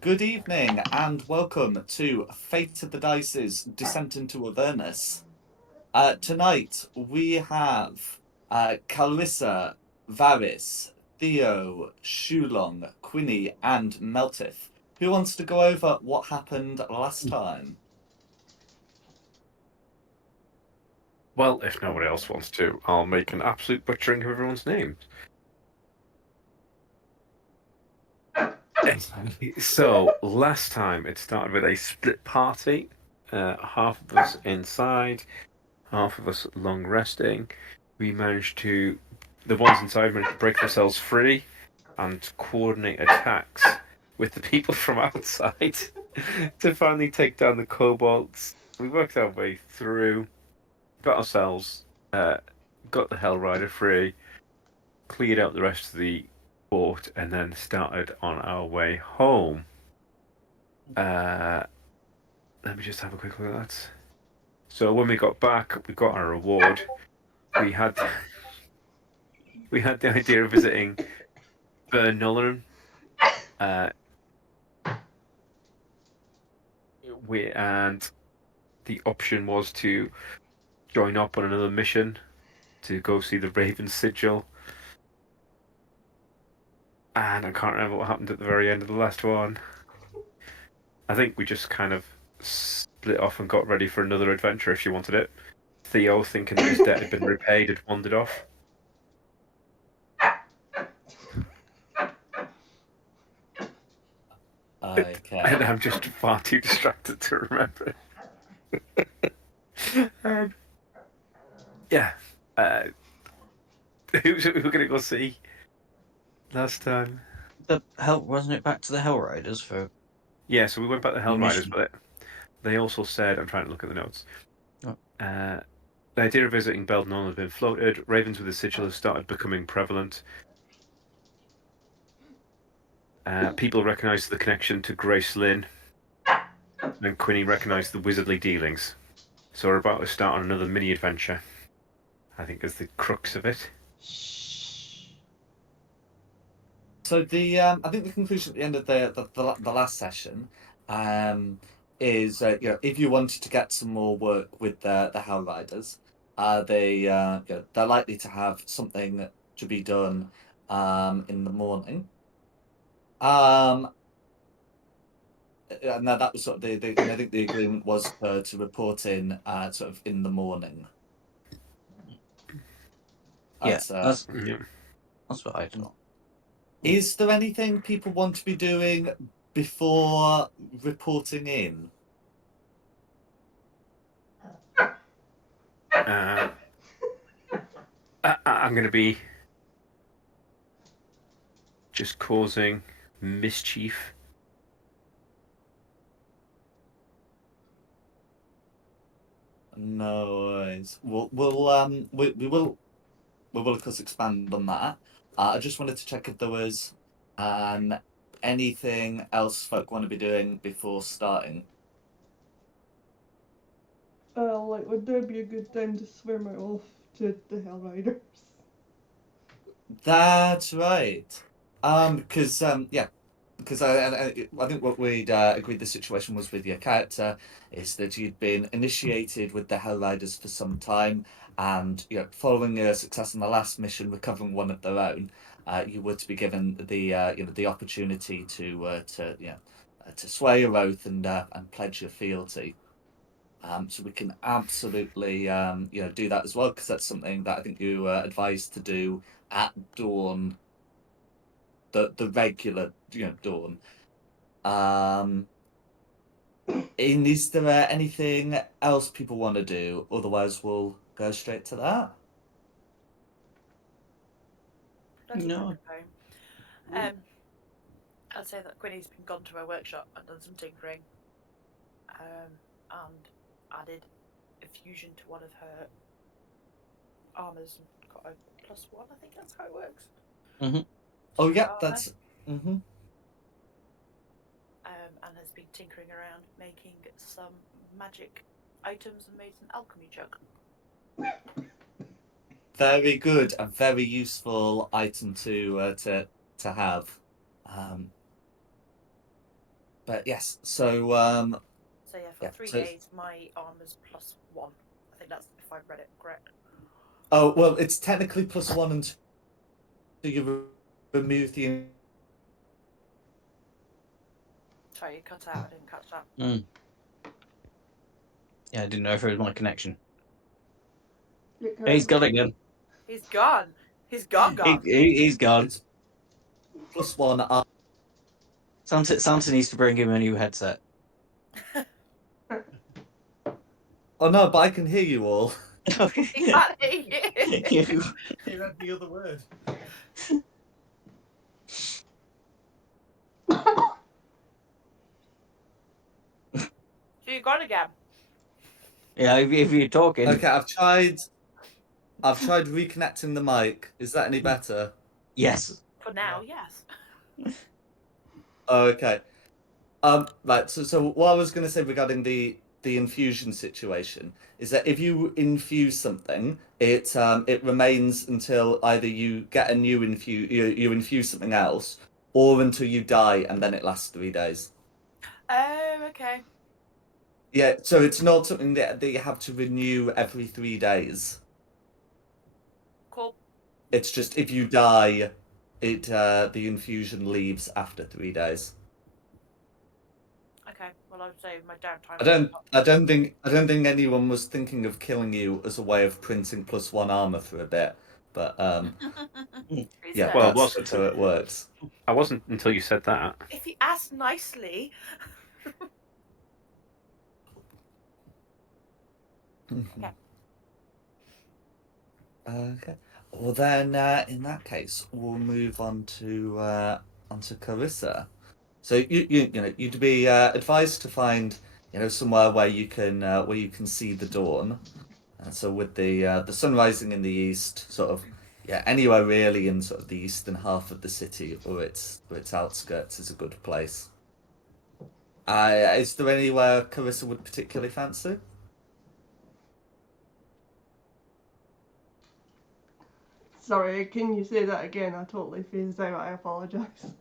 Good evening and welcome to Fate of the Dice's Descent into Avernus. Tonight we have Calrissa, Varys, Theo, Shulong, Quinny, and Meltith. Who wants to go over what happened last time? Well, if nobody else wants to, I'll make an absolute butchering of everyone's names. So, last time it started with a split party. Half of us inside, half of us long resting. We managed to, the ones inside managed to break themselves free and coordinate attacks with the people from outside to finally take down the kobolds. We worked our way through, got ourselves, got the Hell Rider free, cleared out the rest of the port, and then started on our way home. Uh, Let me just have a quick look at that. So when we got back, we got our reward. We had we had the idea of visiting Bernullen. Uh, and the option was to join up on another mission to go see the Raven Sigil. And I can't remember what happened at the very end of the last one. I think we just kind of split off and got ready for another adventure if you wanted it. Theo, thinking that his debt had been repaid, had wandered off. And Okay. I'm just far too distracted to remember. um, yeah. Uh, who's we were going to go see last time? The hell wasn't it back to the Hell Riders for Yeah, so we went back to Hell Riders, mission? but they also said, I'm trying to look at the notes. Oh. The idea of visiting Beldenon has been floated. Ravens with the sigil have started becoming prevalent. People recognise the connection to Grace Lynn, and Quinny recognised the wizardly dealings. So we're about to start on another mini adventure. I think is the crux of it. So I think the conclusion at the end of the last session is if you wanted to get some more work with the Hell Riders, they're likely to have something to be done in the morning. And that was sort of and I think the agreement was to report in sort of in the morning. Yeah, That's, that's what I thought. is there anything people want to be doing before reporting in? I'm going to be just causing mischief. No worries. We will of course expand on that. I just wanted to check if there was um anything else folk want to be doing before starting. Would there be a good time to swim off to the Hell Riders? That's right. Because yeah, because I think what we'd agreed the situation was with your character is that you'd been initiated with the Hell Riders for some time, and following your success in the last mission, recovering one of their own, you were to be given the the opportunity to swear your oath and pledge your fealty. So we can absolutely do that as well because that's something that I think you were advised to do at dawn, the regular dawn. Um, and is there anything else people want to do? Otherwise, we'll go straight to that. Let's No. go. I'd say that Quinny's been gone to her workshop and done some tinkering, and added a fusion to one of her armors and got a +1. I think that's how it works. Mm-hmm. Oh To yeah, armor, that's. Mm-hmm. and has been tinkering around making some magic items and made an alchemy jug. Very good. A very useful item to have. Um, but yes. So So yeah, for yeah, 3 so- days, my armor's +1. I think that's if I've read it correct. oh well, it's technically +1 until you remove the. Sorry, you cut out. I didn't catch that. Yeah, I didn't know if it was my connection. Get He's got it again. He's gone. He's gone. He's gone. It's +1. Santa needs to bring him a new headset. Oh no, but I can hear you all. He can't hear you. You- You read the other word. So you're gone again. yeah, if you're talking. Okay, I've tried reconnecting the mic. Is that any better? Yes. For now, yes. Oh, okay. Right. So what I was going to say regarding the infusion situation is that if you infuse something, it remains until either you get a new you infuse something else, or until you die, and then it lasts 3 days. Oh, okay. Yeah. So it's not something that you have to renew every 3 days. Cool. It's just if you die, the infusion leaves after 3 days. Okay. Well, I would say my downtime. I don't think anyone was thinking of killing you as a way of printing +1 armor for a bit, but yeah, Well, that's how it works. I wasn't until you said that. If he asked nicely. Okay. Okay. Well then, in that case, we'll move on to onto Carissa. So you'd be advised to find somewhere where you can see the dawn. So with the sun rising in the east, sort of anywhere really in sort of the eastern half of the city or its outskirts is a good place. Is there anywhere Carissa would particularly fancy? Sorry, can you say that again? I totally phased out. I apologise.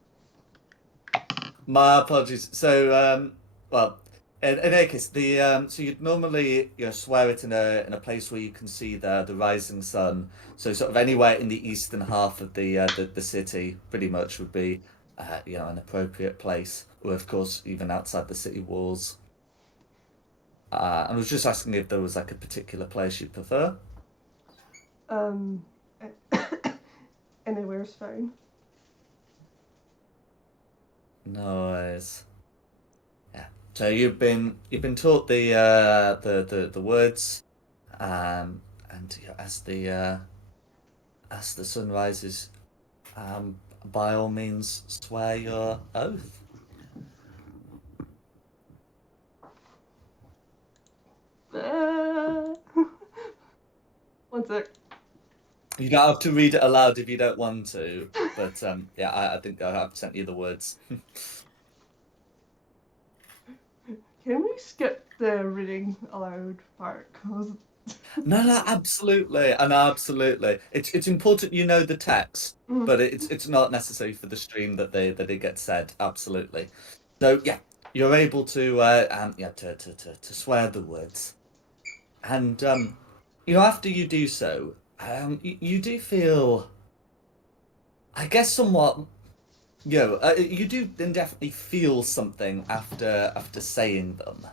My apologies. So, well, in any case, so you'd normally swear it in a place where you can see the rising sun. So sort of anywhere in the eastern half of the city, pretty much would be an appropriate place. Or of course, even outside the city walls. I was just asking if there was like a particular place you'd prefer. Um, anywhere's fine. Nice. Yeah. So you've been taught the words, and as the sun rises, by all means swear your oath. One sec. You don't have to read it aloud if you don't want to, but yeah, I think I have sent you the words. Can we skip the reading aloud part? 'Cause No, absolutely, and absolutely. It's important you know the text, but it's not necessary for the stream that it gets said. Absolutely. So yeah, you're able to to swear the words, and after you do so, you do feel, I guess, somewhat. You do then definitely feel something after saying them.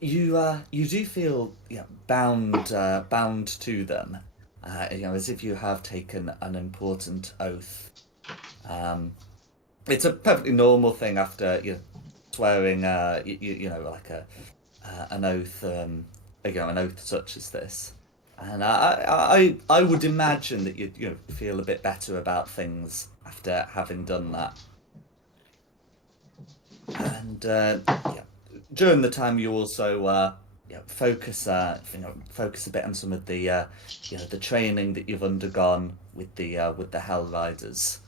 You do feel bound to them, as if you have taken an important oath. It's a perfectly normal thing after swearing like an oath, an oath such as this. And I would imagine that you'd feel a bit better about things after having done that. And during the time you also focus a bit on some of the the training that you've undergone with the Hell Riders,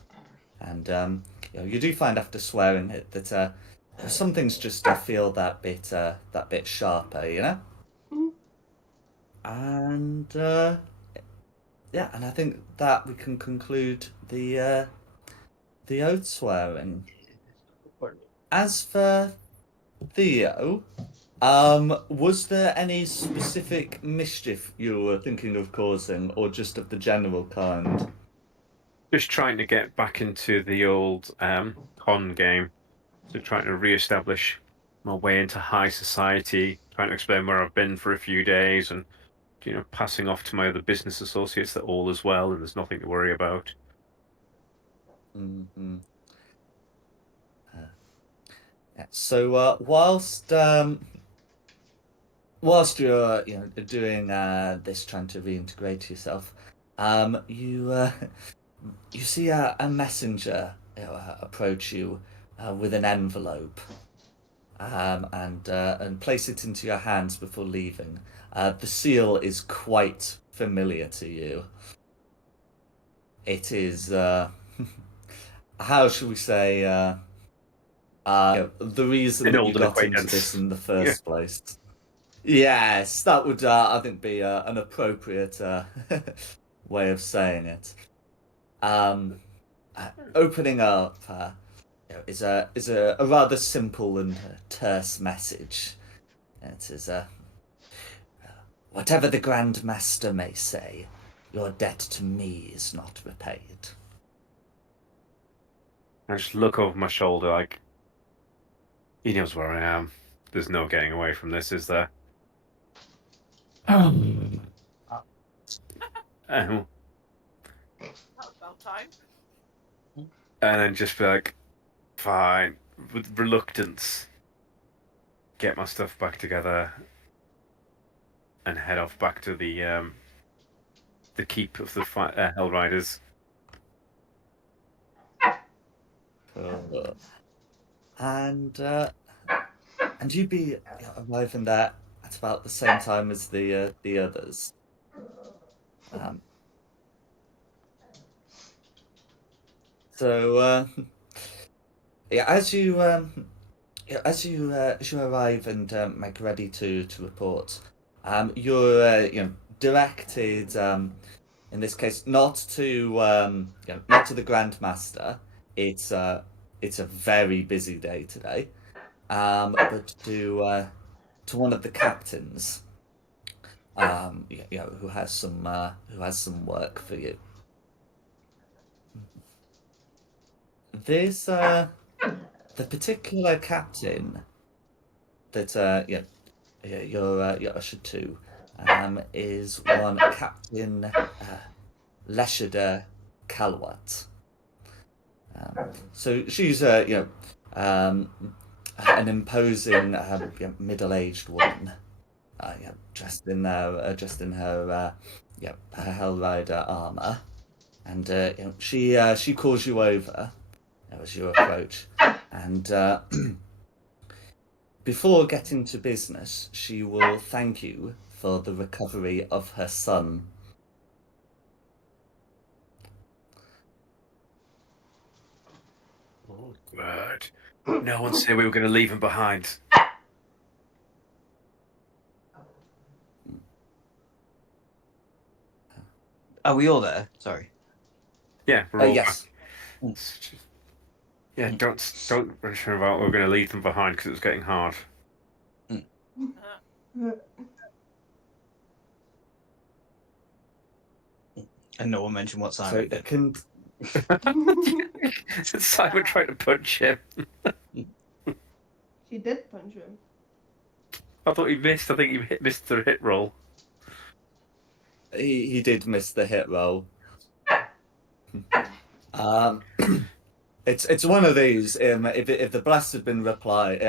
and you do find after swearing it that some things just feel that bit sharper, and and I think that we can conclude the oath swearing. As for Theo, was there any specific mischief you were thinking of causing, or just of the general kind? Just trying to get back into the old con game. So trying to re-establish my way into high society, trying to explain where I've been for a few days, and passing off to my other business associates that all is well and there's nothing to worry about. Hmm. Yeah. So, whilst you're doing this, trying to reintegrate yourself, you you see a messenger approach you with an envelope, and place it into your hands before leaving. The seal is quite familiar to you. It is how should we say the reason An that you older got into acquaintance. this in the Yeah. first place. Yes, that would I think be an appropriate way of saying it. Um, Opening up is a rather simple and terse message. It is whatever the Grand Master may say, your debt to me is not repaid. I just look over my shoulder like he knows where I am. There's no getting away from this, is there? Um, and That was about time. then just be like, fine, with reluctance, get my stuff back together and head off back to the keep of the Hell Riders. Uh, and you'd be arriving there at about the same time as the others. Um, so yeah, as you arrive and make ready to report, you're directed in this case not to not to the Grand Master. It's it's a very busy day today, but to one of the captains, who has some work for you. This the particular captain that you're ushered to is one Captain Leshida Kalwat. So she's um, an imposing middle-aged woman, dressed in her her Hellrider armor, and she calls you over as you approach, and before getting to business, she will thank you for the recovery of her son. Oh, God. No one said we were going to leave him behind. Are we all there? Sorry. Yeah, we're all back. Yes. Yeah, don't mention about we're going to leave them behind because it was getting hard. And no one mentioned what So Simon did. Simon tried to punch him. She did punch him. I thought he missed. I think he missed the hit roll. He did miss the hit roll. Um, it's one of these. If the blast had been applied,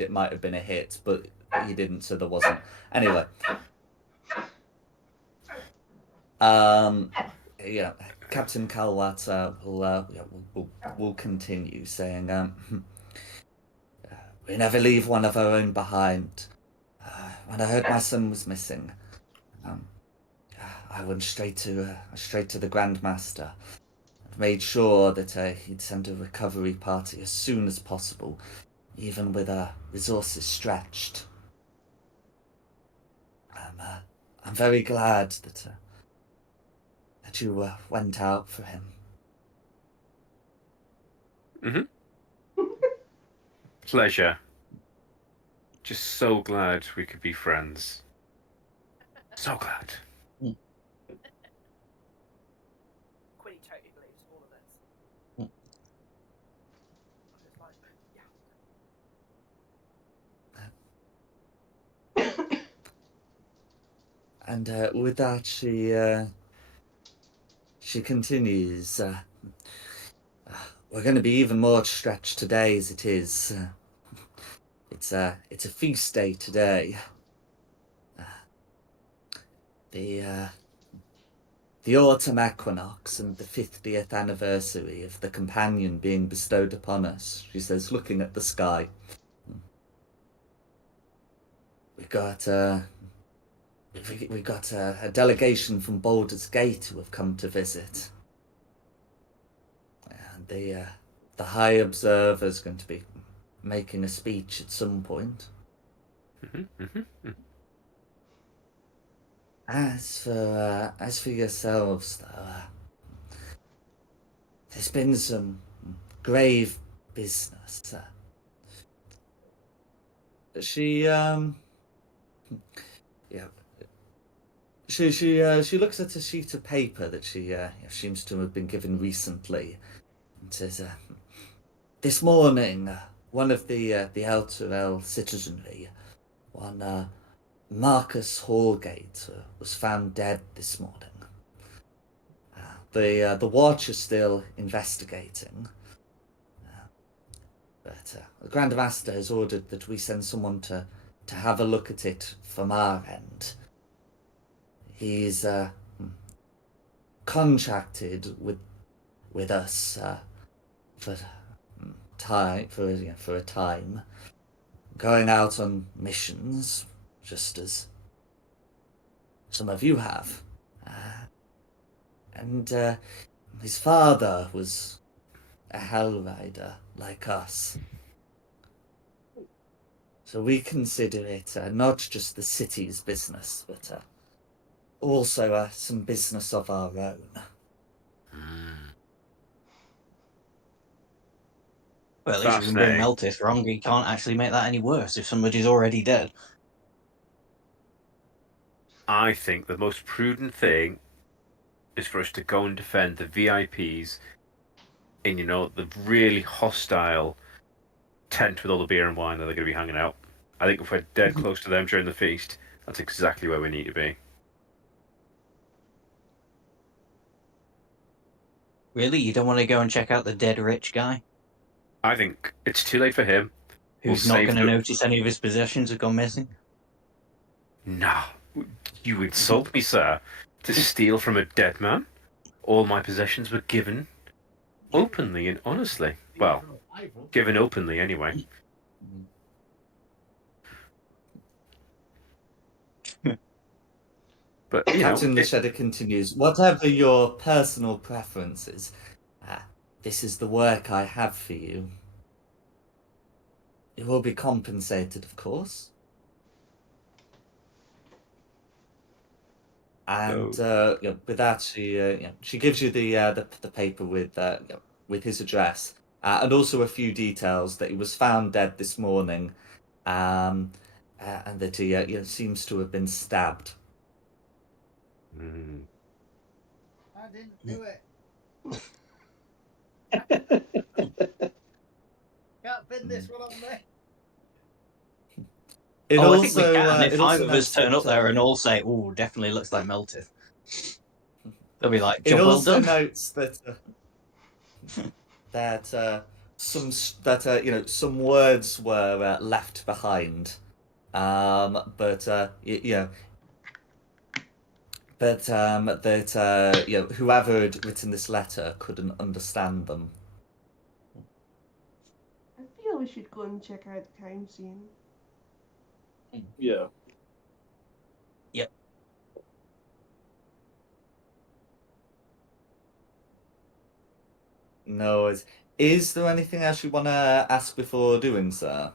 it might have been a hit, but he didn't, so there wasn't. Anyway, yeah, Captain Kalwat will continue saying, "We never leave one of our own behind. When I heard my son was missing, um, I went straight to the Grand Master. Made sure that he'd send a recovery party as soon as possible, even with resources stretched. I'm very glad that you went out for him." Mm-hmm. pleasure. Just so glad we could be friends. So glad. Quinny totally believes all of this. Mm. And it's like, yeah. And with that, she continues. We're going to be even more stretched today, as it is. It's a feast day today. The the autumn equinox and the 50th anniversary of the companion being bestowed upon us. She says, looking at the sky. We got we got a delegation from Baldur's Gate who have come to visit. And the High Observer is going to be making a speech at some point. As for yourselves, though, there's been some grave business. She yeah. She looks at a sheet of paper that she seems to have been given recently, and says, "This morning, one of the Elturel citizenry, one Marcus Hallgate, was found dead this morning. The watch is still investigating, but the Grand Master has ordered that we send someone to have a look at it from our end. He's contracted with us for a time, going out on missions, just as some of you have. And his father was a Hell Rider like us. So we consider it not just the city's business, but also some business of our own." Well, at least you can bring Fascinating. Meltis wrong. You can't actually make that any worse if somebody's already dead. I think the most prudent thing is for us to go and defend the VIPs in, the really hostile tent with all the beer and wine that they're going to be hanging out. I think if we're dead close to them during the feast, that's exactly where we need to be. Really? You don't want to go and check out the dead rich guy? I think it's too late for him. We'll Who's not save going to the... notice any of his possessions have gone missing? Nah, you insult me, sir. To steal from a dead man? All my possessions were given openly and honestly. Well, given openly anyway. But, Captain Lasheda continues, "Whatever your personal preferences, this is the work I have for you. You will be compensated, of course." And with that, she gives you the paper with his address, and also a few details that he was found dead this morning, and that he seems to have been stabbed. I didn't do it. Can't pin this one on me. It I also, think we can. If it 5 also of us notes turn that, up there and all say, "Oh, definitely looks like Meltis," they'll be like, it "Job well also done." notes that some words were left behind, but that whoever had written this letter couldn't understand them. I feel we should go and check out the crime scene. Yeah. No, is there anything else you want to ask before doing so?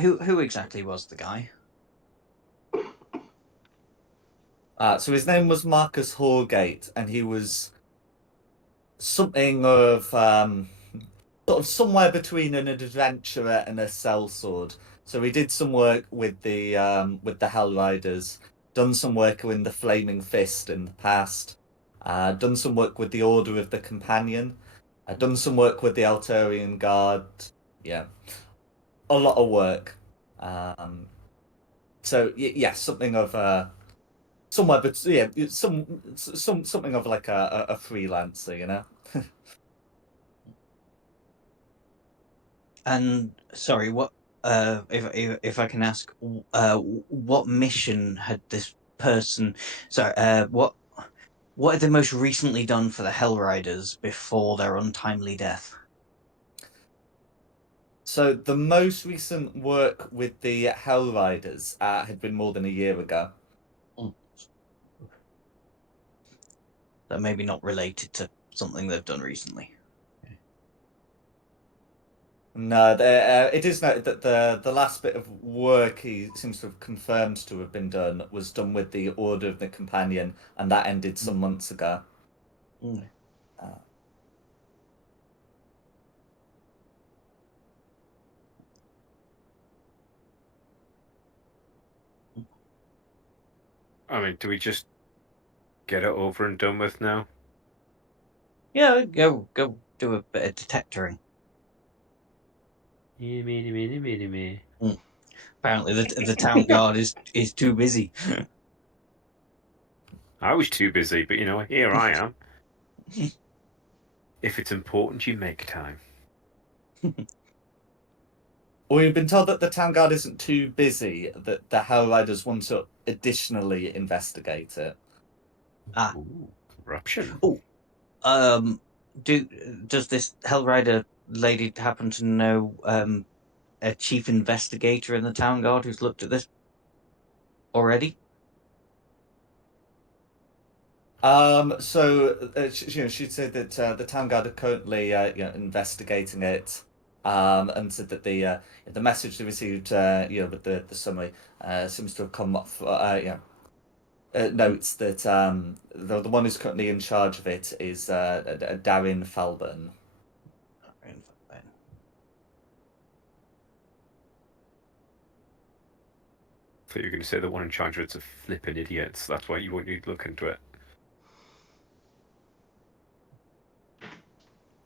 Who exactly was the guy? So his name was Marcus Horgate, and he was something of sort of somewhere between an adventurer and a sellsword. So we did some work with the Hell Riders, done some work with the Flaming Fist in the past, done some work with the Order of the Companion, done some work with the Altarian Guard. Yeah, a lot of work. So yeah, something of somewhere, but yeah, something of like a freelancer, you know. And sorry, what? If I can ask, what mission had this person? Sorry, what had they most recently done for the Hell Riders before their untimely death? So the most recent work with the Hell Riders had been more than a year ago. That maybe not related to something they've done recently. No, it is noted that the last bit of work he seems to have confirmed to have been done was done with the Order of the Companion, and that ended some months ago. Mm. Uh, I mean, do we just get it over and done with now? Yeah, go do a bit of detectoring. Me. Apparently, the town guard is too busy. I was too busy, but here I am. If it's important, you make time. We've been told that the town guard isn't too busy, that the Hell Riders want to additionally investigate it. Ah. Ooh, corruption. Oh, does this Hellrider lady happen to know a chief investigator in the town guard who's looked at this already? So she said that the town guard are currently investigating it, and said that the message they received with the summary seems to have come off notes that the one who's currently in charge of it is Darren Falburn. I thought you were going to say the one in charge of it's a flipping idiot. So that's why you won't need to look into it.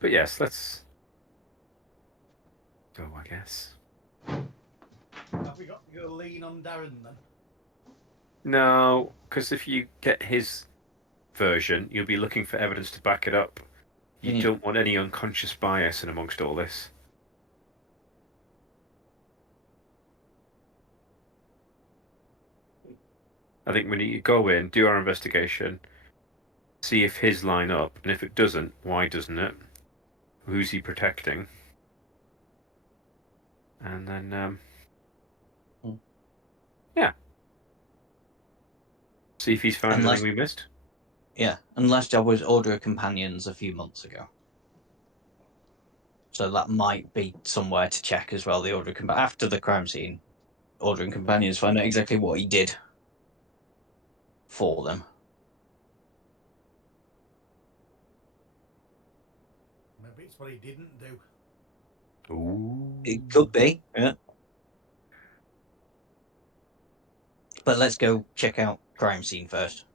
But yes, let's go, I guess. Have we got to go lean on Darren then? No, because if you get his version, you'll be looking for evidence to back it up. You don't want any unconscious bias in amongst all this. I think we need to go in, do our investigation, see if his line up, and if it doesn't, why doesn't it? Who's he protecting? And then, yeah. See if he's found anything we missed. Yeah, and last job was Order of Companions a few months ago. So that might be somewhere to check as well. The Order of after the crime scene, Order of Companions find out exactly what he did for them. Maybe it's what he didn't do. Ooh. It could be, yeah. But let's go check out crime scene first.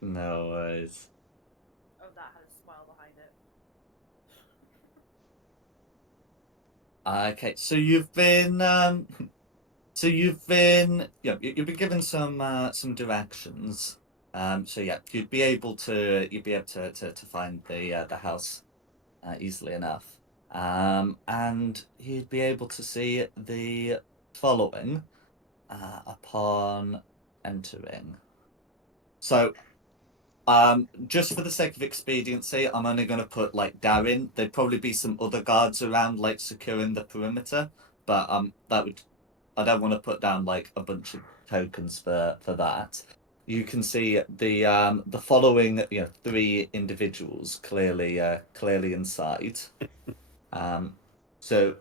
No worries. Oh, that had a smile behind it. Okay, so you've been you've been you've been given some directions. So yeah, you'd be able to find the house easily enough. And you'd be able to see the following upon entering. So just for the sake of expediency, I'm only going to put like Darren. There'd probably be some other guards around, like securing the perimeter, but I don't want to put down like a bunch of tokens for that. You can see the following three individuals clearly inside. So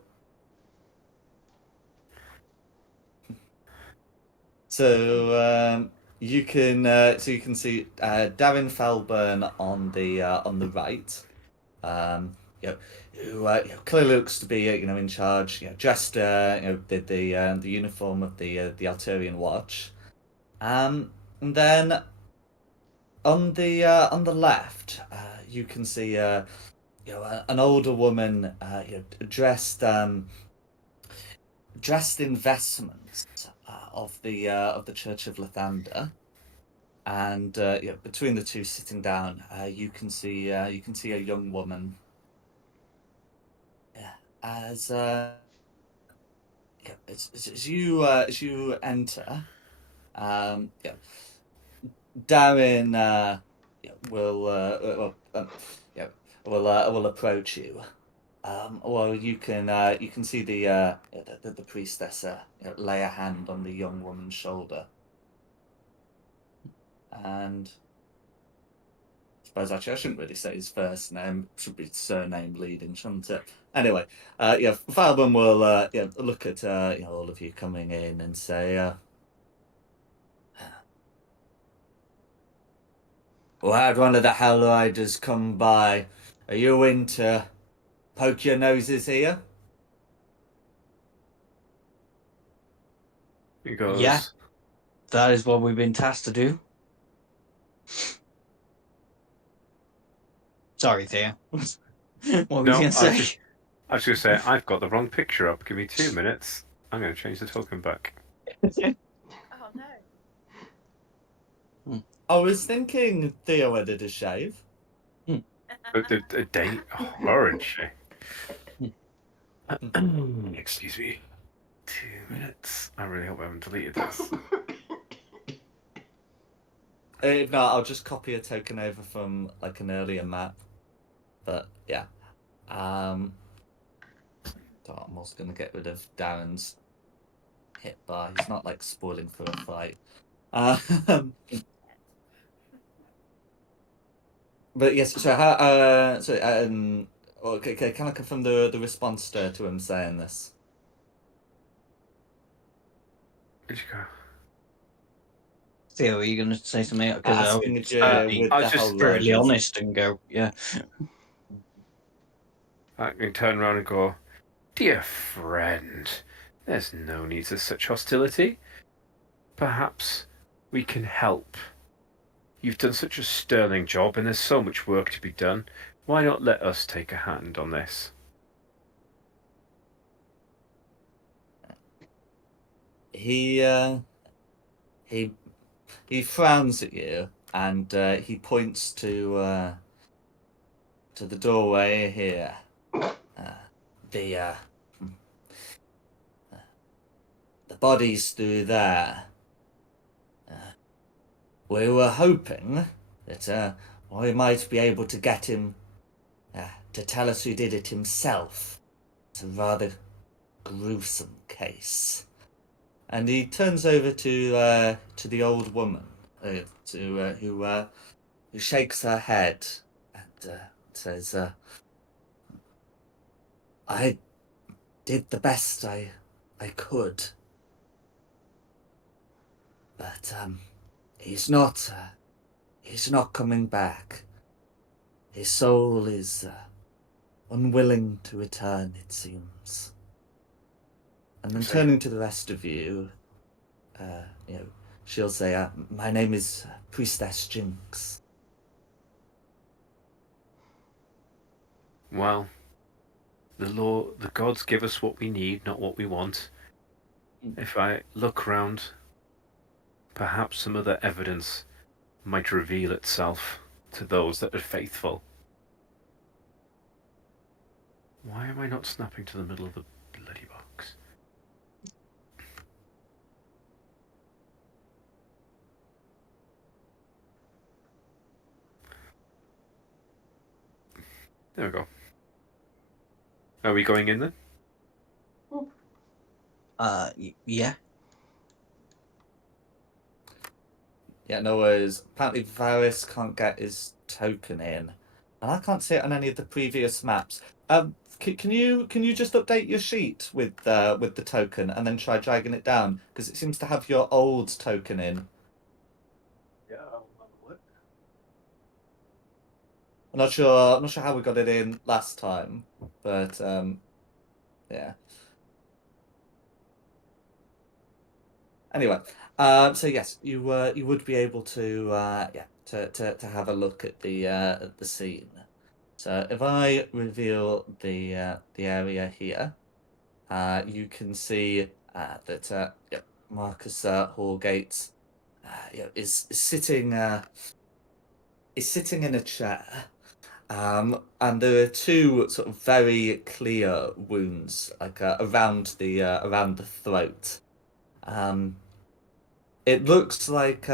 you can see Darren Felburn on the right, you know, who clearly looks to be in charge, dressed the uniform of the Alterian Watch, and then on the left, you can see an older woman, dressed in vestments of the Church of Lathander, and between the two sitting down, you can see a young woman. Yeah, as you enter, yeah, Darren yeah, will approach you. Well, you can see the priestess lay a hand on the young woman's shoulder, and I suppose actually I shouldn't really say his first name; it should be surname leading, shouldn't it? Anyway, Falbin will look at all of you coming in and say, "Well, had one of the Hell Riders come by? Are you in to poke your noses here?" He goes, Yeah. That is what we've been tasked to do. Sorry, Thea. What were you no, going to say? I was going to say, I've got the wrong picture up. Give me 2 minutes. I'm going to change the token back. Oh no. I was thinking Theo wanted a shave. A date? Horrid shit. Excuse me. 2 minutes. I really hope I haven't deleted this. If not, I'll just copy a token over from like an earlier map. But yeah, I'm also gonna get rid of Darren's hit bar. He's not like spoiling for a fight. But yes. So how? Okay. Can I confirm the response to him saying this? Where'd you go? Thea, are you going to say something? Because I Asking would if you're with I the was just Hell brutally Riders. honest and go, yeah. I can turn around and go, dear friend, there's no need for such hostility. Perhaps we can help. You've done such a sterling job and there's so much work to be done. Why not let us take a hand on this? He frowns at you and he points to the doorway here. The uh, the body's through there. We were hoping that we might be able to get him to tell us who did it himself. It's a rather gruesome case. And he turns over to the old woman, who shakes her head and says, "I did the best I could, but he's not coming back. His soul is unwilling to return, it seems." And then turning to the rest of you, she'll say, "My name is Priestess Jinx." Well, the gods give us what we need, not what we want. If I look round, perhaps some other evidence might reveal itself to those that are faithful. Why am I not snapping to the middle of the bloody box? There we go. Are we going in then? Yeah. Yeah, no worries. Apparently Varys can't get his token in. And I can't see it on any of the previous maps. Can you just update your sheet with the token and then try dragging it down? Because it seems to have your old token in. I'm not sure. I'm not sure how we got it in last time, but yeah. Anyway, so yes, you would be able to yeah to have a look at the scene. So if I reveal the area here, you can see that yeah, Marcus Hallgate is sitting in a chair. And there are two sort of very clear wounds, like around the throat. Um, it looks like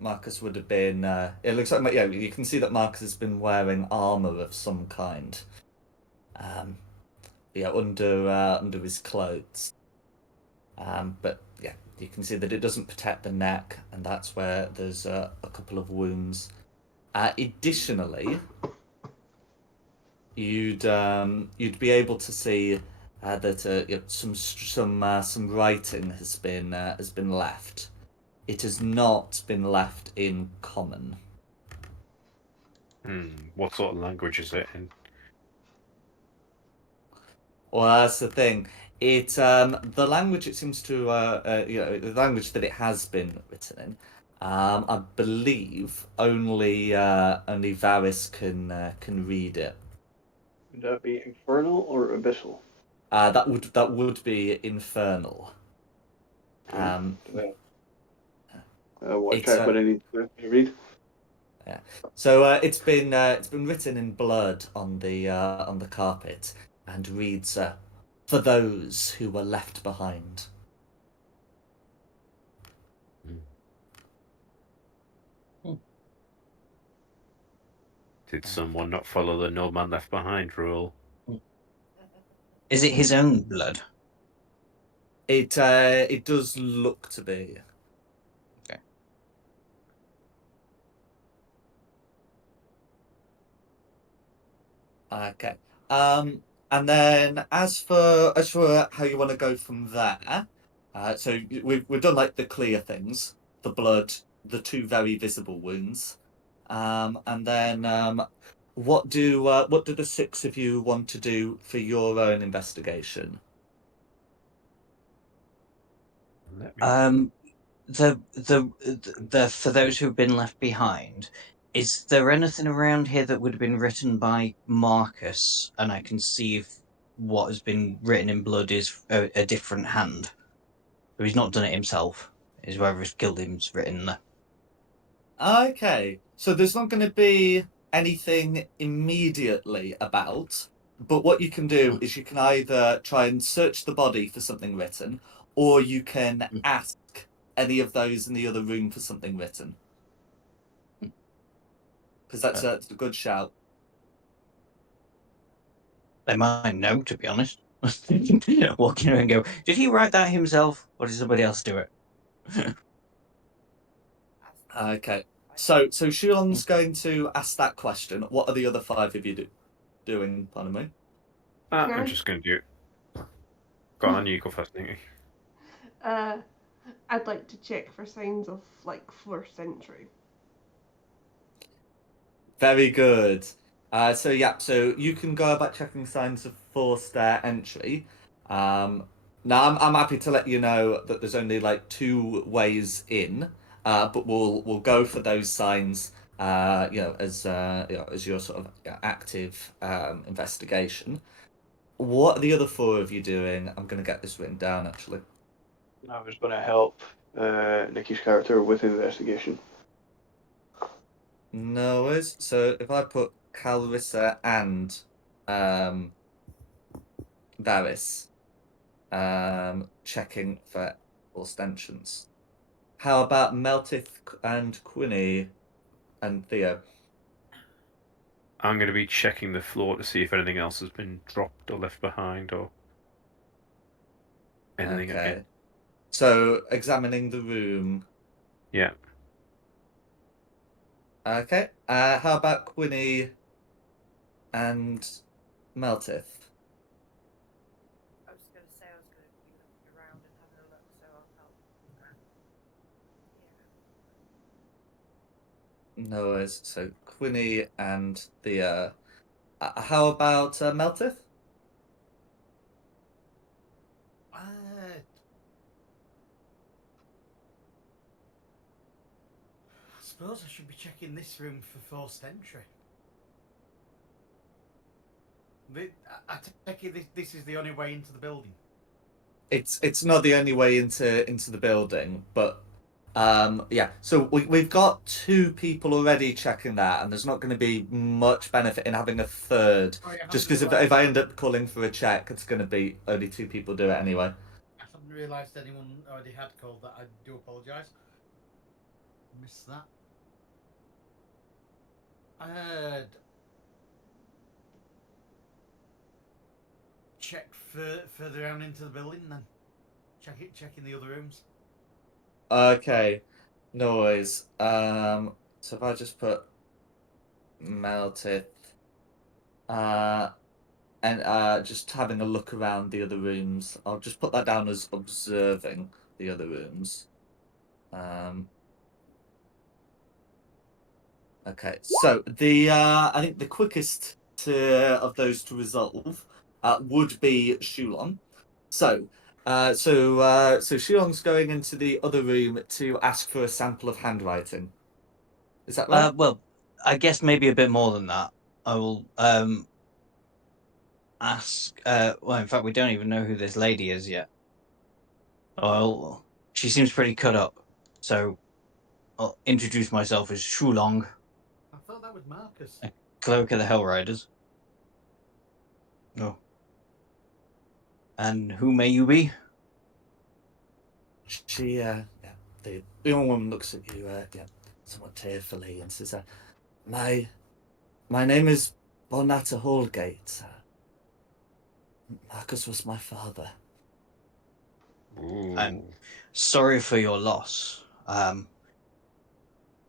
Marcus would have been. It looks like yeah, you can see that Marcus has been wearing armor of some kind. Um, yeah, under his clothes. But yeah, you can see that it doesn't protect the neck, and that's where there's a couple of wounds. Additionally, you'd be able to see that some writing has been left. It has not been left in common. What sort of language is it in? Well, that's the thing. The language it seems to the language that it has been written in. I believe only Varys can read it. Would that be infernal or abyssal? That would be infernal. Um, What it's check would I need to read? Yeah. So it's been written in blood on the carpet and reads for those who were left behind. Did someone not follow the no man left behind rule? Is it his own blood? It does look to be. Okay. Okay. And then as for how you want to go from there, so we've done like the clear things, the blood, the two very visible wounds, and then what do the six of you want to do for your own investigation? Let me. The for those who've been left behind, is there anything around here that would have been written by Marcus, and I can see if what has been written in blood is a different hand? So he's not done it himself. Is whoever's killed him's written there. Okay, so there's not going to be anything immediately about, but what you can do is you can either try and search the body for something written, or you can ask any of those in the other room for something written. Because that's a good shout. They might know, to be honest. Walking around and go, did he write that himself, or did somebody else do it? Okay, so Shulon's going to ask that question. What are the other five of you doing? Pardon me. Can I'm I? just going to do it. Go on, you go first, Nikki. I'd like to check for signs of like 4th century. Very good. So yeah, so you can go about checking signs of forced entry. Now I'm happy to let you know that there's only like two ways in, but we'll go for those signs. As your sort of active investigation. What are the other four of you doing? I'm gonna get this written down actually. I was going to help Nikki's character with investigation. No worries. So if I put Calrissa and um, Varys checking for ostensions. How about Meltith and Quinny and Theo? I'm going to be checking the floor to see if anything else has been dropped or left behind or anything again. Okay. So examining the room. Yeah. Okay. How about Quinny and Meltith? I was going to say I was going to be looking around and having a look, so I'll help. No worries. So Quinny and Thea. How about Meltith? I suppose I should be checking this room for forced entry. I take it this is the only way into the building. It's not the only way into the building, but yeah. So we've got 2 people already checking that, and there's not going to be much benefit in having a third. Sorry, I Just hadn't because if realised. I end up calling for a check, it's going to be only 2 people do it anyway. I hadn't realised anyone already had called that. I do apologise. Missed that. Check further down into the building then. Check in the other rooms. Okay, no worries. So if I just put Melted, and just having a look around the other rooms, I'll just put that down as observing the other rooms. Okay, so the I think the quickest of those to resolve would be Shulong. So, so Shulong's going into the other room to ask for a sample of handwriting. Is that right? Well, I guess maybe a bit more than that. I will ask. Well, in fact, we don't even know who this lady is yet. Well, she seems pretty cut up, so I'll introduce myself as Shulong, I thought that was Marcus. cleric of the Hellriders. Oh. And who may you be? She, yeah, the young woman looks at you, yeah, somewhat tearfully, and says, "My name is Bonata Hallgate. Marcus was my father." Ooh. I'm sorry for your loss. I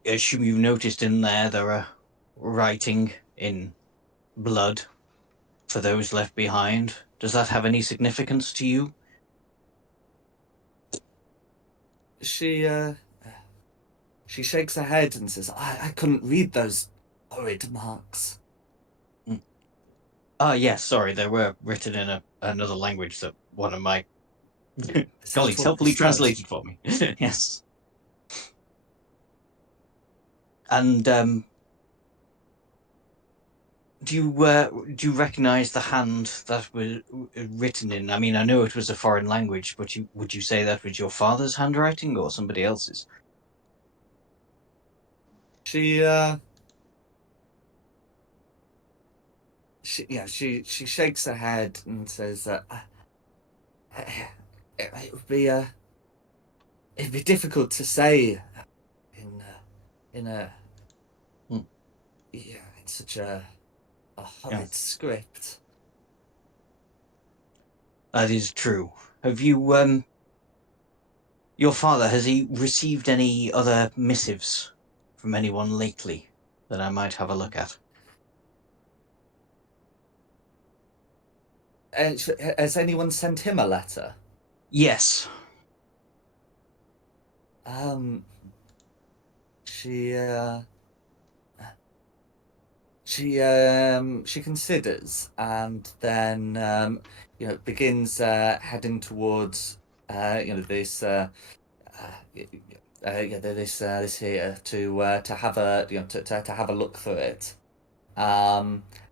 assume you've noticed in there are writing in blood for those left behind. Does that have any significance to you? She shakes her head and says, I couldn't read those horrid marks." Yes, sorry, they were written in another language that one of my Is that colleagues what helpfully this does? translated for me. Yes. And do you recognize the hand that was written in? I mean, I know it was a foreign language, but would you say that was your father's handwriting or somebody else's? She, she shakes her head and says, it would be, it'd be difficult to say in a, Hmm. yeah, in such a Yeah, horrid script." that is true. Have you your father, has he received any other missives from anyone lately that I might have a look at? And has anyone sent him a letter? Yes. Um, she, she considers, and then begins heading towards this this here to have a to have a look through it.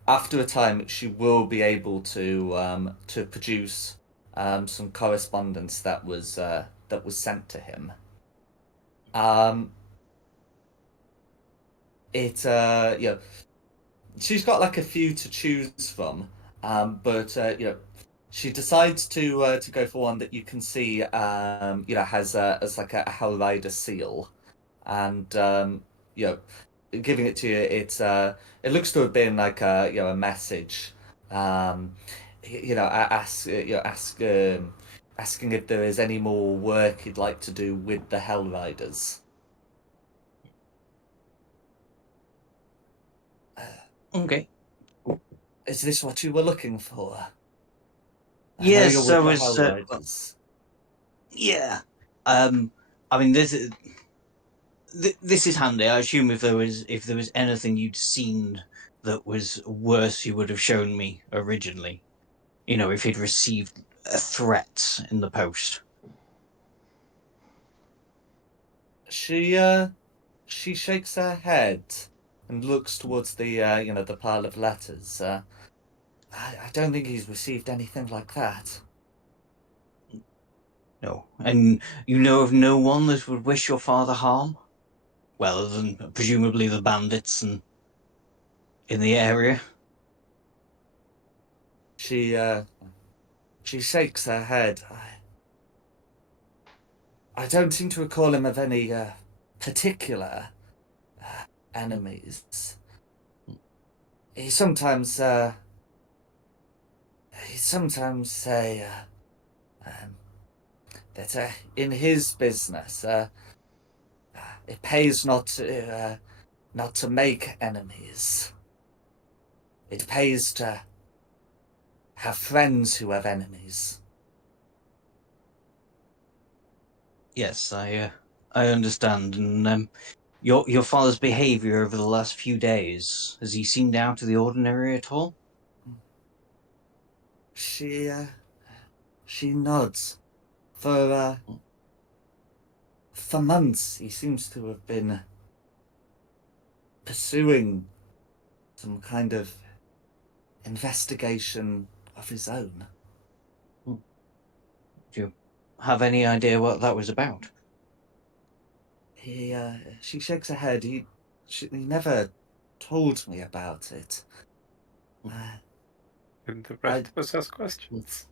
After a time, she will be able to produce some correspondence that was sent to him. It she's got like a few to choose from, but she decides to go for one that you can see has as like a Hellrider seal, and you know giving it to you, it looks to have been like a message, asking if there is any more work he'd like to do with the Hellriders. Okay. Is this what you were looking for? I know you're Yes, I with the was. Hellriders. Yeah. I mean, this is this is handy. I assume if there was anything you'd seen that was worse, you would have shown me originally. You know, if he'd received a threat in the post. She shakes her head and looks towards the the pile of letters. I don't think he's received anything like that. No, and you know of no one that would wish your father harm. Well, other than presumably the bandits and in the area. She shakes her head. I don't seem to recall him of any particular enemies. He sometimes say that in his business it pays not to make enemies. It pays to have friends who have enemies. Yes, I understand. And your father's behaviour over the last few days, has he seemed out of the ordinary at all? She nods. For months, he seems to have been pursuing some kind of investigation of his own. Do you have any idea what that was about? She shakes her head. He never told me about it. And the I, rest of us ask questions.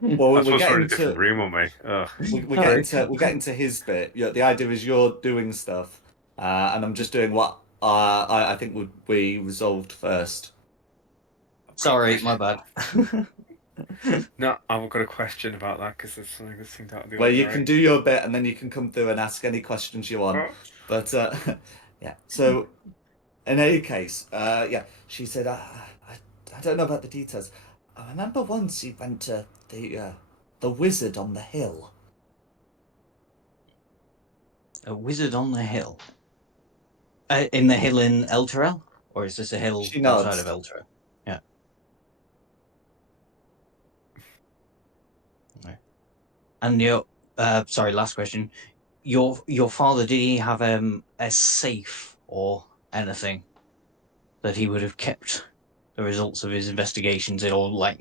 well, That's we're what's we're in getting a different to room, aren't we? Ugh. we're getting to his bit. The idea is you're doing stuff, and I'm just doing what I think would be resolved first. Sorry, my bad. No, I've got a question about that because it's something that seemed out of the Well, you ordinary. can do your bit, and then you can come through and ask any questions you want. Oh, But yeah. So in any case, yeah, she said, I don't know about the details. I remember once he went to the wizard on the hill. A wizard on the hill. In the hill in Elturel? Or is this a hill She outside of nods. Elturel? Yeah. Okay. And sorry, last question. Your father, did he have a safe or anything that he would have kept the results of his investigations in, or like,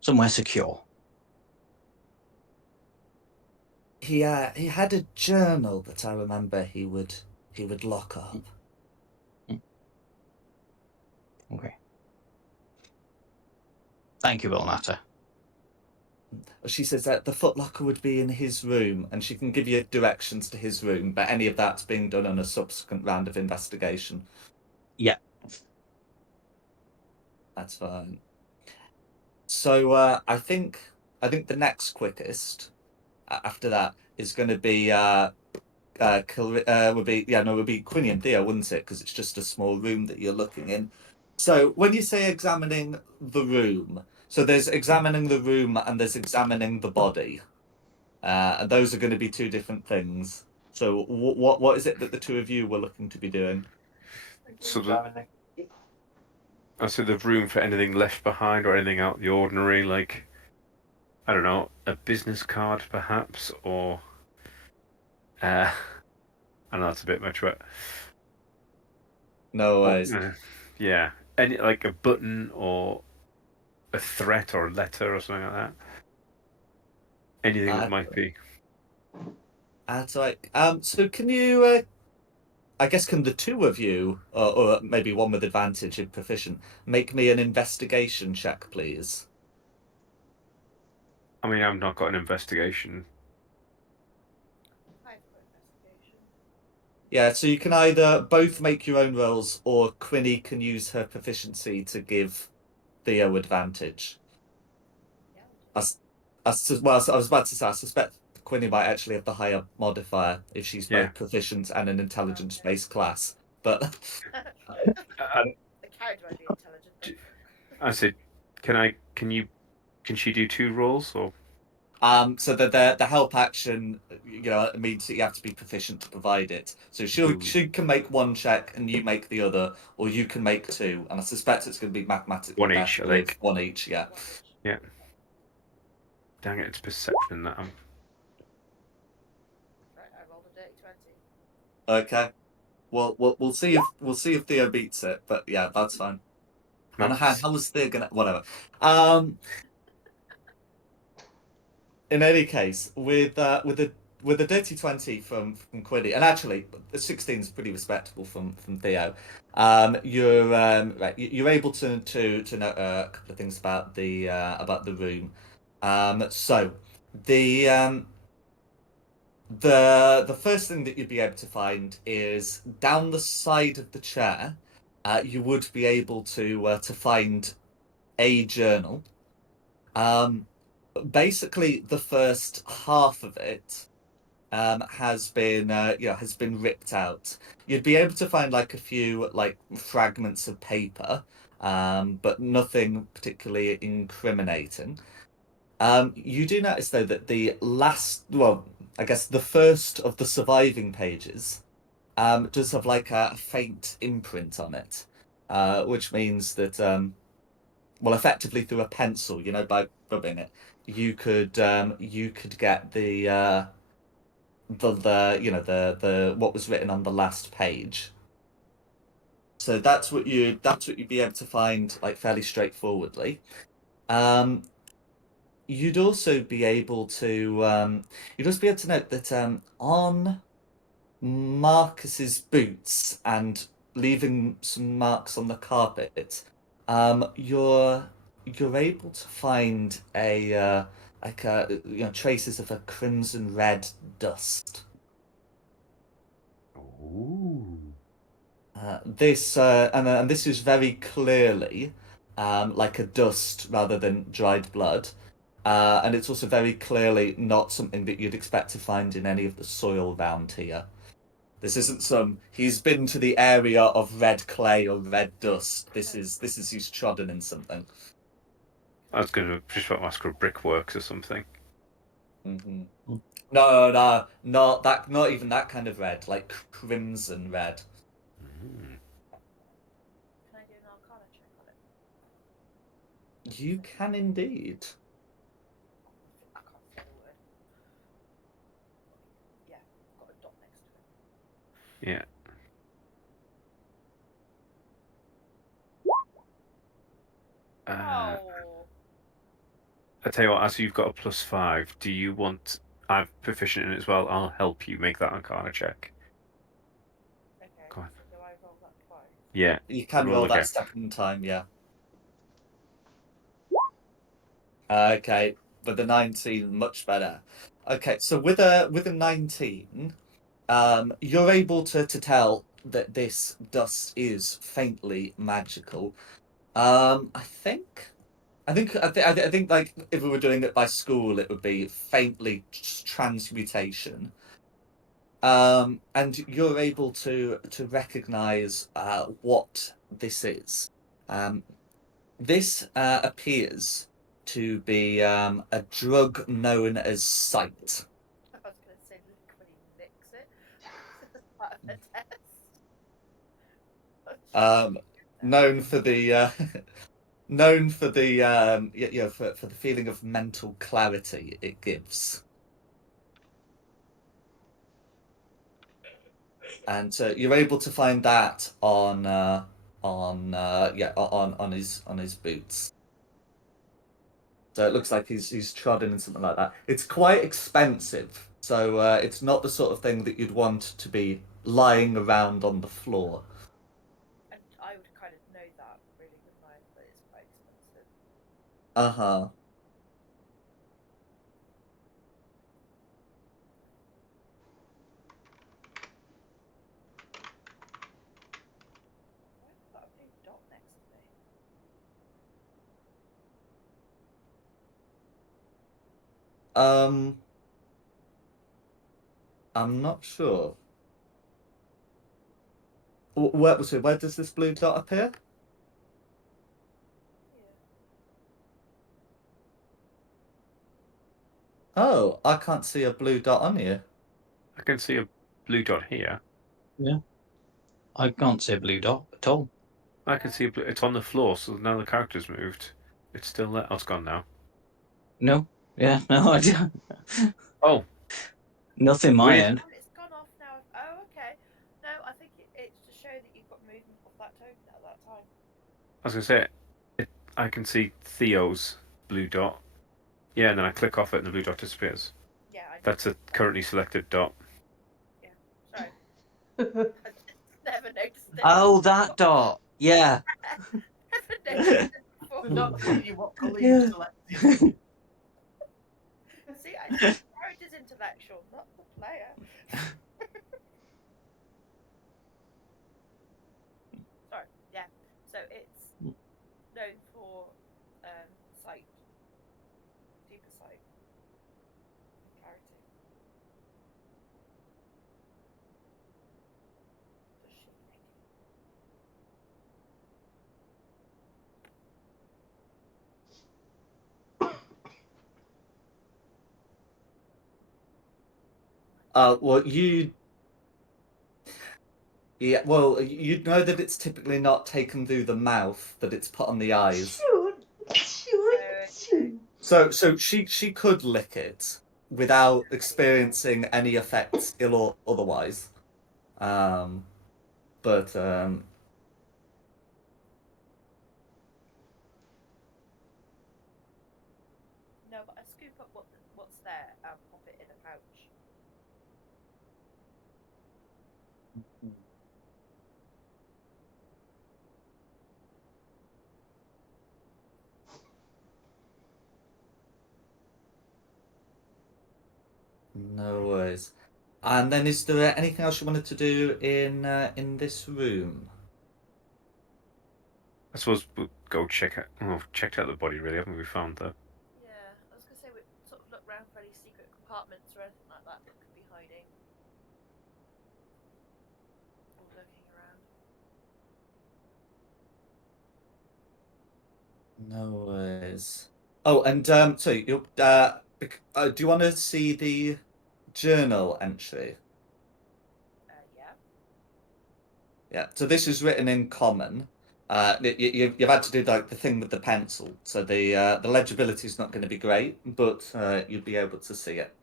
somewhere secure? He had a journal that I remember he would lock up. Mm. Okay. Thank you, Belnata. She says that the footlocker would be in his room, and she can give you directions to his room, but any of that's being done on a subsequent round of investigation. Yeah. That's fine. So I think the next quickest after that is going to be would be would be Quinny and Theo, wouldn't it? Because it's just a small room that you're looking in. So when you say examining the room, so there's examining the room and there's examining the body, and those are going to be two different things. So what is it that the two of you were looking to be doing? so I said the room for anything left behind or anything out of the ordinary, like I don't know, a business card perhaps, or I know that's a bit much, but No worries. yeah, any like a button or a threat or a letter or something like that. Anything that might be. That's right. So can you? I guess can the two of you, or maybe one with advantage if proficient, make me an investigation check, please? I mean, I've not got an investigation. I've got investigation. Yeah, so you can either both make your own rolls, or Quinny can use her proficiency to give Theo advantage. Yeah, I'll do Well, I was about to say, I suspect Quinny might actually have the higher modifier if she's Yeah. both proficient and an intelligence-based class. But that. I, The character might be intelligent. I said, can she do two rolls or? So the help action, means that you have to be proficient to provide it. So she can make one check and you make the other, or you can make two. And I suspect it's going to be mathematically One better each, I with think. one each. Yeah. Yeah. Dang it, it's perception that I'm. Right, I rolled a dirty 20. Okay. Well, we'll see if Theo beats it, but yeah, that's fine. No, And how was Theo gonna whatever? In any case, with a dirty 20 from Quiddy, and actually the 16 is pretty respectable from Theo. You're able to know a couple of things about the room. So the um, the first thing that you'd be able to find is down the side of the chair. You would be able to find a journal. Um, Basically, the first half of it has been ripped out. You'd be able to find like a few like fragments of paper, but nothing particularly incriminating. You do notice though that I guess the first of the surviving pages, does have like a faint imprint on it, which means that effectively through a pencil, by rubbing it, you could get the what was written on the last page. So that's what you'd be able to find like fairly straightforwardly. Um, you'd also be able to note that on Marcus's boots and leaving some marks on the carpet, you're able to find traces of a crimson red dust. Ooh. And this is very clearly like a dust rather than dried blood. And it's also very clearly not something that you'd expect to find in any of the soil around here. This isn't he's been to the area of red clay or red dust. This is he's trodden in something. I was going to just about ask for brickworks or something. Mm-hmm. No, not even that kind of red, like crimson red. Mm. Can I do an Arcana check on it? You can indeed. I can't say the word. Yeah, got a dot next to it. Yeah. Oh. I tell you what, as you've got a +5, do you want? I'm proficient in it as well. I'll help you make that Arcana check. Okay, Go on. so do I roll that twice? Yeah. You can Roll roll again. that second time, yeah. Okay, but the 19 much better. Okay, so with a 19, you're able to tell that this dust is faintly magical. I think like if we were doing it by school, it would be faintly transmutation. And you're able to recognize what this is. This appears to be a drug known as sight. I was going to say look when he nicks it as part of the test. Um, known for the known for the for the feeling of mental clarity it gives. And you're able to find that on his boots. So it looks like he's trodden in something like that. It's quite expensive, so it's not the sort of thing that you'd want to be lying around on the floor. And I would kind of know that, really, wouldn't I? That it's quite expensive. Uh-huh. Why have I got a blue dot next to me? Um, I'm not sure. Where does this blue dot appear? Yeah. Oh, I can't see a blue dot on you. I can see a blue dot here. I can't see a blue dot at all. I can see it's on the floor, so now the character's moved. It's still there. Oh, it's gone now. No. Yeah. No. I don't. Oh, Nothing my Weird. end. Oh, it's gone off now. Oh, okay. No, I think it's to show that you've got movement of that token at that time. I was going to say, I can see Theo's blue dot. Yeah, and then I click off it and the blue dot disappears. Yeah, I That's a currently selected dot. Sorry. I just never noticed it. Oh, that dot. Yeah. Never noticed it before. They're not telling you what colour Yeah. you've selected. See, I think the character's intellectual, not the player. Sorry. Yeah. So it's known for sight, deeper sight, and clarity. Does she, Nick? Well, yeah, well, you'd know that it's typically not taken through the mouth, that it's put on the eyes. Shoot. So she could lick it without experiencing any effects, ill or otherwise. But No, but I scoop up what's there and pop it in a pouch. no worries. And then, is there anything else you wanted to do in this room? I suppose we'll go check out. Oh, checked out the body. Really, haven't we found that? Yeah, I was gonna say we sort of look around for any secret compartments or anything like that that could be hiding or lurking around. No worries. Oh, and so you do you want to see the journal entry? Yeah. Yeah. So this is written in common. You've had to do like the thing with the pencil, so the legibility is not going to be great, but you'll be able to see it.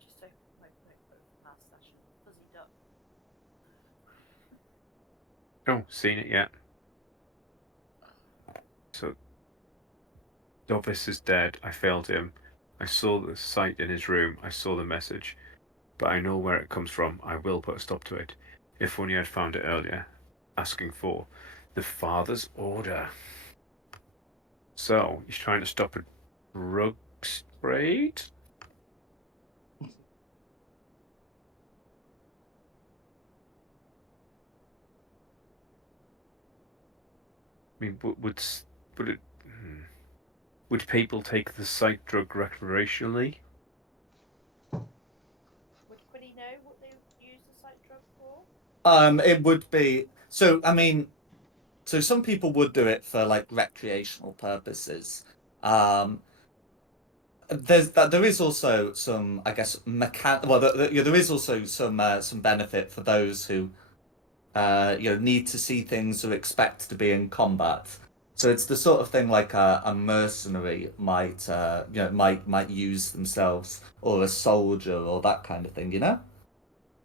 Just open my notebook from last session. Fuzzied up. Oh, seen it yet? So, Dovis is dead. I failed him. I saw the sight in his room. I saw the message, but I know where it comes from. I will put a stop to it. If only I'd found it earlier. Asking for the father's order. So he's trying to stop a drug trade. I mean, would it? Would people take the sight drug recreationally? Would Quinny know what they use the sight drug for? It would be so. I mean, so some people would do it for like recreational purposes. Um, there is also some, I guess, well, there is also some benefit for those who need to see things or expect to be in combat. So it's the sort of thing like a mercenary might use themselves, or a soldier, or that kind of thing, you know?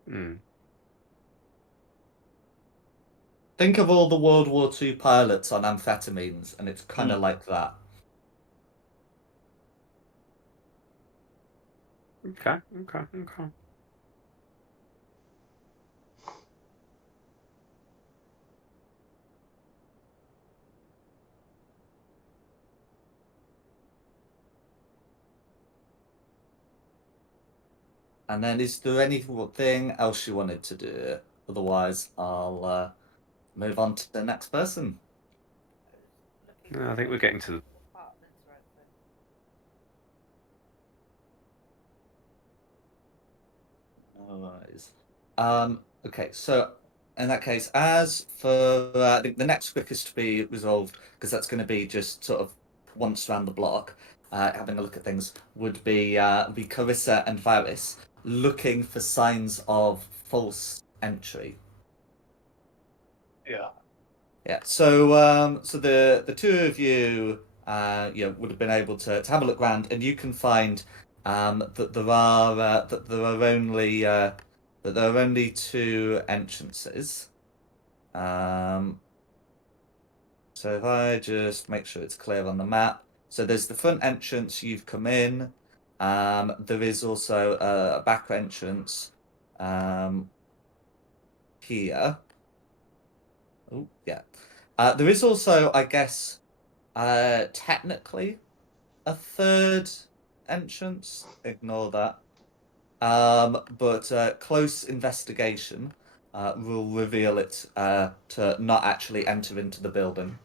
Hmm. Think of all the World War II pilots on amphetamines, and it's kind of like that. Okay. Okay. Okay. And then, is there anything else you wanted to do? Otherwise, I'll move on to the next person. I was looking No, I think for we're getting to the. compartments or anything. No worries. Okay, so in that case, as for I think the next quickest to be resolved, because that's going to be just sort of once around the block, having a look at things, would be Carissa and Varys looking for signs of false entry. Yeah. Yeah. So the two of you, would have been able to have a look around, and you can find that there are only two entrances. So if I just make sure it's clear on the map, so there's the front entrance you've come in. There is also a back entrance here. Oh yeah. There is also, I guess, technically a third entrance. Ignore that. But close investigation will reveal it to not actually enter into the building.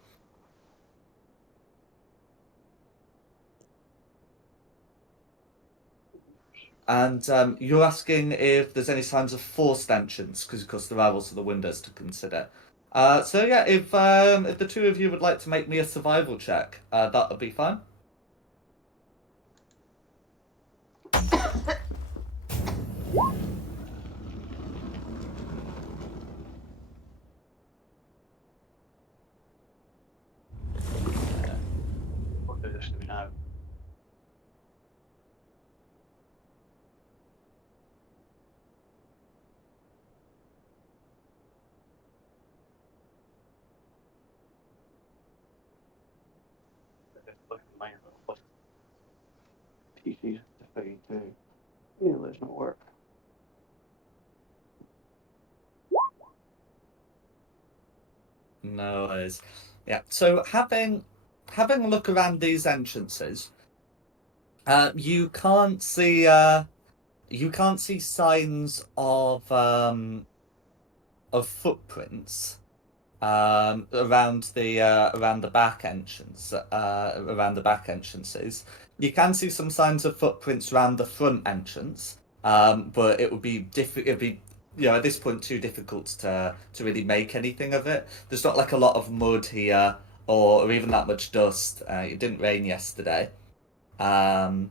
And you're asking if there's any signs of forced entrance, because of course there are also the windows to consider. So yeah, if the two of you would like to make me a survival check, that would be fine. What do this do now? Look at mine. PC's defeating too. Yeah, let's not work. No worries. Yeah. So having a look around these entrances, you can't see signs of footprints around the back entrance around the back entrances. You can see some signs of footprints around the front entrance, but it would be difficult. It'd be at this point too difficult to really make anything of it. There's not like a lot of mud here or even that much dust. It didn't rain yesterday, um,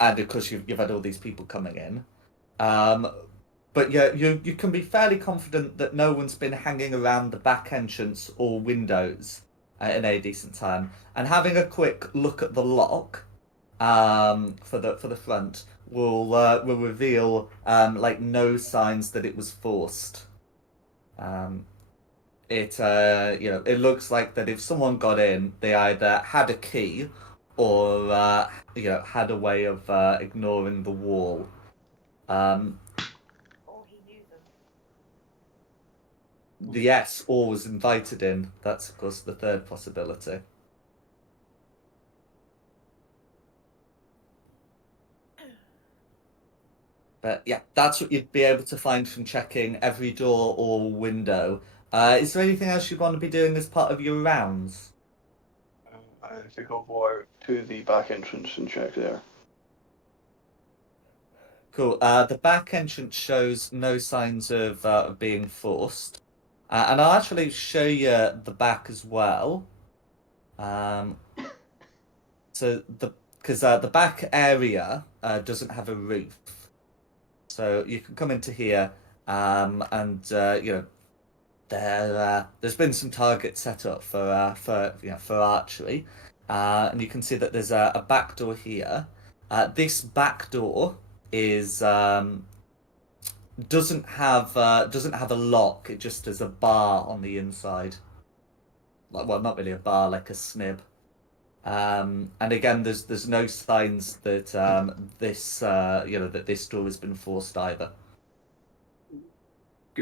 and of course you've had all these people coming in. Um, but yeah, you can be fairly confident that no one's been hanging around the back entrance or windows in a decent time. And having a quick look at the lock for the front will reveal like no signs that it was forced. Um, it looks like that if someone got in, they either had a key or had a way of ignoring the wall. Um, Or he knew them. Yes, or was invited in. That's, of course, the third possibility. But yeah, that's what you'd be able to find from checking every door or window. Is there anything else you'd want to be doing as part of your rounds? I think I'll go out to the back entrance and check there. Cool. The back entrance shows no signs of being forced. And I'll actually show you the back as well. Um, so because the back area doesn't have a roof. So you can come into here, and there's been some targets set up for archery, and you can see that there's a back door here. This back door is doesn't have a lock. It just has a bar on the inside. Well, not really a bar, like a snib. And again, there's no signs that that this door has been forced either.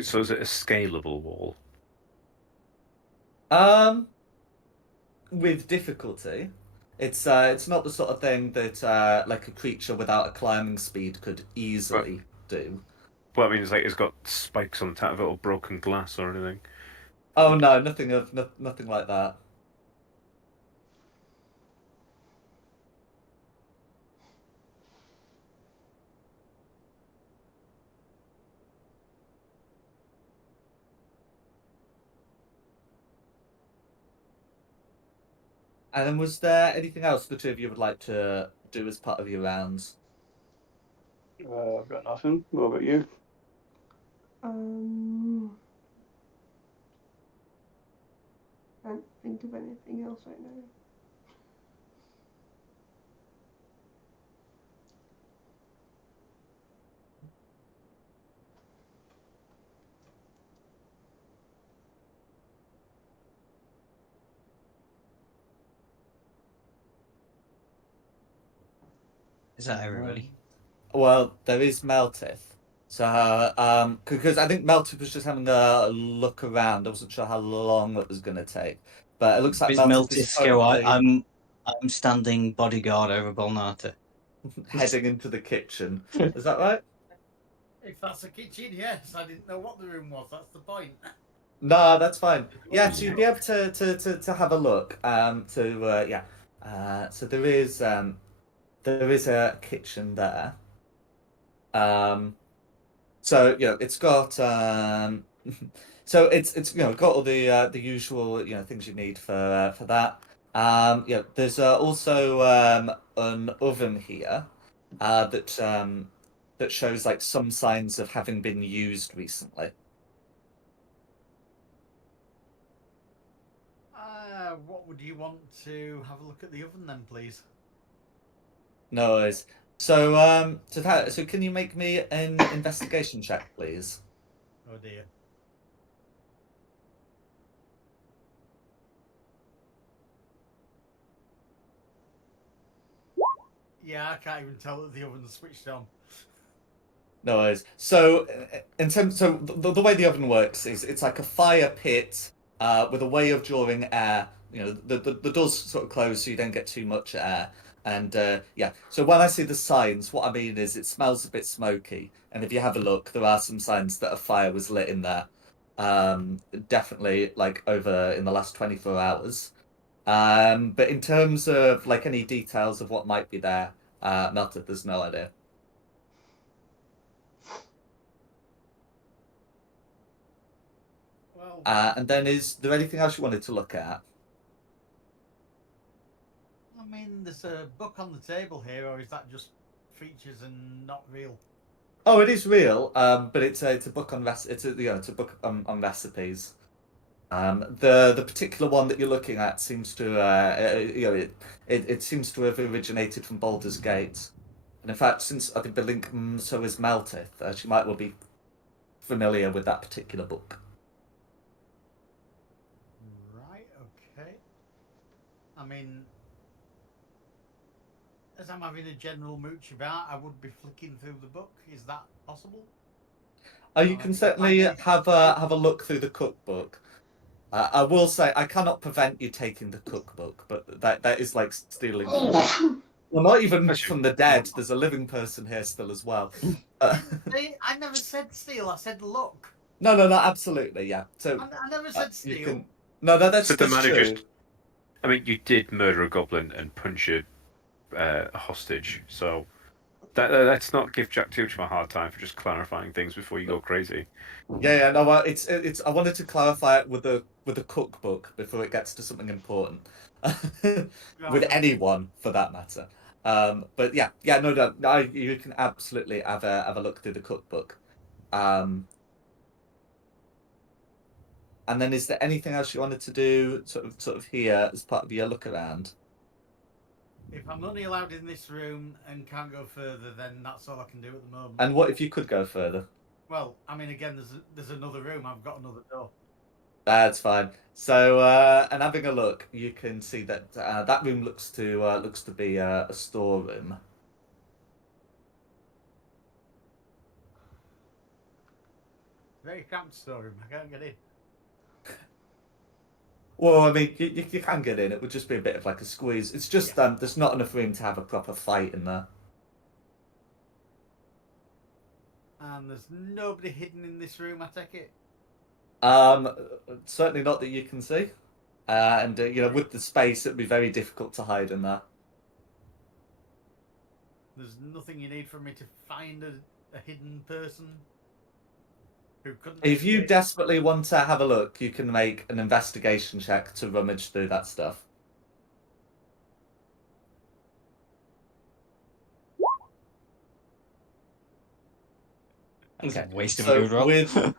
So is it a scalable wall? Um, with difficulty. It's not the sort of thing that like a creature without a climbing speed could But easily do. well, I mean, it's got spikes on the top of it or broken glass or anything. Oh no, nothing like that. And then was there anything else the two of you would like to do as part of your rounds? I've got nothing. What about you? Can't think of anything else right now. Is that everybody? Well, there is Meltith. So, because I think Meltith was just having a look around. I wasn't sure how long it was going to take, but it looks like Is Meltith is Miltis go? currently I'm standing bodyguard over Bolnata. heading into the kitchen. Is that right? If that's the kitchen, yes. I didn't know what the room was. That's the point. No, that's fine. Yeah, so you'd be able to have a look. So there is a kitchen there. So it's got so it's got all the usual things you need for that. There's also an oven here that shows like some signs of having been used recently. What would you want to have a look at the oven then, please? No worries. So so can you make me an investigation check, please? Oh dear. Yeah, I can't even tell that the oven's switched on. No worries. So, the way the oven works is it's like a fire pit with a way of drawing air. The doors sort of close so you don't get too much air. And so when I see the signs, what I mean is it smells a bit smoky. And if you have a look, there are some signs that a fire was lit in there. Definitely like over in the last 24 hours. But in terms of like any details of what might be there, Melted, there's no idea. Well, And then is there anything else you wanted to look at? I mean, there's a book on the table here, or is that just features and not real? Oh, it is real, but it's a book on it's a book on recipes. The particular one that you're looking at seems to it seems to have originated from Baldur's Gate, and in fact, since I think the link so is Meltith, she might well be familiar with that particular book. Right, okay. I mean, as I'm having a general mooch about, I would be flicking through the book. Is that possible? You can certainly have a look through the cookbook. I will say I cannot prevent you taking the cookbook, but that is like stealing. Well, not even from the dead. There's a living person here still as well. I never said steal. I said look. No, absolutely, yeah. So I never said steal. you can. No, that's So the that's manager's. true. I mean, you did murder a goblin and punch a hostage, so let's not give Jack too much of a hard time for just clarifying things before you go crazy. Yeah. No, it's. I wanted to clarify it with the cookbook before it gets to something important, with anyone for that matter. But no, you can absolutely have a look through the cookbook. And then is there anything else you wanted to do sort of here as part of your look around? If I'm only allowed in this room and can't go further, then that's all I can do at the moment. And what if you could go further? Well, I mean, again, there's another room. I've got another door. That's fine. So, and having a look, you can see that that room looks to be a storeroom. Very cramped storeroom. I can't get in. Well, I mean, you can get in. It would just be a bit of like a squeeze. It's just there's not enough room to have a proper fight in there. And there's nobody hidden in this room, I take it. Certainly not that you can see. And with the space, it'd be very difficult to hide in there. There's nothing you need for me to find a hidden person who couldn't. If you escape. desperately want to have a look, you can make an investigation check to rummage through that stuff. It's Okay. a waste of a So good roll. with an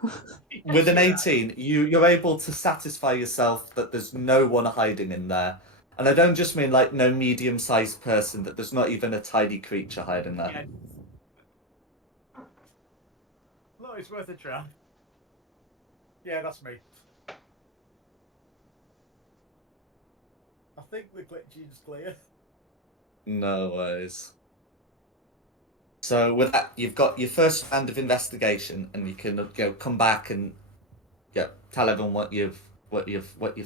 You're right. 18, you're able to satisfy yourself that there's no one hiding in there. And I don't just mean like no medium-sized person, that there's not even a tiny creature hiding there. Yeah. Look, it's worth a try. Yeah, that's me. I think the glitch is clear. No worries. So with that, you've got your first round of investigation, and you can come back and tell everyone what you've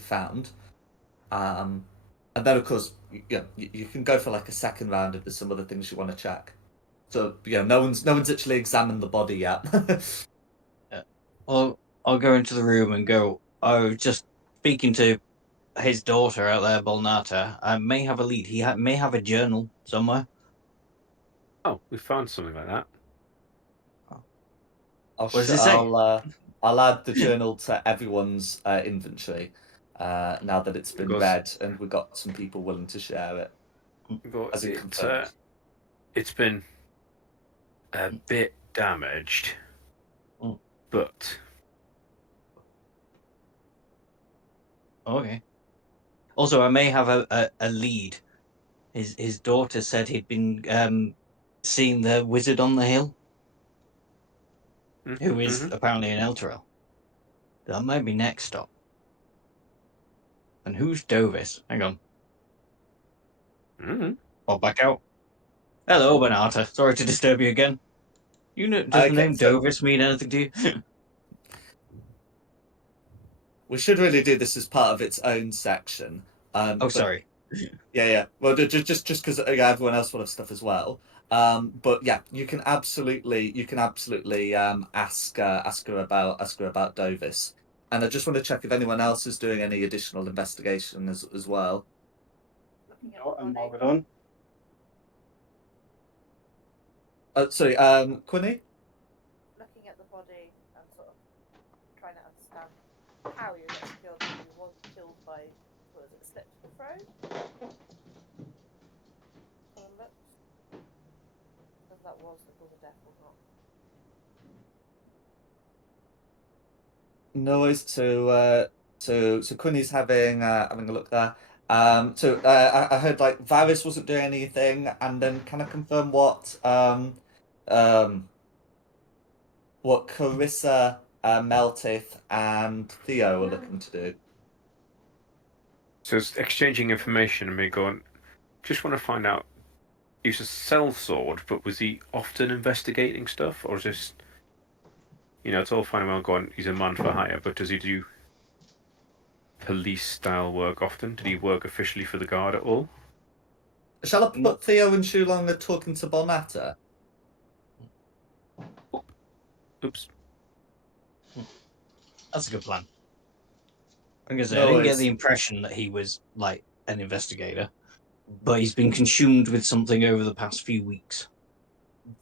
found. And then of course you can go for like a second round if there's some other things you want to check. So no one's actually examined the body yet. I'll go into the room and go. Oh, just speaking to his daughter out there, Bolnata. I may have a lead. He may have a journal somewhere. Oh, we found something like that. What does it say? I'll add the journal to everyone's inventory now that it's been Because- read, and we've got some people willing to share it. But As in confirmed. it's been a bit damaged, Mm. but Okay. Also, I may have a lead. His daughter said he'd been seeing the wizard on the hill, who is apparently an Elturel. That might be next stop. And who's Dovis? Hang on. Pop back out. Hello, Bonata. Sorry to disturb you again. Does the Okay, name so Dovis mean anything to you? we should really do this as part of its own section. Oh, But sorry. yeah. Well, just because everyone else will have stuff as well. But yeah, you can absolutely ask her about Dovis. And I just want to check if anyone else is doing any additional investigation as well. Looking at No, the I'm body. all done. Sorry, Quinny? Looking at the body and sort of trying to understand how he was actually killed. He was killed by, what was it, a slip to the throat? By the looks. Whether that was the cause of death or not. No worries. So Quinny's having a look there. I heard like Varys wasn't doing anything, and then can I confirm what Carissa, Meltith, and Theo are looking to do? so it's exchanging information and me going. Just want to find out. He's a sellsword, but was he often investigating stuff, or is this? It's all fine and well going. He's a man for hire, but does he do police style work often? Did he work officially for the guard at all? Shall I put Theo and Shulong talking to Bonata? Oops. That's a good plan. I'm gonna say I No didn't get the worries. impression that he was like an investigator, but he's been consumed with something over the past few weeks.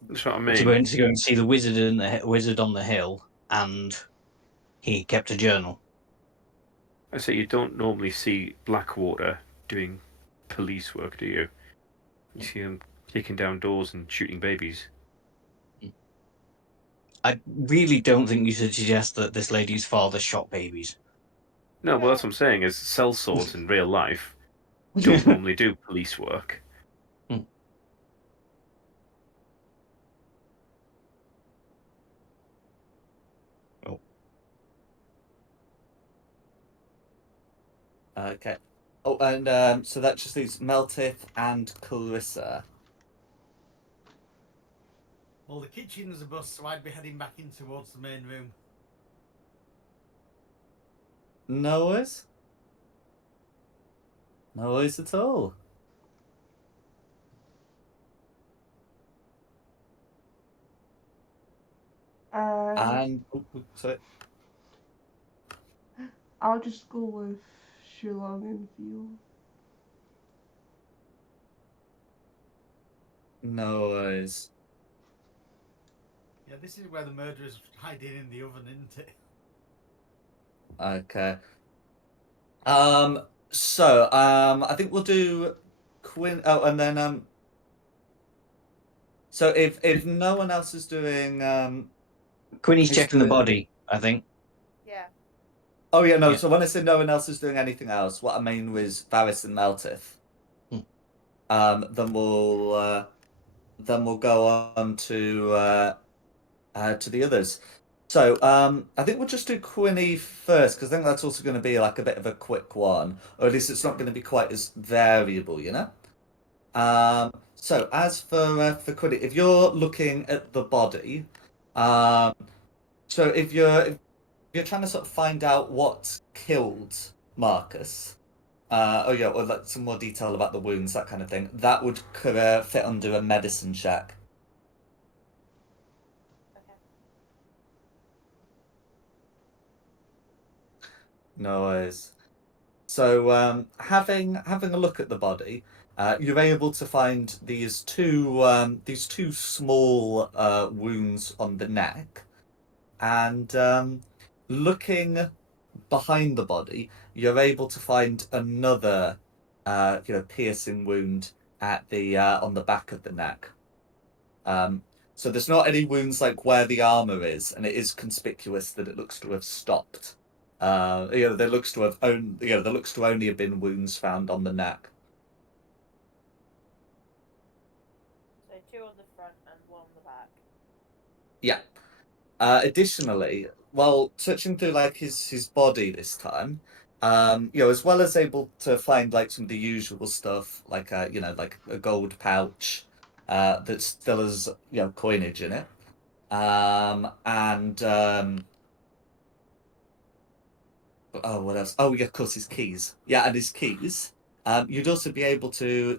That's what I So mean. went to go and see the wizard on the hill, and he kept a journal. I say you don't normally see Blackwater doing police work, do you? You see him kicking down doors and shooting babies. I really don't think you should suggest that this lady's father shot babies. No, well, that's what I'm saying. Is sellswords in real life don't normally do police work. Oh. Okay. Oh, and so that just leaves Meltith and Clarissa. Well, the kitchen's a bust, so I'd be heading back in towards the main room. No worries. No worries at all. And sorry. I'll just go with Shulong and Theo. No worries. Yeah, this is where the murderer's hiding in the oven, isn't it? Okay. I think we'll do Quinn. Oh, and then So if no one else is doing Quinny's It's checking the the- body, I think. Yeah. Oh yeah, no. Yeah. So when I said no one else is doing anything else, what I mean was Varys and Meltith. Hmm. Then we'll go on to the others. So I think we'll just do Quinny first because I think that's also going to be like a bit of a quick one, or at least it's not going to be quite as variable, you know. So as for Quinny, if you're looking at the body, um, so if you're trying to sort of find out what killed Marcus, oh yeah, or like some more detail about the wounds, that kind of thing, that would fit under a medicine check. Okay. No worries. So having a look at the body, you're able to find these two small wounds on the neck, and looking behind the body, you're able to find another piercing wound at the on the back of the neck. Um, so there's not any wounds like where the armor is, and it is conspicuous that it looks to have stopped. There looks to only have been wounds found on the neck. So 2 on the front and 1 on the back. Yeah. Additionally, while searching through like his body this time, as well as able to find like some of the usual stuff, like like a gold pouch, that still has coinage in it, and oh, what else? Oh, yeah, of course, his keys. Yeah, and his keys. You'd also be able to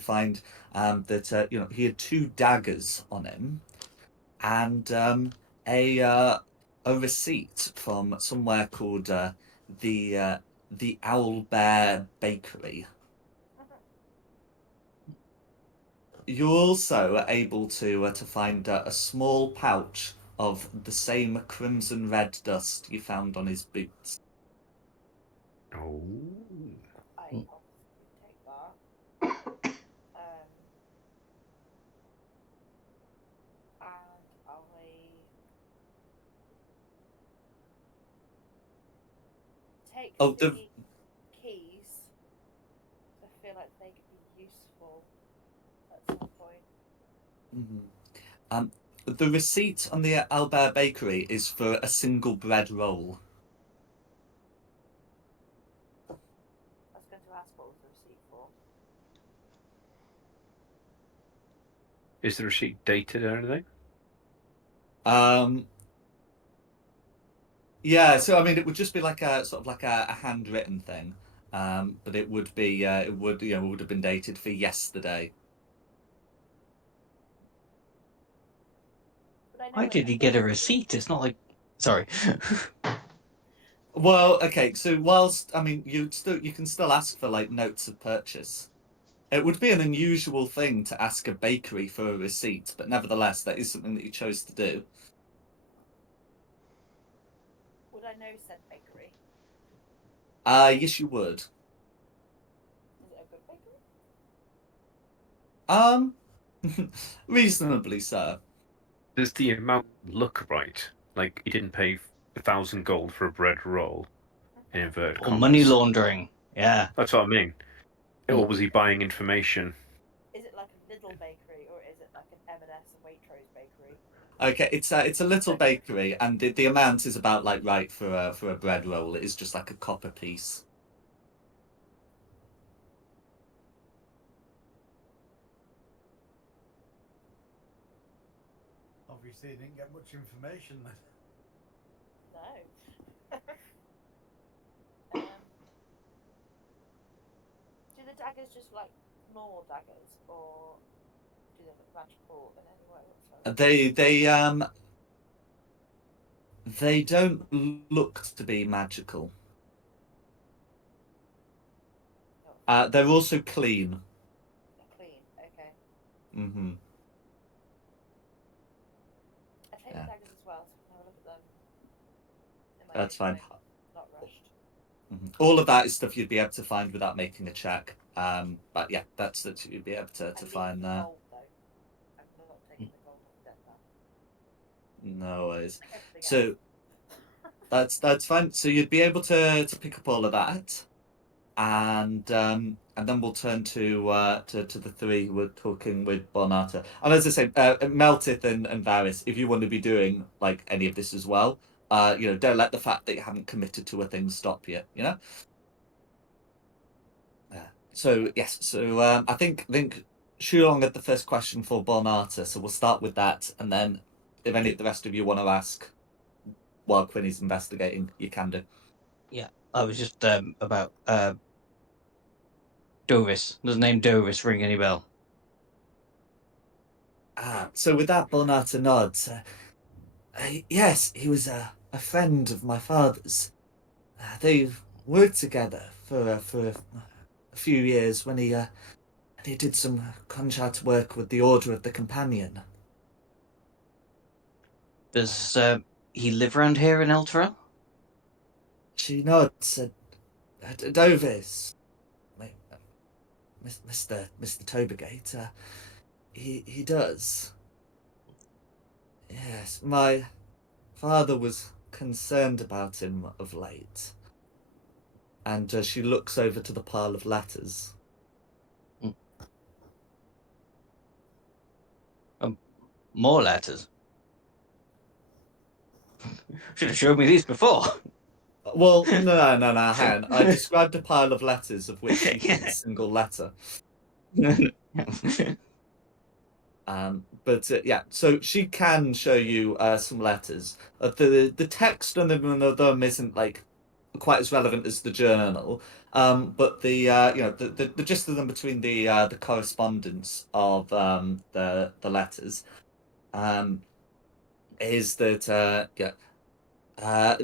find that he had 2 daggers on him, and a receipt from somewhere called the uh, the Owl Bear Bakery. You're also able to find a small pouch of the same crimson red dust you found on his boots. Oh. I Mm. obviously take that. And I take Oh, the keys. I feel like they could be useful at some point. mhm. The receipt on the Albert Bakery is for a single bread roll. I was going to ask what was the receipt for. Is the receipt dated or anything? Um, yeah, so I mean, it would just be like a sort of like a handwritten thing, but it would be it would have been dated for yesterday. But I know Why when did he get a receipt? It's not like. Sorry. Well, okay, so whilst I mean, you can still ask for like notes of purchase. It would be an unusual thing to ask a bakery for a receipt, but nevertheless, that is something that you chose to do. Would I know said bakery? Yes, you would. Is it a good bakery? Um, reasonably so. Does the amount look right? Like he didn't pay 1,000 gold for a bread roll, in inverted Or money commas. laundering. Yeah. That's what I mean. Hmm. Or was he buying information? Is it like a little bakery or is it like an M&S and Waitrose bakery? Okay, it's a little bakery, and the amount is about like right for a bread roll. It is just like a copper piece. Obviously, you didn't get much information then. No. Do the daggers just like normal daggers, or do they look magical in any way whatsoever? They don't look to be magical. They're also clean. They're clean. Okay. Mm-hmm. I take Yeah. the daggers as well, so I can have a look at them in my That's own fine. time, not rushed. All of that is stuff you'd be able to find without making a check. But yeah, that's that you'd be able to I'm find leaving the there. gold though. I'm not taking the gold. I'll get that. No worries. Everything So that's fine. So you'd be able to pick up all of that, and then we'll turn to the three who were talking with Bonata. And as I say, Meltith and Varys, if you want to be doing like any of this as well, don't let the fact that you haven't committed to a thing stop you. So yes, so I think Shulong had the first question for Bonata, so we'll start with that, and then if any of the rest of you want to ask while Quinny's investigating, you can do. Yeah, I was just about Dovis. Does the name Dovis ring any bell? So with that, Bonata nods. Yes, he was a friend of my father's. They've worked together for a few years when he did some contract work with the Order of the Companion. Does he live around here in Elturel? She nods. Dovis, Mr. Tobergate. He does. Yes, my father was concerned about him of late. And she looks over to the pile of letters. More letters. Should have showed me these before. Well, no, hang on. I described a pile of letters of which she hid a Yeah. single letter. But yeah, so she can show you some letters. The text on them isn't like quite as relevant as the journal. But the gist of them between the correspondence of the letters is that uh,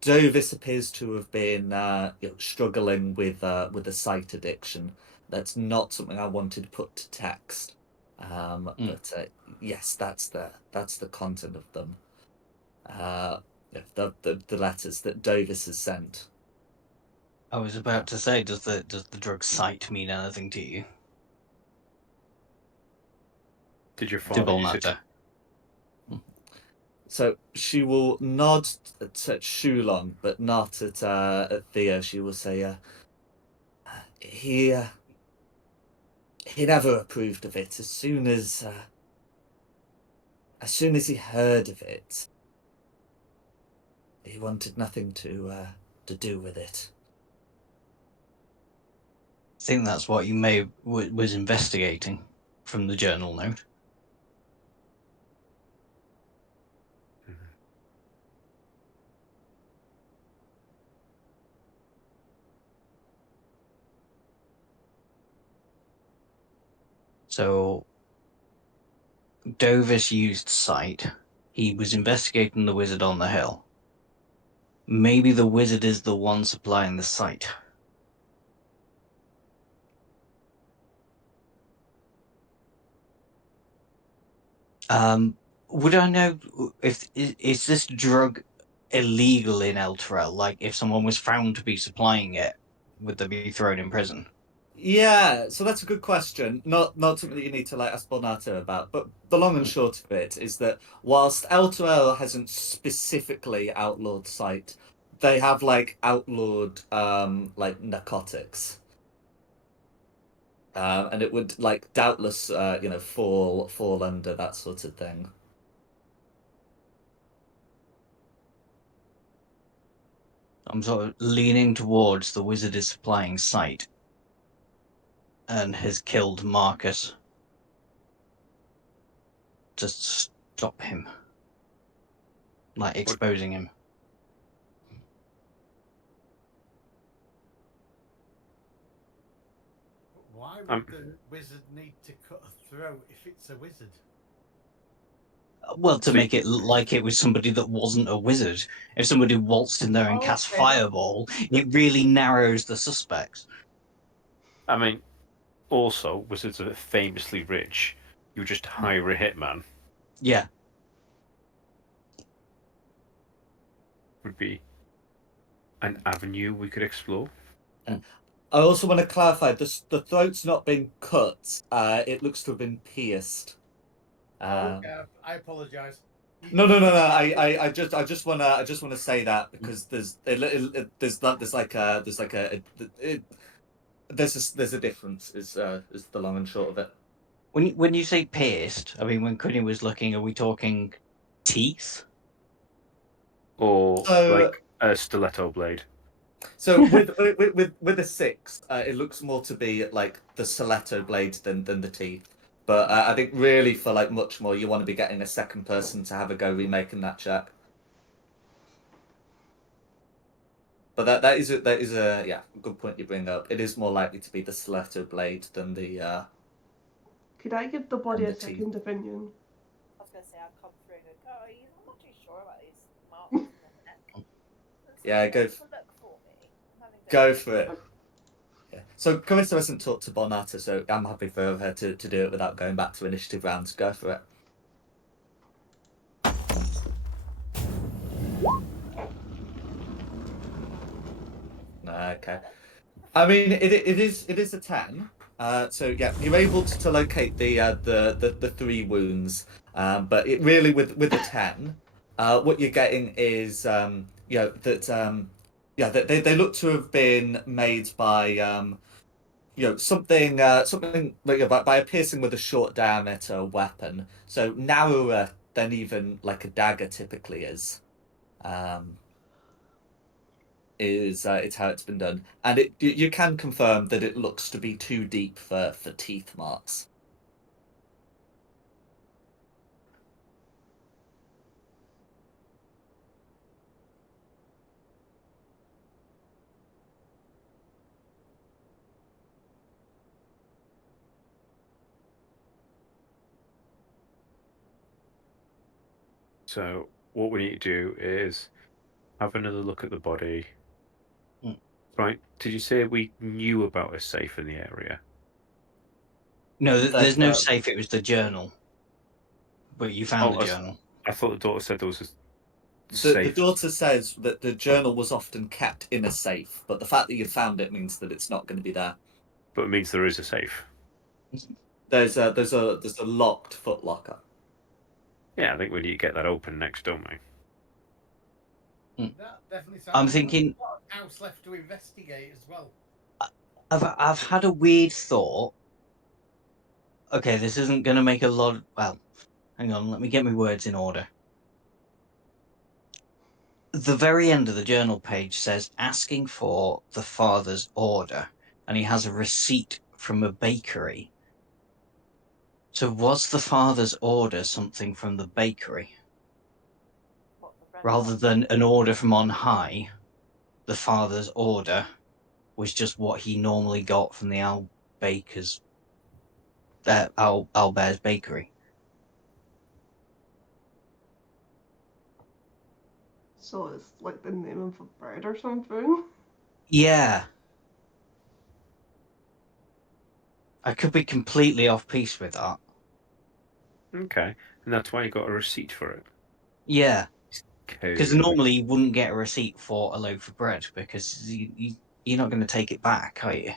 Dovis appears to have been struggling with a sight addiction. That's not something I wanted put to text. But yes, that's the content of them. The letters that Dovis has sent. I was about to say, does the drug sight mean anything to you? Did your To father use it? Bolnata. So she will nod at Shulon, but not at Theo. She will say, he never approved of it. As soon as he heard of it, he wanted nothing to do with it. I think that's what you was investigating from the journal note. Mhm. So Dovis used sight. He was investigating the wizard on the hill. Maybe the wizard is the one supplying the sight. Would I know if is this drug illegal in Elturel? Like, if someone was found to be supplying it, would they be thrown in prison? Yeah, so that's a good question. Not something that you need to like ask Bonato about, but the long and short of it is that whilst L2L hasn't specifically outlawed sight, they have like outlawed like narcotics. And it would like doubtless fall under that sort of thing. I'm sort of leaning towards the wizard is supplying sight and has killed Marcus to stop him, like What, exposing him. But why would um, the wizard need to cut a throat if it's a wizard? Well, to so, make it look like it was somebody that wasn't a wizard. If somebody waltzed in there and cast Okay, that- fireball, it really narrows the suspects. I mean, also, wizards are famously rich. You just hire a hitman, Yeah. would be an avenue we could explore. I also want to clarify the throat's not been cut. It looks to have been pierced. okay, I apologise. No. I just wanna say that because there's a difference. Is the long and short of it. When you say pierced, I mean, when Cunny was looking, are we talking teeth? Or So like a stiletto blade. so with a 6, it looks more to be like the stiletto blade than the teeth. But I think really for like much more, you want to be getting a second person to have a go remaking that check. But that is a yeah good point you bring up. It is more likely to be the stiletto blade than the Could I give the body and a the teeth. second opinion? I was going to say I'd come through and go, guys, I'm not too sure about these marks on the neck. Can Yeah, someone go have a look for me? I'm having a go bit for it. Yeah. So Carissa hasn't talked to Bonata, so I'm happy for her to do it without going back to initiative rounds. Go for it. Okay. I mean, it is a 10. So yeah, you're able to locate the 3 wounds. But it really with a 10, what you're getting is that yeah that they look to have been made by something like by a piercing with a short diameter weapon, so narrower than even like a dagger typically is. Um, it's how it's been done, and you can confirm that it looks to be too deep for teeth marks. So what we need to do is have another look at the body. Mm. Right? Did you say we knew about a safe in the area? No, there's no That safe. It was the journal, but you found the journal. I thought the daughter said there was a the safe, daughter says that the journal was often kept in a safe, but the fact that you found it means that it's not going to be there. but it means there is a safe. There's a locked footlocker. Yeah, I think we need to get that open next, don't we? That definitely sounds I'm like thinking. we've got a house left to investigate as well. I've had a weird thought. Okay, this isn't going to make a lot. Well, hang on. Let me get my words in order. The very end of the journal page says asking for the father's order, and he has a receipt from a bakery. So was the father's order something from the bakery? what the bread Rather box. than an order from on high, the father's order was just what he normally got from the Albert's bakery. So it's like the name of a bird or something. Yeah. I could be completely off piece with that. Okay, and that's why you got a receipt for it. Yeah. Because Okay. normally you wouldn't get a receipt for a loaf of bread because you're not going to take it back, are you?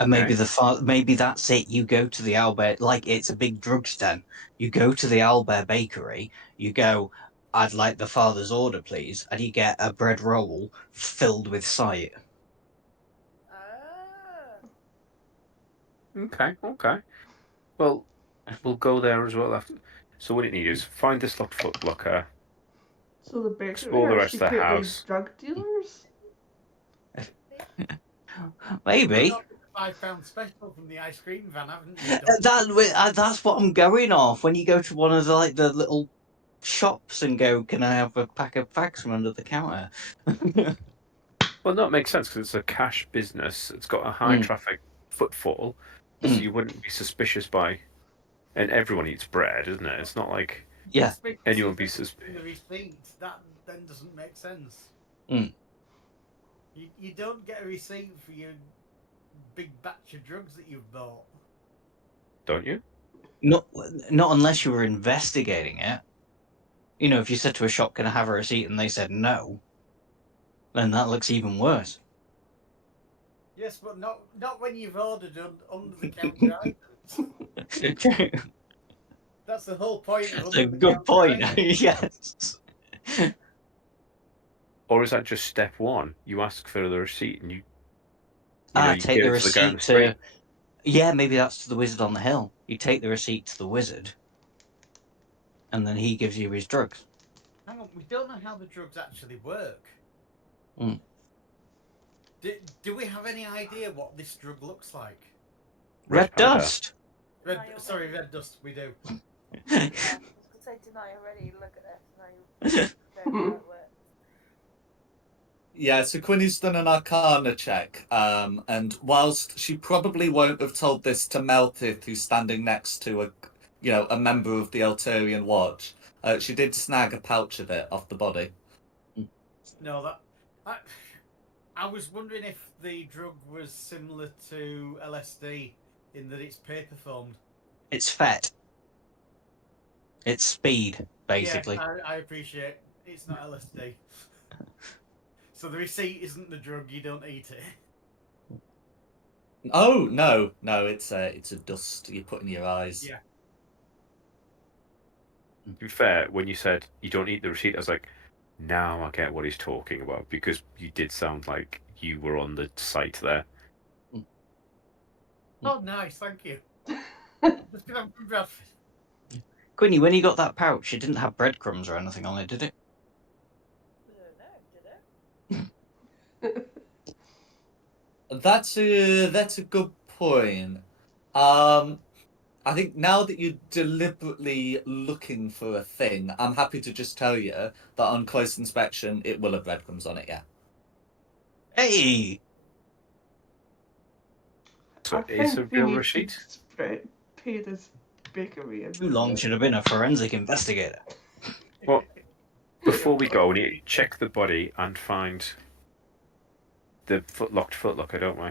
And maybe Okay. maybe that's it. You go to the Albert, like it's a big drugs den. You go to the Albert bakery. You go, I'd like the father's order, please, and you get a bread roll filled with sight. Ah. Okay. Well, we'll go there as well after. So what you need is find this locked foot locker, So the bakery explore the are rest of the secretly house. drug dealers? You've Maybe got the £5 special from the ice cream van, haven't you, Doc? that's what I'm going off. When you go to one of the little shops and go, can I have a pack of fags from under the counter? Well, no, it makes sense because it's a cash business. It's got a high Mm, traffic footfall, so mm, you wouldn't be suspicious by. And everyone eats bread, isn't it? It's not like yeah. anyone Suspicious be of suspicious. the receipt, that then doesn't make sense. Mm. You don't get a receipt for your big batch of drugs that you've bought. Don't you? Not unless you were investigating it. You know, if you said to a shop, "Can I have a receipt?" and they said no, then that looks even worse. Yes, but not when you've ordered under the counter items. That's the whole point of That's a under the good counter point. items. Yes. Or is that just step one? You ask for the receipt and you Take give the it to the guy on the receipt street. to. Yeah, maybe that's to the wizard on the hill. You take the receipt to the wizard, and then he gives you his drugs. Hang on, we don't know how the drugs actually work. Mm. Do we have any idea what this drug looks like? Red Red Panda. dust. Deny already. Sorry, red dust. We do. Yeah, I was gonna say deny already. Look at this. Now you know how it works. Yeah, so Quinny's done an Arcana check, and whilst she probably won't have told this to Meltith, who's standing next to a member of the Eltarian Watch, she did snag a pouch of it off the body. No, I was wondering if the drug was similar to LSD in that it's paper formed. It's fat. It's speed, basically. Yeah, I appreciate it's not LSD. So the receipt isn't the drug. You don't eat it. Oh no, it's a dust you put in your eyes. Yeah. To be fair, when you said you don't eat the receipt, I was like, now I get what he's talking about, because you did sound like you were on the site there. Oh, nice, thank you. Just because I'm from Bradford. Quinny, when you got that pouch, it didn't have breadcrumbs or anything on it, did it? I don't know, did it? That's a good point. I think now that you're deliberately looking for a thing, I'm happy to just tell you that on close inspection, it will have breadcrumbs on it. Yeah. Hey! So I it's a think we real need receipt? to pay this bakery a Too long visit. should have been a forensic investigator. Well, before we go, we need to check the body and find the footlocker, don't we?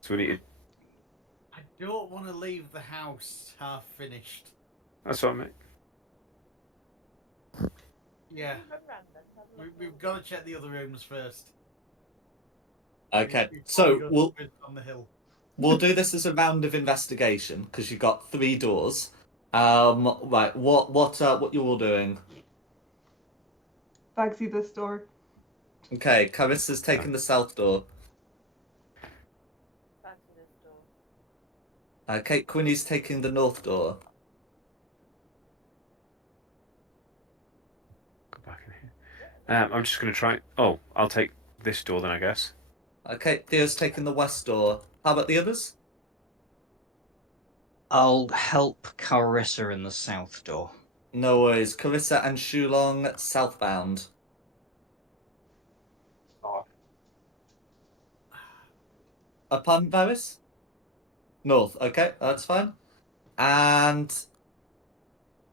So we need to... I don't want to leave the house half finished. That's what I meant. Yeah, Run round then, have a look we've round. got to check the other rooms first. Okay, Before we so go we'll on the hill. do this as a round of investigation because you've got 3 doors. Right, what you all doing? Bagsy this door. Okay, Carissa's taking the south door. Fancy this door. Kate Quinny's taking the north door. Go back in here. Yeah, I'm just going to try... Oh, I'll take this door then, I guess. Okay, Theo's taking the west door. How about the others? I'll help Carissa in the south door. No worries. Carissa and Shulong southbound. Pardon, Varys? North. Okay, that's fine. And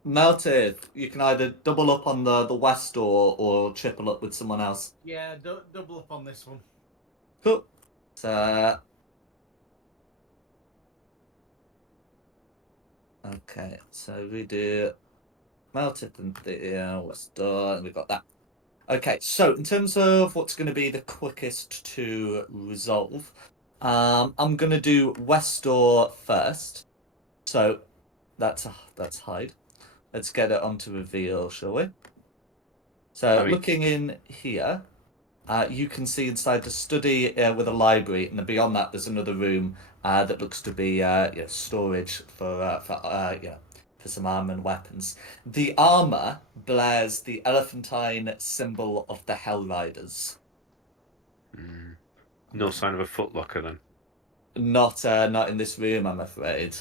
Melted, you can either double up on the west door or triple up with someone else. Yeah, double up on this one. Cool. So, okay, so we do Melted and the west door, and we've got that. Okay, so in terms of what's going to be the quickest to resolve, I'm going to do west door first. So that's hide. Let's get it onto reveal, shall we? So looking in here, you can see inside the study with a library, and then beyond that, there's another room that looks to be storage for some armor and weapons. The armor bears the elephantine symbol of the Hell Riders. No sign of a footlocker then. Not in this room, I'm afraid.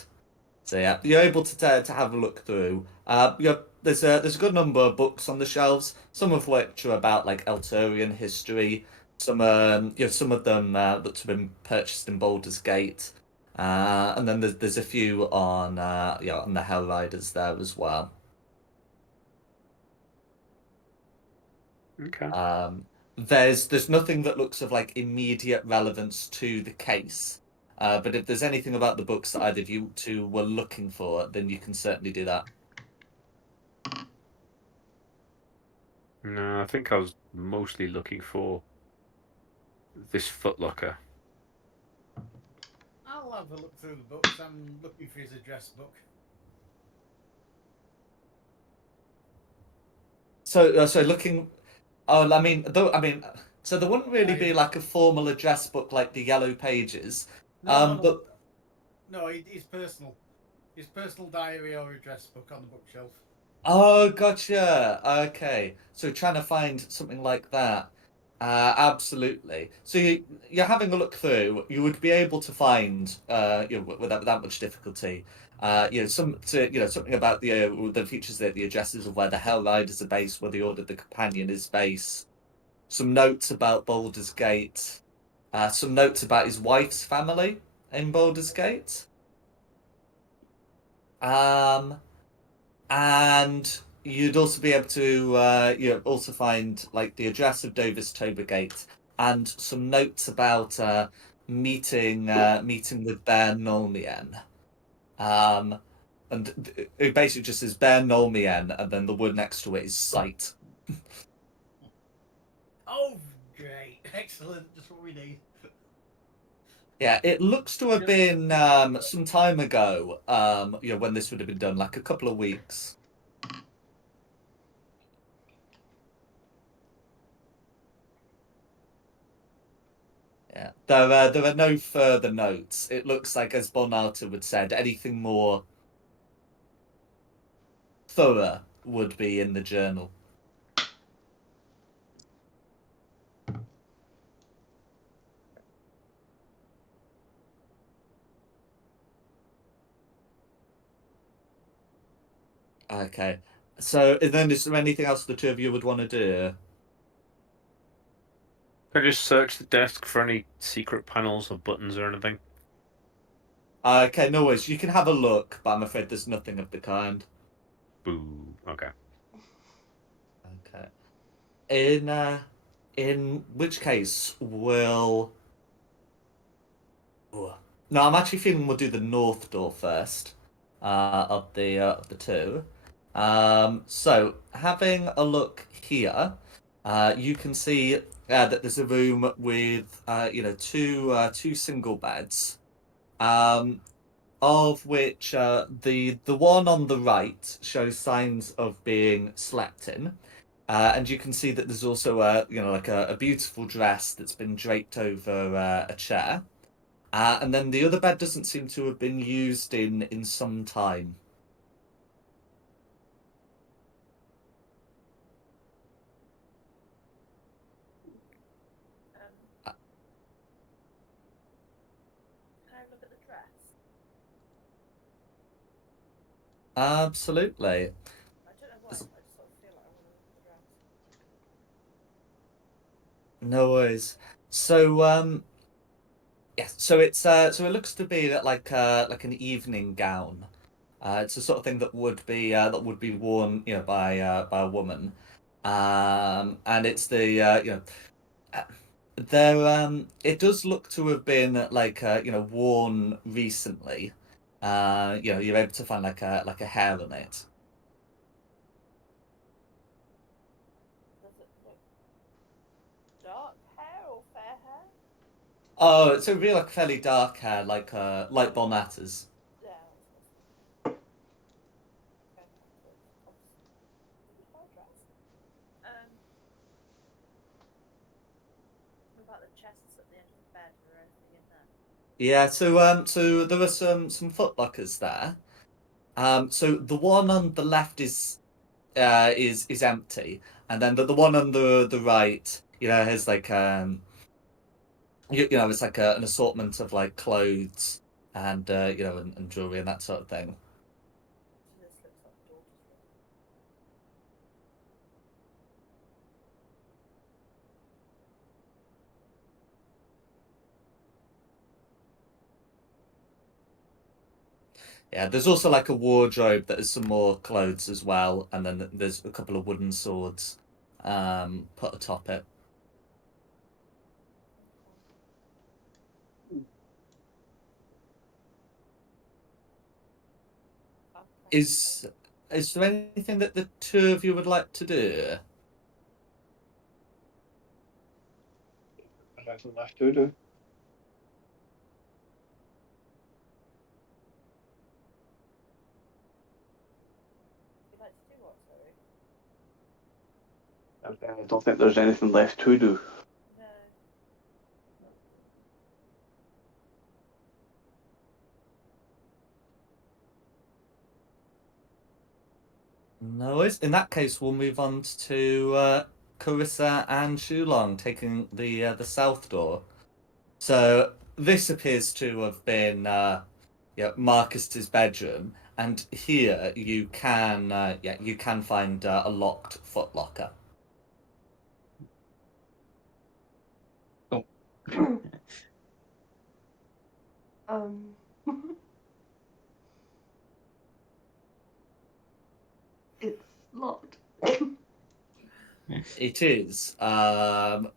So yeah, you're able to have a look through. There's a good number of books on the shelves, some of which are about like Eltarian history. Some some of them look to have been purchased in Baldur's Gate, and then there's a few on on the Hell Riders there as well. Okay. There's nothing that looks of like immediate relevance to the case. But if there's anything about the books that either of you two were looking for, then you can certainly do that. No, I think I was mostly looking for this footlocker. I'll have a look through the books. I'm looking for his address book. So looking. Oh, so there wouldn't really I- be like a formal address book like the Yellow Pages. No. But No, his personal diary or address book on the bookshelf. oh, gotcha. Okay, so trying to find something like that. Absolutely. So you're having a look through. You would be able to find, without much difficulty, something about the features that the addresses of where the Hell Riders are based, where the Order of the Companion is based. Some notes about Baldur's Gate. Some notes about his wife's family in Baldur's Gate. Um, and you'd also be able to also find like the address of Dovis Tobergate and some notes about meeting with Bear Nolmien. Um, and it basically just says Bear Nolmien, and then the word next to it is sight. Oh, great. Excellent. Just what we need. Yeah, it looks to have been some time ago, when this would have been done, like a couple of weeks. Yeah, there are no further notes. It looks like, as Bonata would said, anything more thorough would be in the journal. Okay, so then is there anything else the two of you would want to do? Can I just search the desk for any secret panels or buttons or anything? Okay, no worries. You can have a look, but I'm afraid there's nothing of the kind. Boo. Okay. Okay. In which case, we'll. Ooh. No, I'm actually feeling we'll do the north door first, of the two. So having a look here, you can see that there's a room with two single beds, um, of which the one on the right shows signs of being slept in. And you can see that there's also a beautiful dress that's been draped over a chair. And then the other bed doesn't seem to have been used in some time. Um, can I look at the dress? Absolutely. I don't know why. I just sort of feel like I want to look at the dress. No worries. So yes, so it looks to be like an evening gown. It's the sort of thing that would be worn, by a woman. And it's uh, it does look to have been worn recently. You're able to find like a hair on it. Does it look dark hair or fair hair? Oh, it's a real like fairly dark hair, like Bonatta's. Yeah, that's what I was thinking. Going back to obviously her dress. What about the chests at the end of the bed? Is there anything in there? Yeah, so there are some footlockers there. So the one on the left is empty, and then the one on the right, has like it's like an assortment of like clothes and and jewelry and that sort of thing. So this looks like the daughter's room. Yeah, there's also like a wardrobe that has some more clothes as well, and then there's a couple of wooden swords put atop it. Okay. Is there anything that the two of you would like to do? There's anything left to do. You'd like to do what, sorry? I don't think there's anything left to do. No. No worries. In that case, we'll move on to Carissa and Shulong taking the south door. So this appears to have been Marcus's bedroom, and here you can you can find a locked footlocker. Um, it's locked. It is, but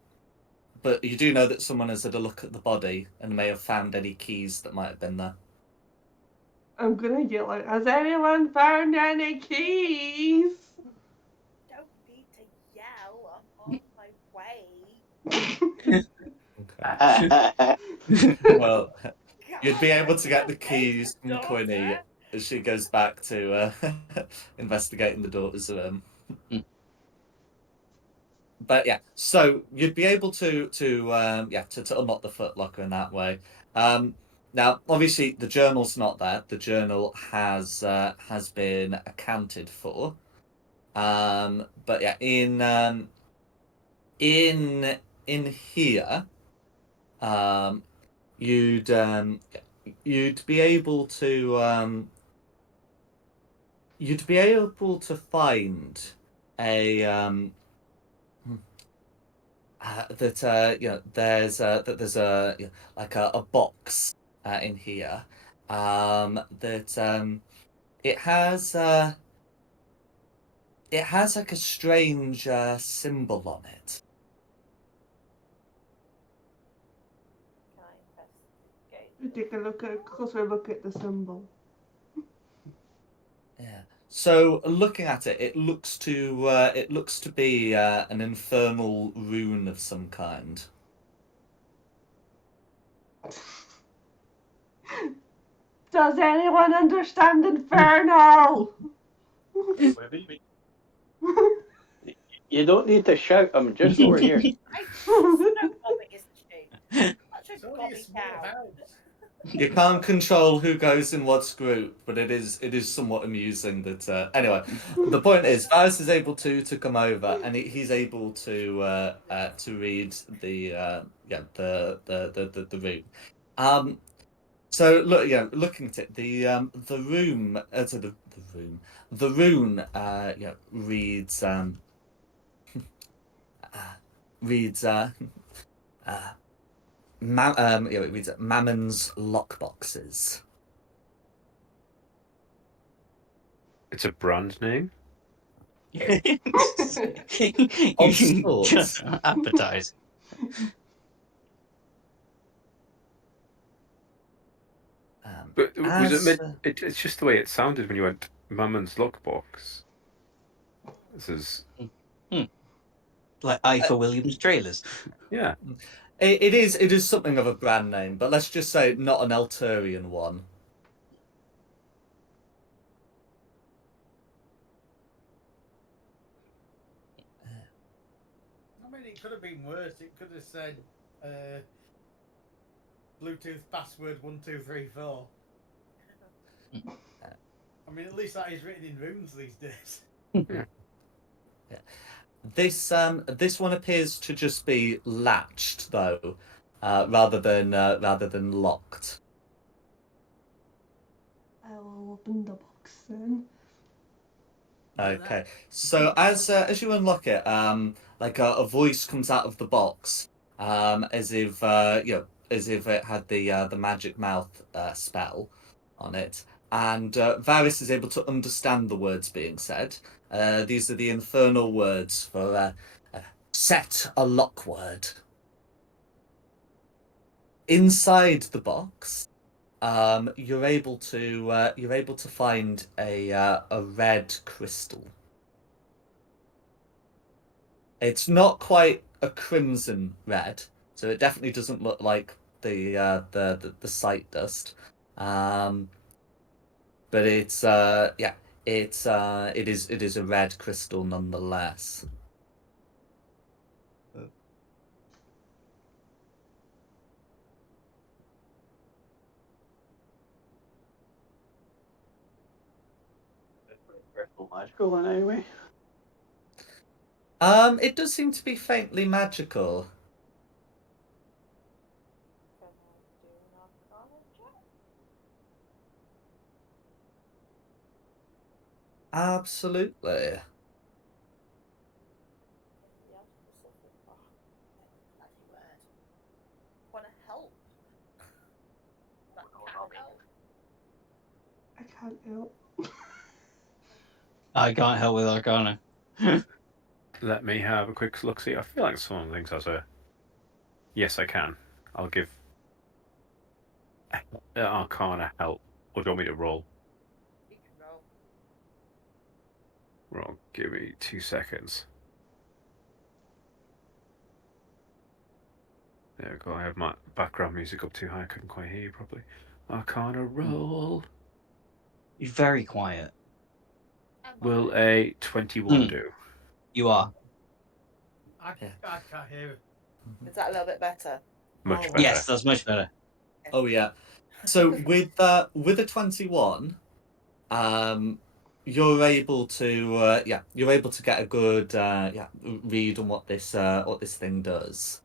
you do know that someone has had a look at the body and may have found any keys that might have been there. I'm gonna yell out, has anyone found any keys? Don't need to yell. I'm on my way. Okay. Well, you'd be able to get the keys from Daughter. Quinny as she goes back to investigating the daughter's room. But yeah, so you'd be able to unlock the footlocker in that way. Now, obviously, the journal's not there. The journal has been accounted for. But yeah, in here, you'd be able to find a there's a box in here that it has like a strange symbol on it. Can I investigate? Take a closer look at the symbol. Yeah. So looking at it, it looks to be an infernal rune of some kind. Does anyone understand Infernal? You don't need to shout. I'm just over here. Snowbobbing, isn't she? Such a It's only a gobby small cow. house. You can't control who goes in what group, but it is somewhat amusing that. Anyway, the point is, Varys is able to come over, and he's able to read the rune. So looking at it, the room, the rune, reads reads it reads Mammon's lockboxes. It's a brand name. Of sorts. Just appetizing. But was as, it meant? It's just the way it sounded when you went Mammon's lockbox. This is Like I for Williams trailers. yeah. it is something of a brand name, but let's just say not an Elturian one. I mean, it could have been worse. It could have said Bluetooth password 1234. I mean, at least that is written in runes these days. Yeah. This one appears to just be latched though, rather than locked. I will open the box then. Okay, so as you unlock it, like a voice comes out of the box, as if as if it had the magic mouth spell on it, and Varys is able to understand the words being said. These are the infernal words for set a lock word. Inside the box, you're able to find a red crystal. It's not quite a crimson red, So it definitely doesn't look like the sight dust. Um, but it's yeah, it is a red crystal nonetheless. Magical then, anyway. It does seem to be faintly magical. Can I do an Arcana check? Absolutely. In the art of perception. Oh, bloody word. Want to help? That can't help. I can't help. I can't help with Arcana. Let me have a quick look. See, I feel like someone thinks that's a. Yes, I can. I'll give Arcana help. Or do you want me to roll? You can roll. Roll. Give me 2 seconds. There we go. I have my background music up too high. I couldn't quite hear you properly. Arcana roll. You're very quiet. And Will mine. a 21 Hmm. do? You are. I can't hear it. Is that a little bit better? Much Oh, better. Yes, that's much better. Oh yeah. So with a 21, you're able to you're able to get a good read on what this thing does.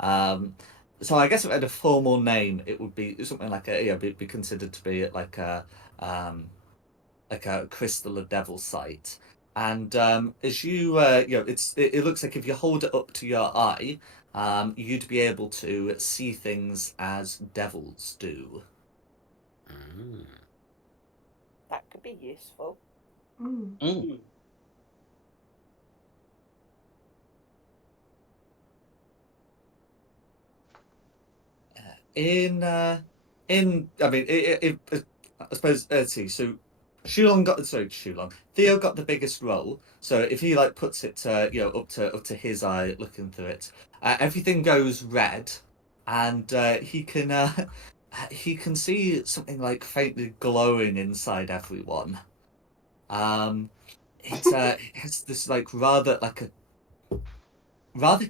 So I guess if it had a formal name, it would be something like be considered to be like a crystal of devil sight. And as it looks like if you hold it up to your eye, you'd be able to see things as devils do. Mm. That could be useful. Mm. Mm. In I mean I suppose let's see. So Shulong. Theo got the biggest roll. So if he like puts it up to his eye, looking through it, everything goes red, and he can see something like faintly glowing inside everyone. Um, it has this like rather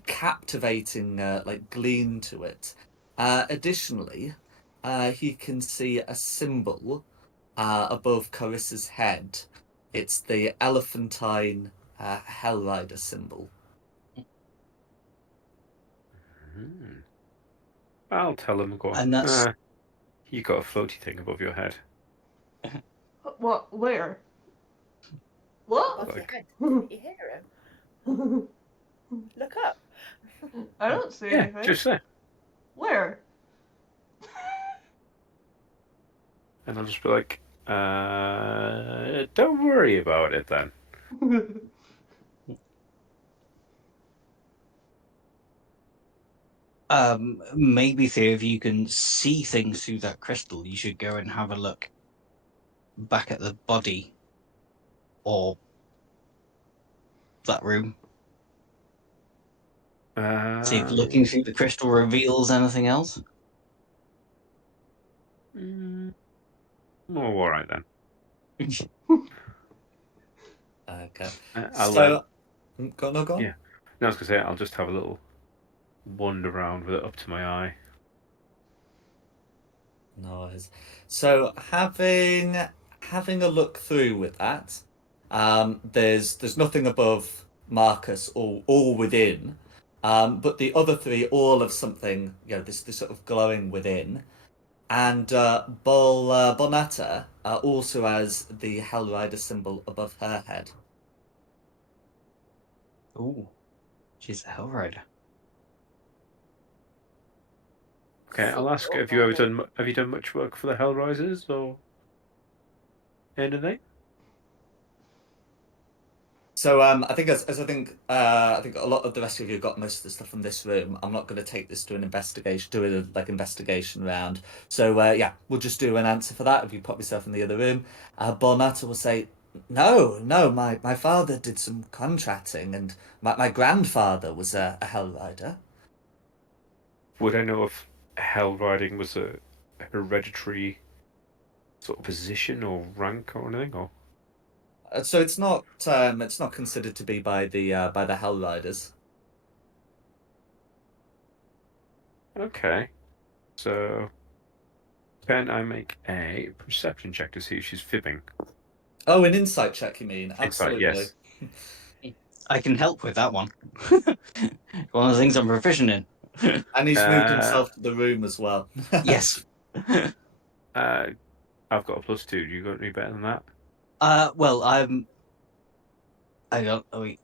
captivating like gleam to it. Additionally, he can see a symbol above Carissa's head. It's the elephantine Hellrider symbol. Mm. I'll tell him. Go on. And that's You got a floaty thing above your head. What? Where? What? Above your Like, head. Didn't you hear him? Look up. I don't see yeah, anything. just there. Where? And I'll just be like, don't worry about it then. Maybe Theo, if you can see things through that crystal, you should go and have a look back at the body or that room. See if looking through the crystal reveals anything else. Oh, all right then. Okay. I'll So go on. yeah. No, I was gonna say I'll just have a little wander around with it up to my eye. Nice. So having a look through with that, there's nothing above Marcus or within, but the other three all have something, this sort of glowing within, and Bonetta also has the Hellrider symbol above her head. Ooh, she's a Hellrider. Okay, I'll ask. Secret Have you ever knowledge. have you done much work for the Hellrisers or anything? So I think a lot of the rest of you got most of the stuff from this room. I'm not going to take this to an investigation, do a like investigation round. So we'll just do an answer for that. If you pop yourself in the other room, Bornata will say, no, my father did some contracting, and my grandfather was a Hellrider. Would I know if hell riding was a hereditary sort of position or rank or anything? Or So it's not considered to be by the Hell Riders. okay, so can I make a perception check to see if she's fibbing? Oh, an insight check, you mean? Insight, Absolutely. yes. I can help with that one. One of the things I'm proficient in. And he's moved Uh, himself to the room as well. Yes. I've got a +2. You got any better than that? Well, I got. Oh, wait.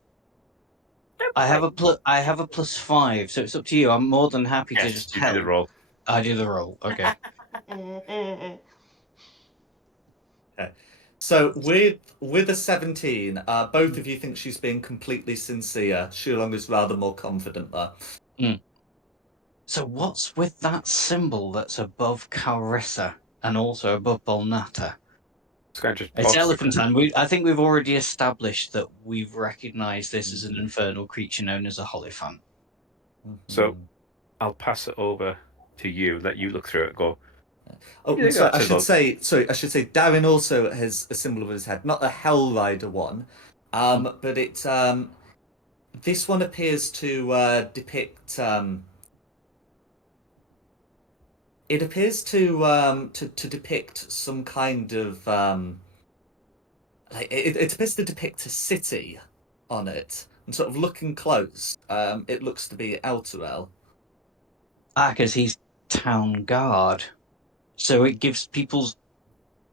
Don't I have a break +5, so it's up to you. I'm more than happy to Yes, just you do the help. roll. I do the roll. Okay. Okay. So with a 17, both of you think she's being completely sincere. Shulong is rather more confident there. So what's with that symbol that's above Carissa and also above Bolnata? It's kind of just It's possible. Elephantine. I think we've already established that we've recognised this as an infernal creature known as a Hollyphant. So Mhm. I'll pass it over to you. Let you look through it. And go. Oh, You think sorry, that's a lot? I should say Darren also has a symbol of his head, not the Hell Rider one, but this one appears to depict it appears to depict some kind of like it appears to depict a city on it, and sort of looking close, it looks to be Elturel. Because he's town guard. So it gives people's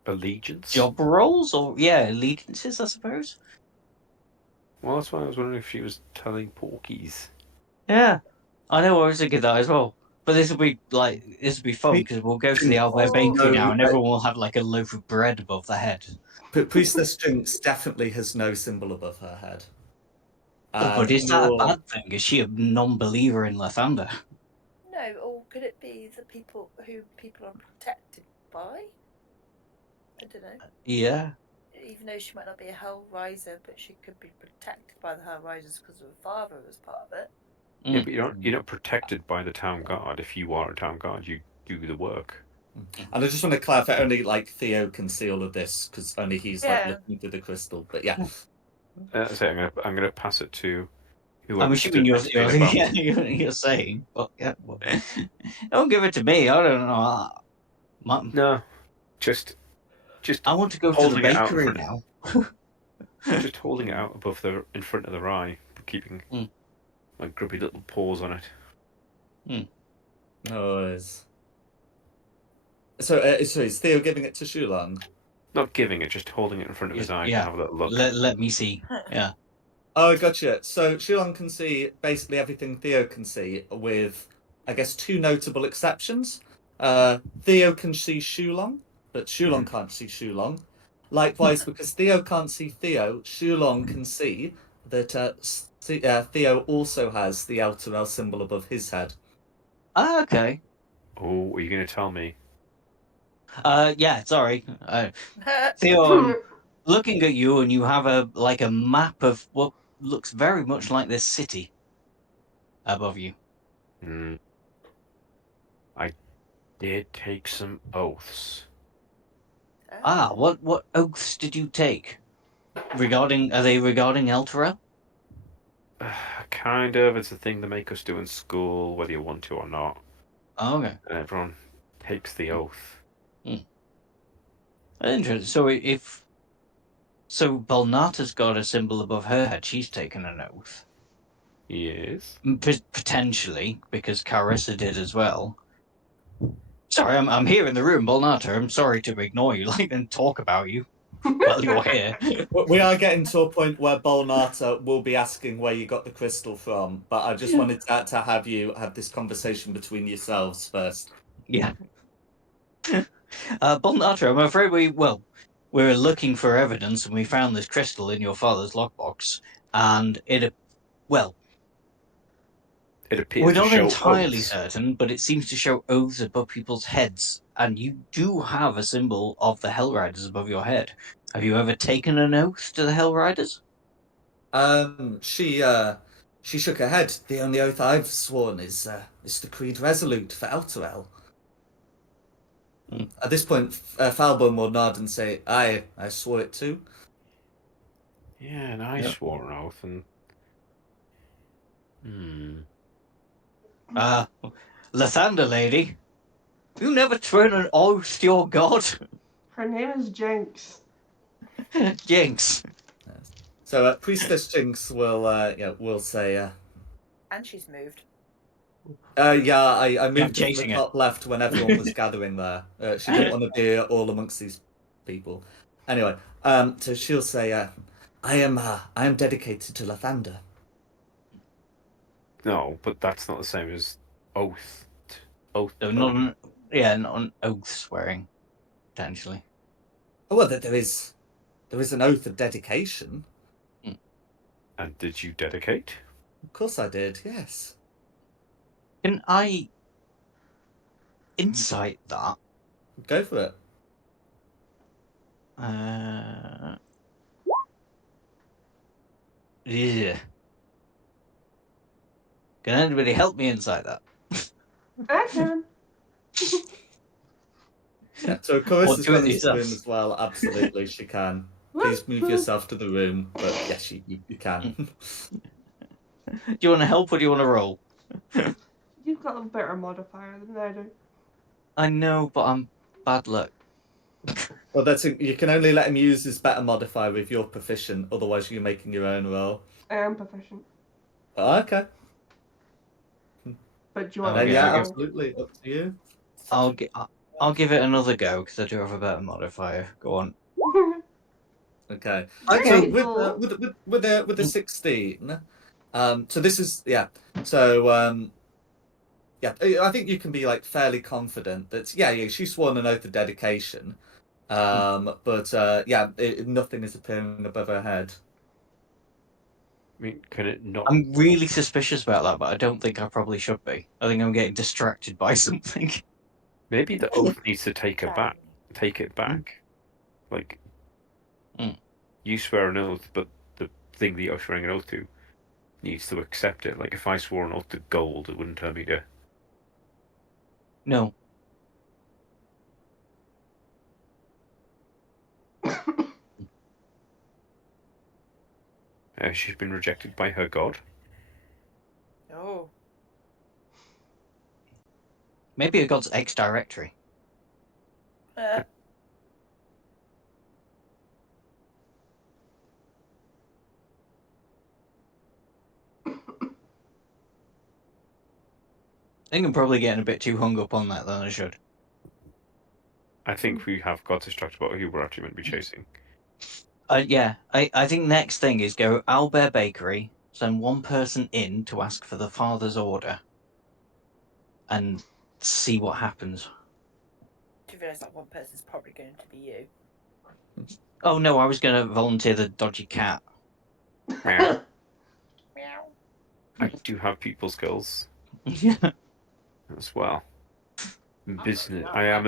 Allegiance. job roles, or allegiances, I suppose. Well, that's why I was wondering if she was telling porkies. Yeah, I know. I was thinking that as well. But this will be fun because we'll go to the Albert Bakery now, and everyone will have like a loaf of bread above their head. But Priestess Jinx definitely has no symbol above her head. But is that a Nor bad thing? Is she a non-believer in Lathander? No, or could it be the people who people are protected by? I don't know. Yeah. Even though she might not be a Hell Riser, but she could be protected by the Hell Risers because her father was part of it. Yeah, but you're not protected by the town guard. If you are a town guard, you do the work. And I just want to clarify, only like Theo can see all of this because only he's like Yeah. looking through the crystal. But yeah, So I'm gonna pass it to I'm whoever assuming stood next to me in the bar. you're saying, but yeah, don't give it to me. I don't know. No, just I want to go to the holding it out in bakery front. now. Just holding it out above in front of the eye, keeping my grubby little paws on it. no worries. So is Theo giving it to Shulang? Not giving it, just holding it in front of his eye to have a little look. Let me see. Yeah. Oh, gotcha. So Shulang can see basically everything Theo can see, with I guess two notable exceptions. Theo can see Shulong, but Shulong can't see Shulong. Likewise, because Theo can't see Theo, Shulong can see that Theo also has the Elturel symbol above his head. Okay. Oh, are you going to tell me? Yeah. Sorry. Theo, I'm looking at you, and you have a map of what looks very much like this city above you. I did take some oaths. What oaths did you take? Are they regarding Elturel? Kind of. It's a thing they make us do in school, whether you want to or not. Oh, okay. And everyone takes the oath. Interesting. So Balnata's got a symbol above her head. She's taken an oath. Yes. Potentially, because Carissa did as well. Sorry, I'm here in the room, Balnata. I'm sorry to ignore you, and talk about you while you're here. We are getting to a point where Bolnata will be asking where you got the crystal from, but I just wanted to have you have this conversation between yourselves first. Yeah. Balnata, I'm afraid we were looking for evidence, and we found this crystal in your father's lockbox, and it It we're appears to not show entirely oaths. certain, but it seems to show oaths above people's heads, and you do have a symbol of the Hell Riders above your head. Have you ever taken an oath to the Hell Riders? She She shook her head. The only oath I've sworn is the Creed Resolute for Elturel. At this point, Falbon will nod and say, I swore it too. Yeah, and I Yeah. swore an oath, and Lathander lady, you never sworn an oath to your god. Her name is Jinx. Jinx. So Priestess Jinx will say, And she's moved. I moved her from the chasing her. top left when everyone was gathering there. She didn't want to be all amongst these people. Anyway, so she'll say, I am dedicated to Lathander. no, but that's not the same as oath. Oath. So not an oath swearing, potentially. Oh, well, there is an oath of dedication. And did you dedicate? Of course I did, yes. Can I insight that? Go for it. Yeah. Can anybody help me insight that? I can. Yeah, so Or Carissa's do it gone into the yourself. room as well. Absolutely, she can. Please move yourself to the room. But yes, you can. Do you want to help or do you want to roll? You've got a better modifier than I do. I know, but I'm bad luck. Well, you can only let him use his better modifier if you're proficient. Otherwise, you're making your own roll. I am proficient. Oh, okay. But do you want Okay, me Yeah, to roll? absolutely. Up to you. I'll give it another go because I do have a better modifier. Go on. Okay. Okay, So cool. with the 16, so this is So I think you can be like fairly confident that she swore an oath of dedication. But nothing is appearing above her head. I mean, can it not? I'm really suspicious about that, but I don't think I probably should be. I think I'm getting distracted by something. Maybe the oath needs to take it back. Shiny. Take it back. Like, Mm. you swear an oath, but the thing that you're swearing an oath to needs to accept it. Like, if I swore an oath to gold, it wouldn't tell me to. No. She's been rejected by her god. Oh. Maybe a god's X directory. I think I'm probably getting a bit too hung up on that than I should. I think we have got distracted about who we're actually meant to be chasing. I think next thing is go Owlbear Bakery, send one person in to ask for the father's order, and see what happens. Do you realise that one person's probably going to be you? Oh no, I was going to volunteer the dodgy cat. Meow. Meow. I do have people skills Yeah. as well. Business. I am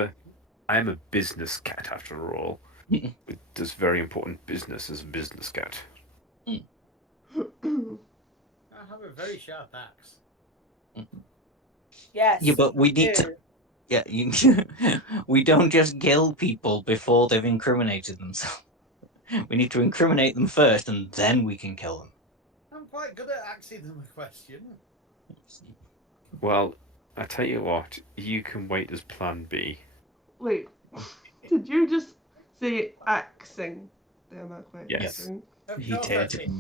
a business cat after all. It does very important business as a business cat. I have a very sharp axe. Yes. Yeah, but we you need do. to. Yeah, we don't just kill people before they've incriminated themselves. We need to incriminate them first, and then we can kill them. I'm quite good at asking them a question. Well, I tell you what, you can wait as Plan B. Wait, did you just say axing? Am I quite Yes. sure? Of He course I did.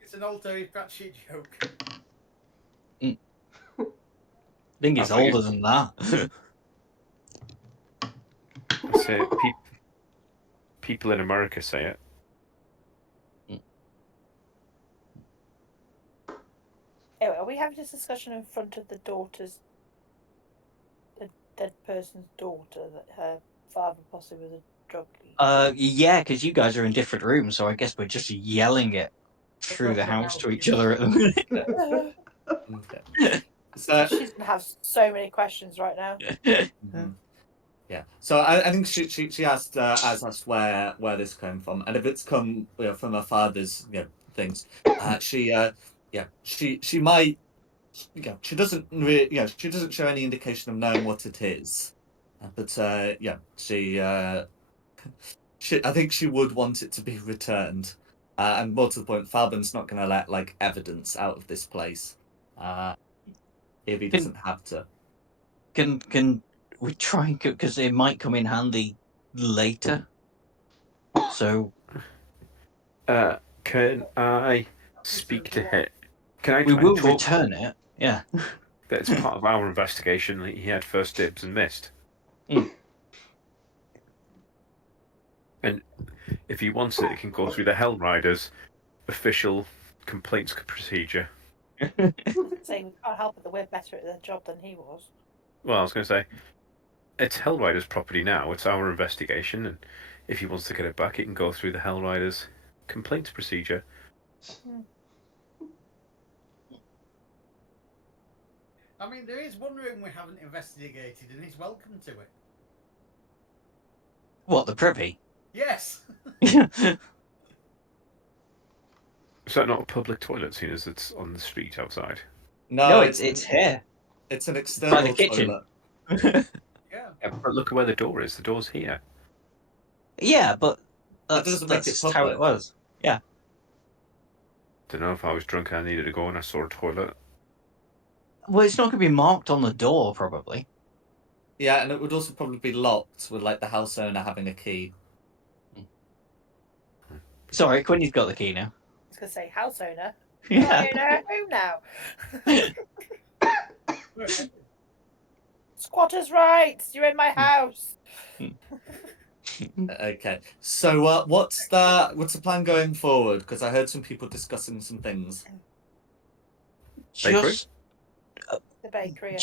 It's an old Terry Pratchett joke. I think it's I thought you- older than that. I say people in America say it. Anyway, are we having this discussion in front of the dead person's daughter, that her father possibly was a drug dealer? Yeah, because you guys are in different rooms, so I guess we're just yelling it through the house to each other at the minute. Okay. So She's gonna have so many questions right now. yeah, so I think she asked where this came from, and if it's come from her father's things. She might, she doesn't really, she doesn't show any indication of knowing what it is, but I think she would want it to be returned. And more to the point, Falbin's not going to let like evidence out of this place if he doesn't have to. Can we try, because it might come in handy later. So Can I speak to him? Can I we try and will talk? return it. Yeah. That it's part of our investigation that he had first dibs and missed. And if he wants it, it can go through the Hell Riders official complaints procedure. Saying we can't help it that we're better at their job than he was. Well, I was going to say, it's Hell Riders' property now. It's our investigation, and if he wants to get it back, it can go through the Hell Riders complaints procedure. I mean, there is one room we haven't investigated, and he's welcome to it. What, the privy? Yes. Is that not a public toilet, seeing as it's on the street outside? No, it's here. It's an By external the kitchen. toilet. Yeah. But look at where the door is. The door's here. Yeah, but That that's doesn't make it just how it public. was. Yeah. Don't know if I was drunk and I needed to go and I saw a toilet. Well, it's not going to be marked on the door, probably. Yeah, and it would also probably be locked with like the house owner having a key. Sorry, Quinny's got the key now. I was going to say house owner. Yeah. In her home now. Squatter's rights. You're in my house. Okay, so what's the plan going forward? Because I heard some people discussing some things. Just The bakery.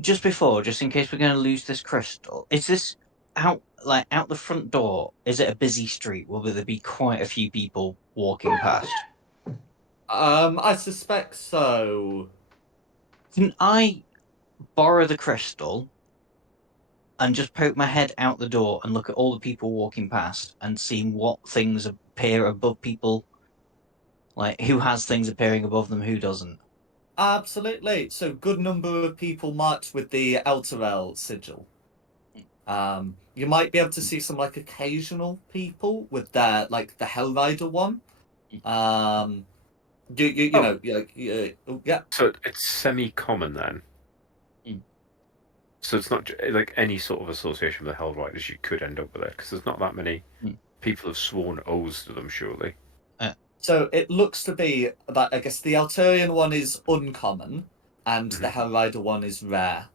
just before, just in case we're going to lose this crystal, is this out the front door? Is it a busy street? Will there be quite a few people walking past? I suspect so. Can I borrow the crystal and just poke my head out the door and look at all the people walking past and see what things appear above people? Like, who has things appearing above them, who doesn't? Absolutely. So good number of people marked with the Elturel sigil. You might be able to see some like occasional people with their like the Hellrider one. You know, yeah. So it's semi-common then. So it's not like any sort of association with the Hell Riders you could end up with it, because there's not that many people have sworn oaths to them, surely. So it looks to be that I guess the Alturian one is uncommon, and the Hellrider one is rare.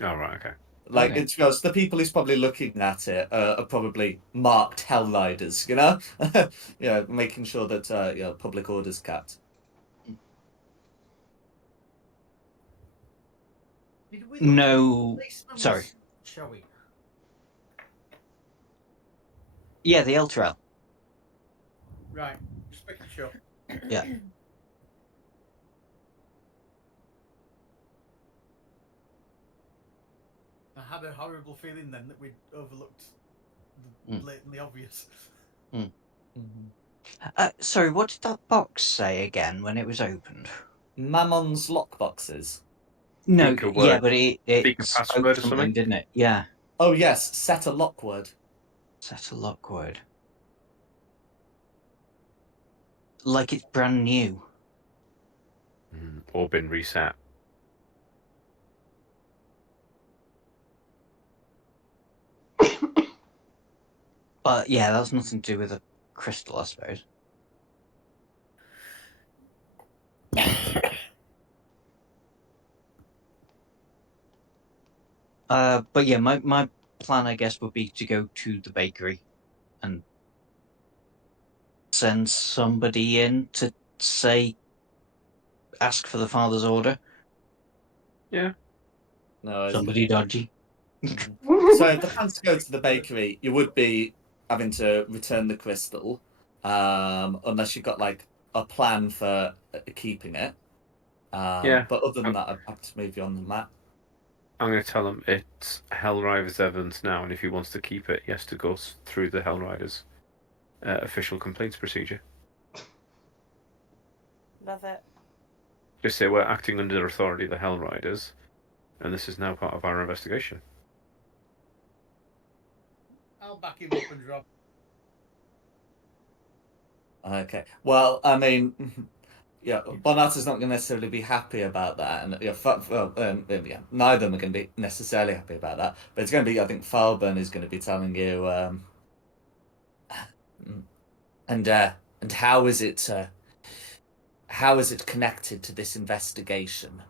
Oh, right, okay. Like Okay. it's because the people who's probably looking at it are probably marked Hellriders, you know, making sure that public order's kept. Did we look No. policeman Sorry. was showing? Yeah, the Elturel. Right. Just making sure. Yeah. I had a horrible feeling then that we'd overlooked the blatantly obvious. Sorry, what did that box say again when it was opened? Mammon's lockboxes. No, Speak a yeah, word. but it Speak a spoke password or something, something? didn't it? Yeah. Oh yes, set a lock word. Set a lock word. Like it's brand new. Or been reset. But yeah, that's nothing to do with the crystal, I suppose. But yeah, my plan, I guess, would be to go to the bakery and send somebody in to ask for the father's order. Yeah. No, Somebody dodgy. So if the plan to go to the bakery, you would be having to return the crystal, unless you've got like a plan for keeping it. Yeah. But other than that, I'd have to move you on the map. I'm going to tell him it's Hellriders evidence now, and if he wants to keep it, he has to go through the Hellriders official complaints procedure. Love it. Just say we're acting under the authority of the Hell Riders, and this is now part of our investigation. I'll back him up and drop. Okay. Well, I mean, yeah, Bonata's not going to necessarily be happy about that, and yeah, yeah, neither of them are going to be necessarily happy about that. But it's going to be, I think, Falburn is going to be telling you, and how is it connected to this investigation?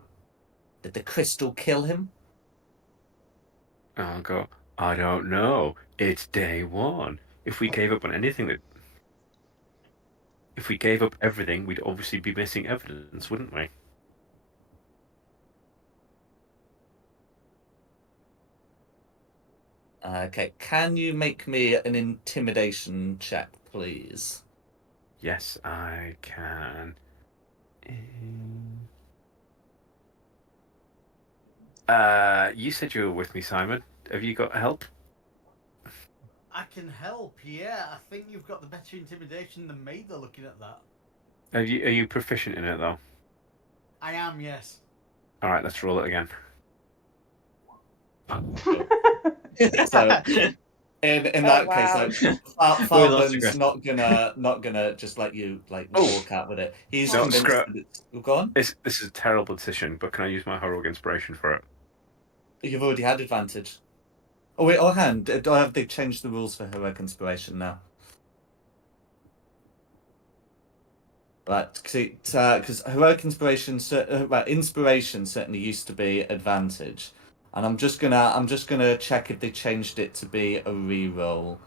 Did the crystal kill him? I'll go, I don't know. It's day one. If we gave up on anything if we gave up everything, we'd obviously be missing evidence, wouldn't we? Okay, can you make me an intimidation check, please? Yes, I can. You said you were with me, Simon. Have you got help? I can help, yeah. I think you've got the better intimidation than me, though, looking at that. Are you proficient in it, though? I am, yes. All right, let's roll it again. So, in that case, wow. Falburn's not gonna just let you walk out with it. He's No, convinced screw it. that it's go on. This is a terrible decision, but can I use my heroic inspiration for it? You've already had advantage. Oh wait, oh hand. Have they changed the rules for heroic inspiration now? Right, because heroic inspiration, inspiration certainly used to be advantage, and I'm just gonna check if they changed it to be a reroll.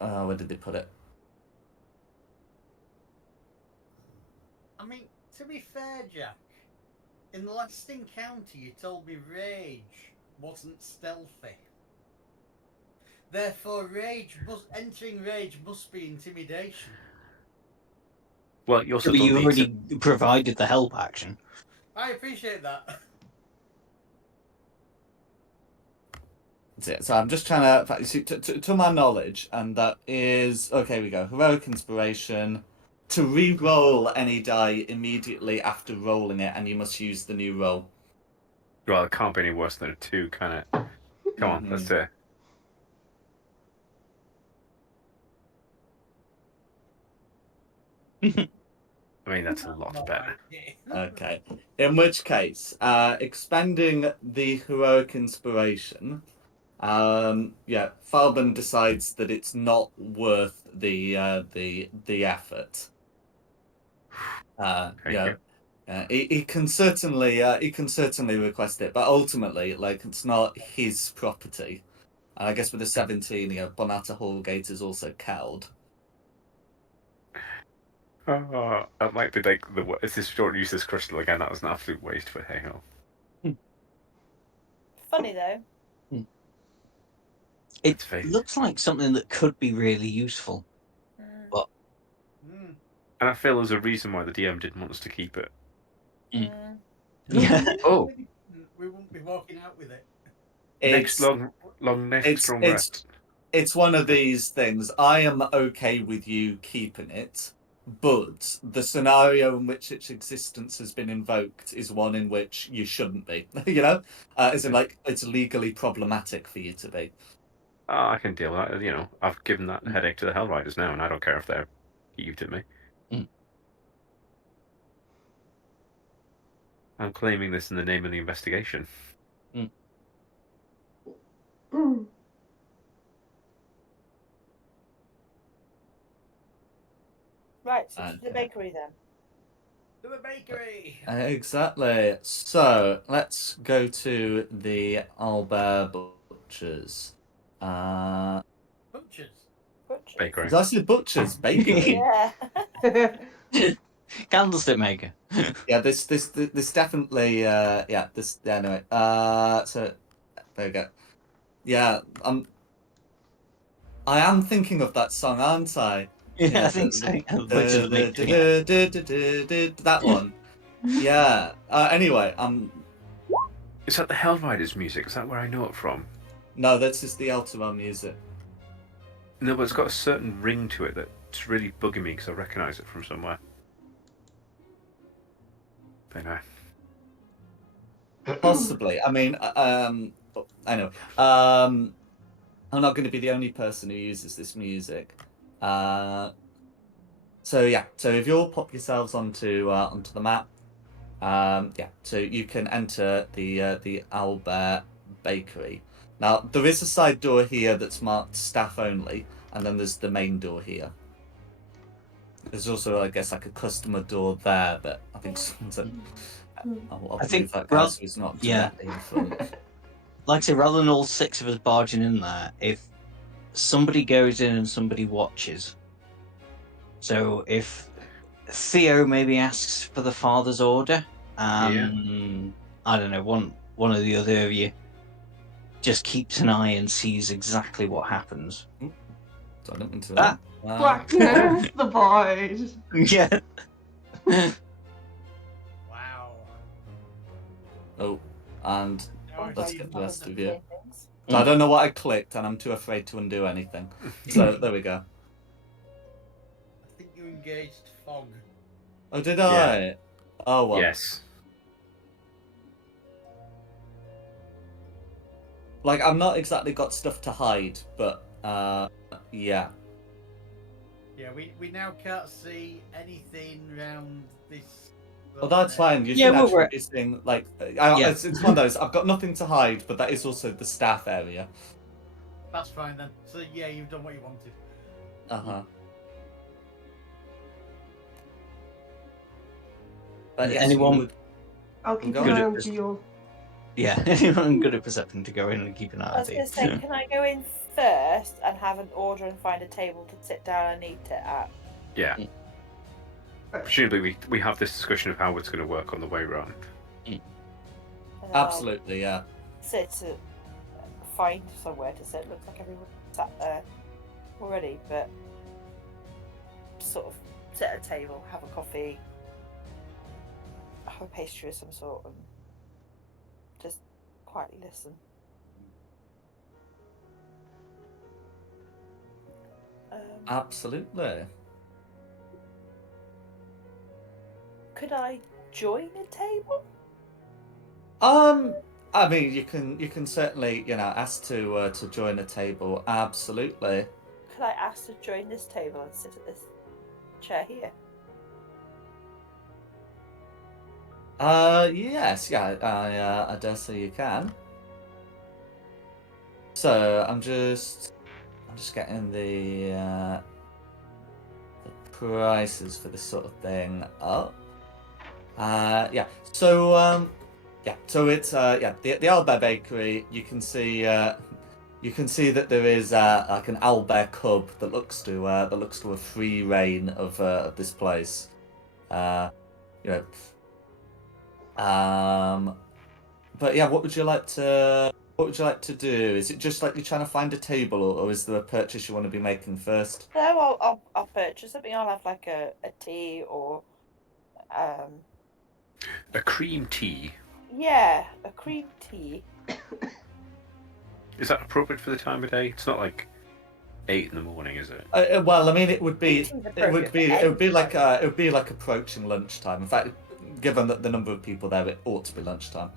Where did they put it? I mean, to be fair, Jack, in the last encounter you told me rage wasn't stealthy. Therefore, entering rage must be intimidation. Well, you also But don't you need already to. provided the help action. I appreciate that. That's it. So I'm just trying to, see, to my knowledge, and that is okay. We go heroic inspiration to re-roll any die immediately after rolling it, and you must use the new roll. Well, it can't be any worse than a 2, can it? Come on, let's do it. I mean, that's a lot better. Okay. In which case, expanding the heroic inspiration, yeah, Falbin decides that it's not worth the effort. Thank you. He can certainly request it, but ultimately, it's not his property. And I guess with the 17, Bonata Hallgate is also cowed. Oh, that might be if this don't use this crystal again, that was an absolute waste, but hey ho. Funny though. It looks like something that could be really useful. But and I feel there's a reason why the DM didn't want us to keep it. Yeah. Oh, we won't be walking out with it. Next long rest. It's one of these things. I am okay with you keeping it, but the scenario in which its existence has been invoked is one in which you shouldn't be. As in, it's legally problematic for you to be. I can deal with that. I've given that headache to the Hell Riders now, and I don't care if they're heaved at me. I'm claiming this in the name of the investigation. Right, so to the bakery then. To the bakery! Exactly. So, let's go to the Albert Butchers. Butchers? Bakery. Did I say Butchers? Bakery? Yeah. Candlestick maker. Yeah, this definitely anyway. So there we go. Yeah, I am thinking of that song, aren't I? Yeah, I think so. That one. Yeah. Anyway, Is that the Hell Riders music? Is that where I know it from? No, that's just the Elteron music. No, but it's got a certain ring to it that It's really bugging me because I recognise it from somewhere. But no. Possibly. I mean, I know. I'm not going to be the only person who uses this music. So yeah. So if you'll pop yourselves onto the map, yeah. So you can enter the Owlbear Bakery. Now there is a side door here that's marked staff only, and then there's the main door here. There's also, I guess, like a customer door there, but I think someone's at. I'll I believe think that guy so he's not yeah. directly in front. Like I say, rather than all 6 of us barging in there, if somebody goes in and somebody watches. So if Theo maybe asks for the father's order, and I don't know, one of the other of you just keeps an eye and sees exactly what happens. So I don't mean to. Ah. Blackness the void. Yeah. Wow. Oh, and Now I let's see get the the rest button. of you. Things. So I don't know what I clicked, and I'm too afraid to undo anything. So there we go. I think you engaged fog. Oh, did I? Oh well. Yes. Like I've not exactly got stuff to hide, but yeah. Yeah, we now can't see anything around this. Well, that's fine. You Yeah, should well, actually we're- be seeing like Yeah. it's one of those. I've got nothing to hide, but that is also the staff area. That's fine then. So yeah, you've done what you wanted. Uh-huh. But yes, Anyone- you would. I'll keep Go an on. eye on Good. Geo. Yeah, anyone good at perception to go in and keep an eye I on was going to things. say, can I go in first and have an order and find a table to sit down and eat it at? Yeah. Presumably, we have this discussion of how it's going to work on the way round. And then I'll Absolutely, yeah. sit to find somewhere to sit. Looks like everyone sat there already, but sort of sit at a table, have a coffee, have a pastry of some sort, and just quietly listen. Absolutely. Could I join a table? I mean, you can certainly ask to join a table. Absolutely. Could I ask to join this table and sit at this chair here? Yes, yeah. I dare say you can. So I'm just getting the prices for this sort of thing up. Yeah. So yeah. So it's the Owlbear Bakery. You can see that there is like an owlbear cub that looks to a free reign of this place. You know. But yeah, what would you like to do? Is it just like you're trying to find a table, or is there a purchase you want to be making first? No, I'll purchase something. I'll have like a tea or A cream tea. yeah, a cream tea. Is that appropriate for the time of day? It's not like 8 in the morning, is it? Well, I mean, it would be Seems it would appropriate be for any it would be like approaching lunchtime. In fact, given that the number of people there, it ought to be lunchtime.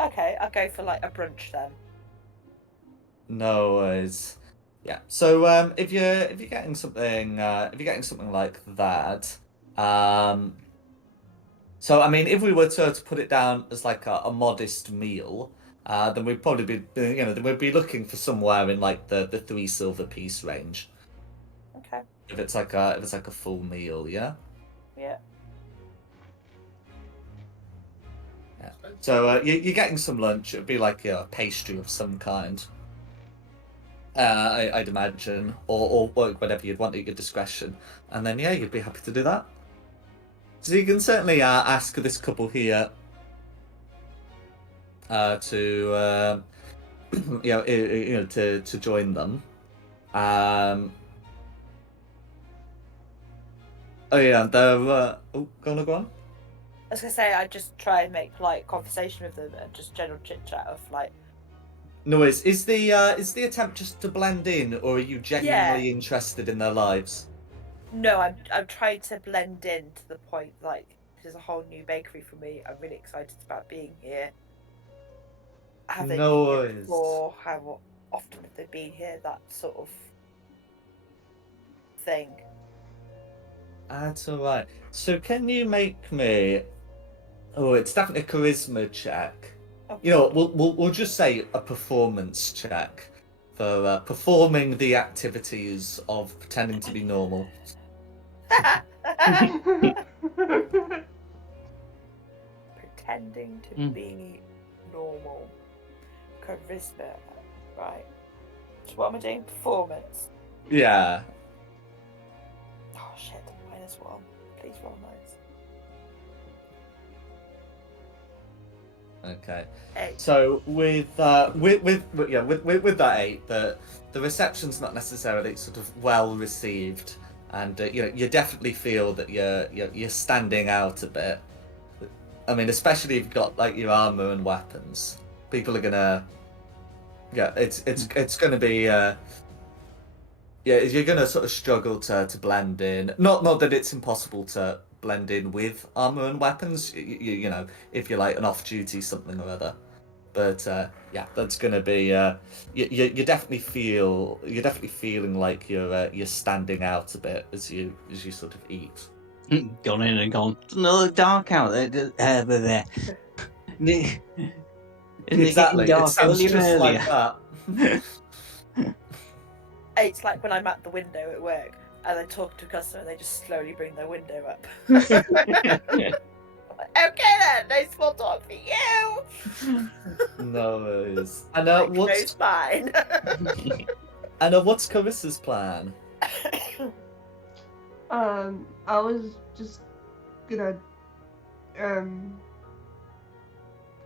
Okay, I'll go for like a brunch then. No worries. Yeah. So if you're getting something like that, so I mean, if we were to put it down as like a modest meal, then we'd probably be then we'd be looking for somewhere in like the 3 silver piece range. Okay. If it's like a full meal, yeah. Yeah. So you're getting some lunch. It'd be like a pastry of some kind. I'd imagine, or whatever you'd want at your discretion, and then yeah, you'd be happy to do that. So you can certainly ask this couple here to to join them. Oh yeah, they're go on. I was gonna say I'd just try and make polite conversation with them and just general chit chat of like. No, is the attempt just to blend in, or are you genuinely interested in their lives? No, I'm trying to blend in to the point. Like, this is a whole new bakery for me. I'm really excited about being here. Have they No been here worries. before? How often have they been here? That sort of thing. That's alright. So can you make me? Oh, it's definitely a charisma check. Oh, You know, we'll just say a performance check for performing the activities of pretending to be normal. Pretending to Mm. be normal. Charisma. Right. So what am I doing? Performance. Yeah. Oh shit, -1. Please roll nice. Okay. 8. So with that 8, the reception's not necessarily sort of well received, and you definitely feel that you're standing out a bit. I mean, especially if you've got like your armor and weapons, people are gonna it's gonna be you're gonna sort of struggle to blend in. Not that it's impossible to blend in with armor and weapons. You know, if you're like an off-duty something or other. But yeah, that's gonna be you definitely you're definitely feeling like you're standing out a bit as you sort of eat. Gone in and gone. Doesn't it look dark out there? There. Isn't it getting Exactly, it dark sounds earlier and just earlier? like that. It's like when I'm at the window at work and I talk to a customer and they just slowly bring their window up. Okay then, no small talk for you. No worries. And Like, what's no, mine. what's Carissa's plan? I was just gonna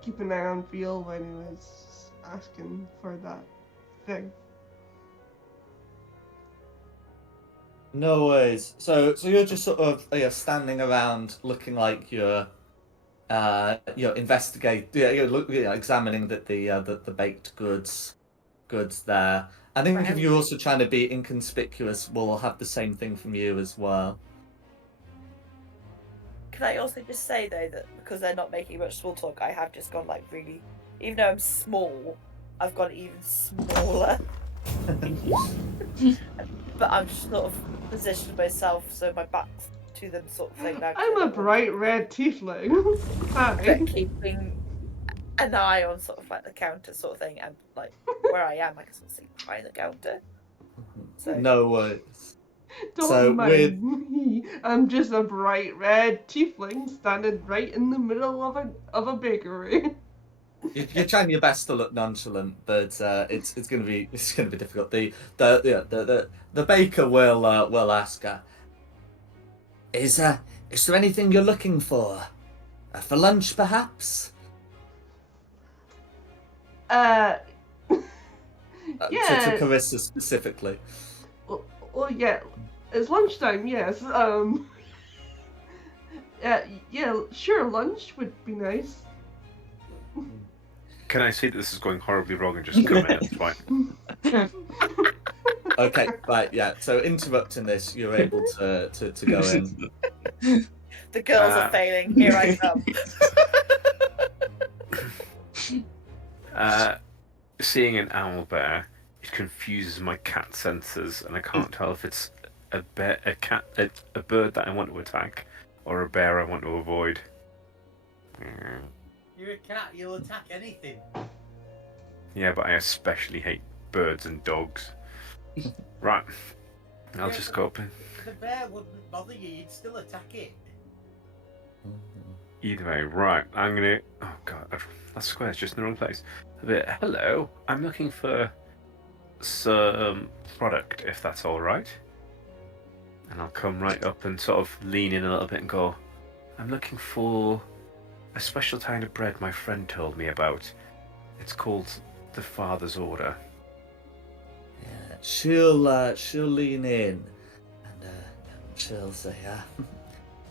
keep an eye on Phil when he was asking for that thing. No worries. So you're just sort of standing around looking like you're examining the baked goods there. I think if you're also trying to be inconspicuous, we'll have the same thing from you as well. Can I also just say though that because they're not making much small talk, I have just gone like really, even though I'm small, I've got even smaller. But I'm just sort of positioned myself so my back's to them, sort of thing. Now, 'cause I I'm a don't want bright to- red tiefling. Hi. But keeping an eye on sort of like the counter sort of thing, and like where I am, I can sort of see behind the counter. So No worries. Don't So mind me. I'm just a bright red tiefling standing right in the middle of a bakery. You're trying your best to look nonchalant, but it's gonna be difficult. The baker will ask her, is there anything you're looking for lunch perhaps? Yeah. To Carissa specifically. Well, yeah. It's lunchtime. Yes. Yeah. Sure. Lunch would be nice. Can I see that this is going horribly wrong and just come in at this point? Okay, right, yeah. So interrupting this, you're able to go in. the girls are failing. Here I come. Seeing an owl bear, it confuses my cat senses, and I can't tell if it's a bear, a cat, a bird that I want to attack, or a bear I want to avoid. You're a cat, you'll attack anything. Yeah, but I especially hate birds and dogs. Right, I'll Yeah, just go up and... The bear wouldn't bother you, you'd still attack it. Either way, right, I'm gonna... Oh god, that square's just in the wrong place. Hello, I'm looking for some product, if that's alright. And I'll come right up and sort of lean in a little bit and go, I'm looking for a special kind of bread my friend told me about. It's called the Father's Order. Yeah, she'll lean in and she'll say,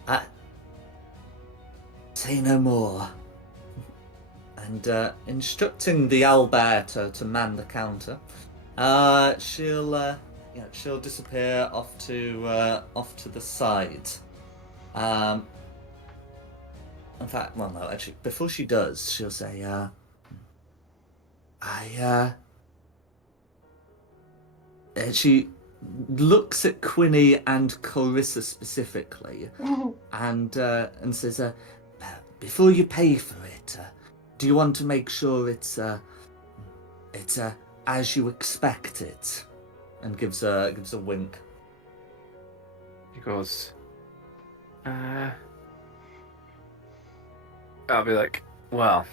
I say no more. And instructing the owlbear to man the counter, she'll she'll disappear off to the side. In fact, well, no, actually, before she does, she'll say, she looks at Quinny and Clarissa specifically, and says, before you pay for it, do you want to make sure it's as you expect it? And gives a wink. He goes, I'll be like, well,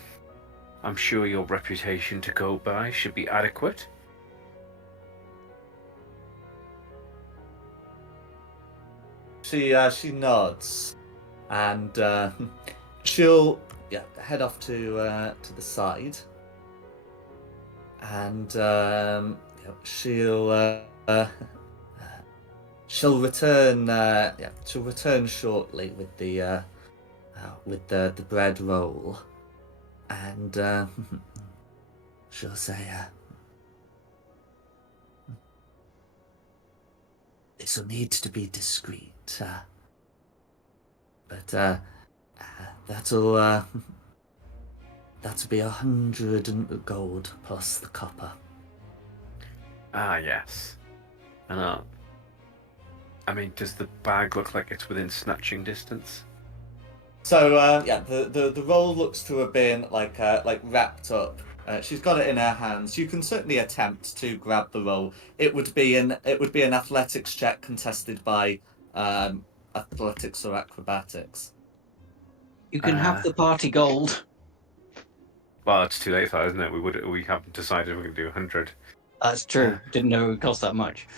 I'm sure your reputation to go by should be adequate. She nods, and she'll head off to the side, and she'll return. She'll return shortly with the bread roll, and she'll say, "This will need to be discreet, but that'll be 100 gold plus the copper." Ah, yes. And I mean, does the bag look like it's within snatching distance? So the roll looks to have been like wrapped up. She's got it in her hands. You can certainly attempt to grab the roll. It would be an athletics check contested by athletics or acrobatics. You can have the party gold. Well, it's too late for that, isn't it? We haven't decided we're going to do 100. That's true. Didn't know it would cost that much.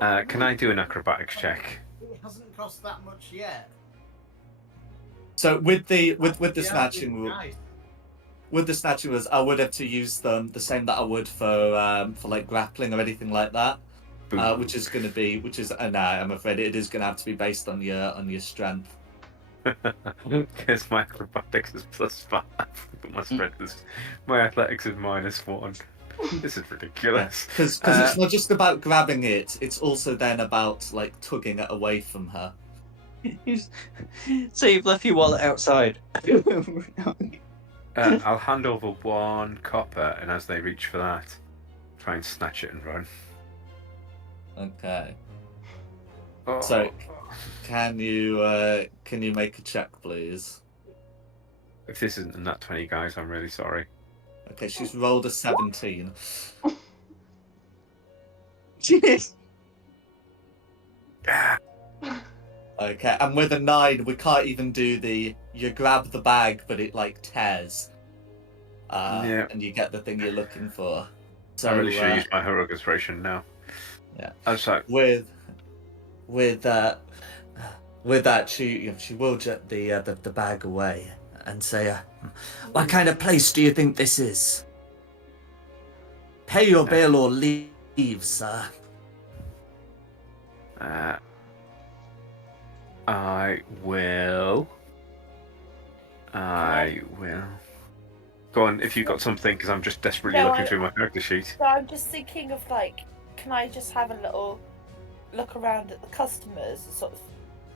Can I do an acrobatics check? It hasn't cost that much yet. So with the Yeah, snatching rule, nice. with the snatching rules, I would have to use them the same that I would for like grappling or anything like that, which is I'm afraid it is going to have to be based on your strength. Because my acrobatics is +5, but my strength is, my athletics is -1. This is ridiculous. Because it's not just about grabbing it; it's also then about like tugging it away from her. So you've left your wallet outside. I'll hand over 1 copper, and as they reach for that, try and snatch it and run. Okay. Oh. So, can you make a check, please? If this isn't a nat 20, guys, I'm really sorry. Okay, she's rolled a 17. Jeez. Okay, and with a 9, we can't even do you grab the bag, but it like tears. Yeah. And you get the thing you're looking for. So I really should use my heroic inspiration now. Yeah. I'm sorry. With that, she will jet the bag away and say, "What kind of place do you think this is? Pay your bill or leave, sir." I will. Go on, if you've got something, because I'm just desperately looking through my character sheet. So I'm just thinking of like, can I just have a little look around at the customers, sort of,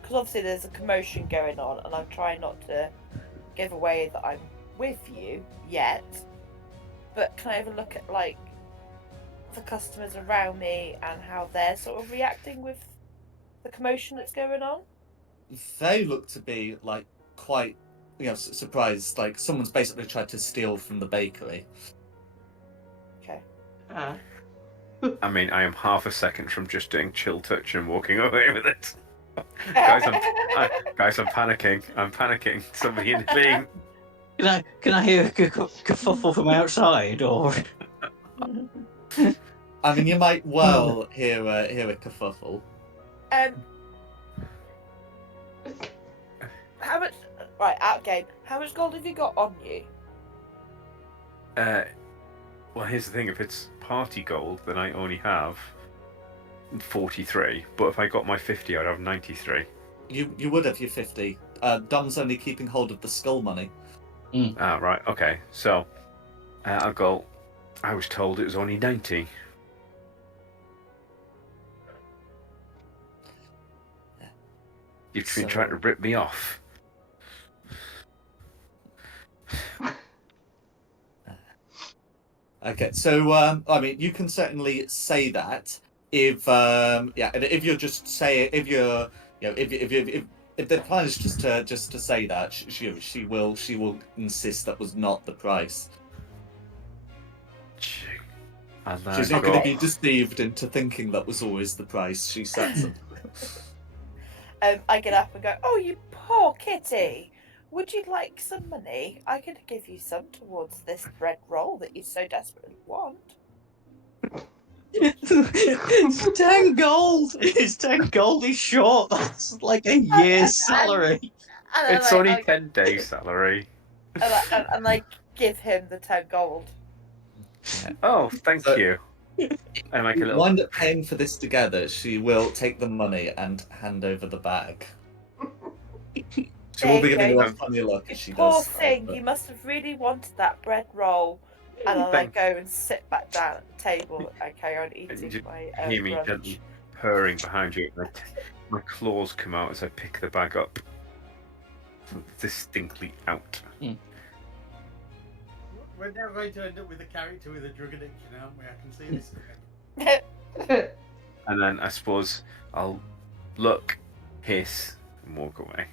because obviously there's a commotion going on, and I'm trying not to give away that I'm with you yet. But can I have a look at like the customers around me and how they're sort of reacting with the commotion that's going on? They look to be like quite, surprised. Like someone's basically tried to steal from the bakery. Okay. I mean, I am half a second from just doing chill touch and walking away with it. Guys, I'm panicking. I'm panicking. Somebody intervene. Can I hear a kerfuffle from outside, or? I mean, you might well hear a kerfuffle. How much? Right, out game. How much gold have you got on you? Well, here's the thing. If it's party gold, then I only have 43. But if I got my 50, I'd have 93. You would have your 50. Dom's only keeping hold of the skull money. Ah, right. Okay. So I'll go. I was told it was only 90. You've been So- trying to rip me off. Okay, so I mean, you can certainly say that if yeah, and if you're just say if you're you know if the plan is just to say that she will insist that was not the price. And then She's I not going to go, be deceived into thinking that was always the price she sets it. I get up and go, "Oh, you poor kitty! Would you like some money? I could give you some towards this bread roll that you so desperately want." It's 10 gold. It's 10 gold. He's short. That's like a year's salary. And it's only 10 days salary. and I give him the 10 gold. Oh, thank So- you. And like a You little. wind up paying for this together. She will take the money and hand over the bag. She will be There you giving you go. a funny look as she Poor does. thing, but- you must have really wanted that bread roll. And then I Thank- go and sit back down at the table and carry on And you eating just my hear me brunch. gently purring behind you. And my claws come out as I pick the bag up. Distinctly out. We're now going to end up with a character with a drug addiction, aren't we? I can see this. And then I suppose I'll look, hiss, and walk away.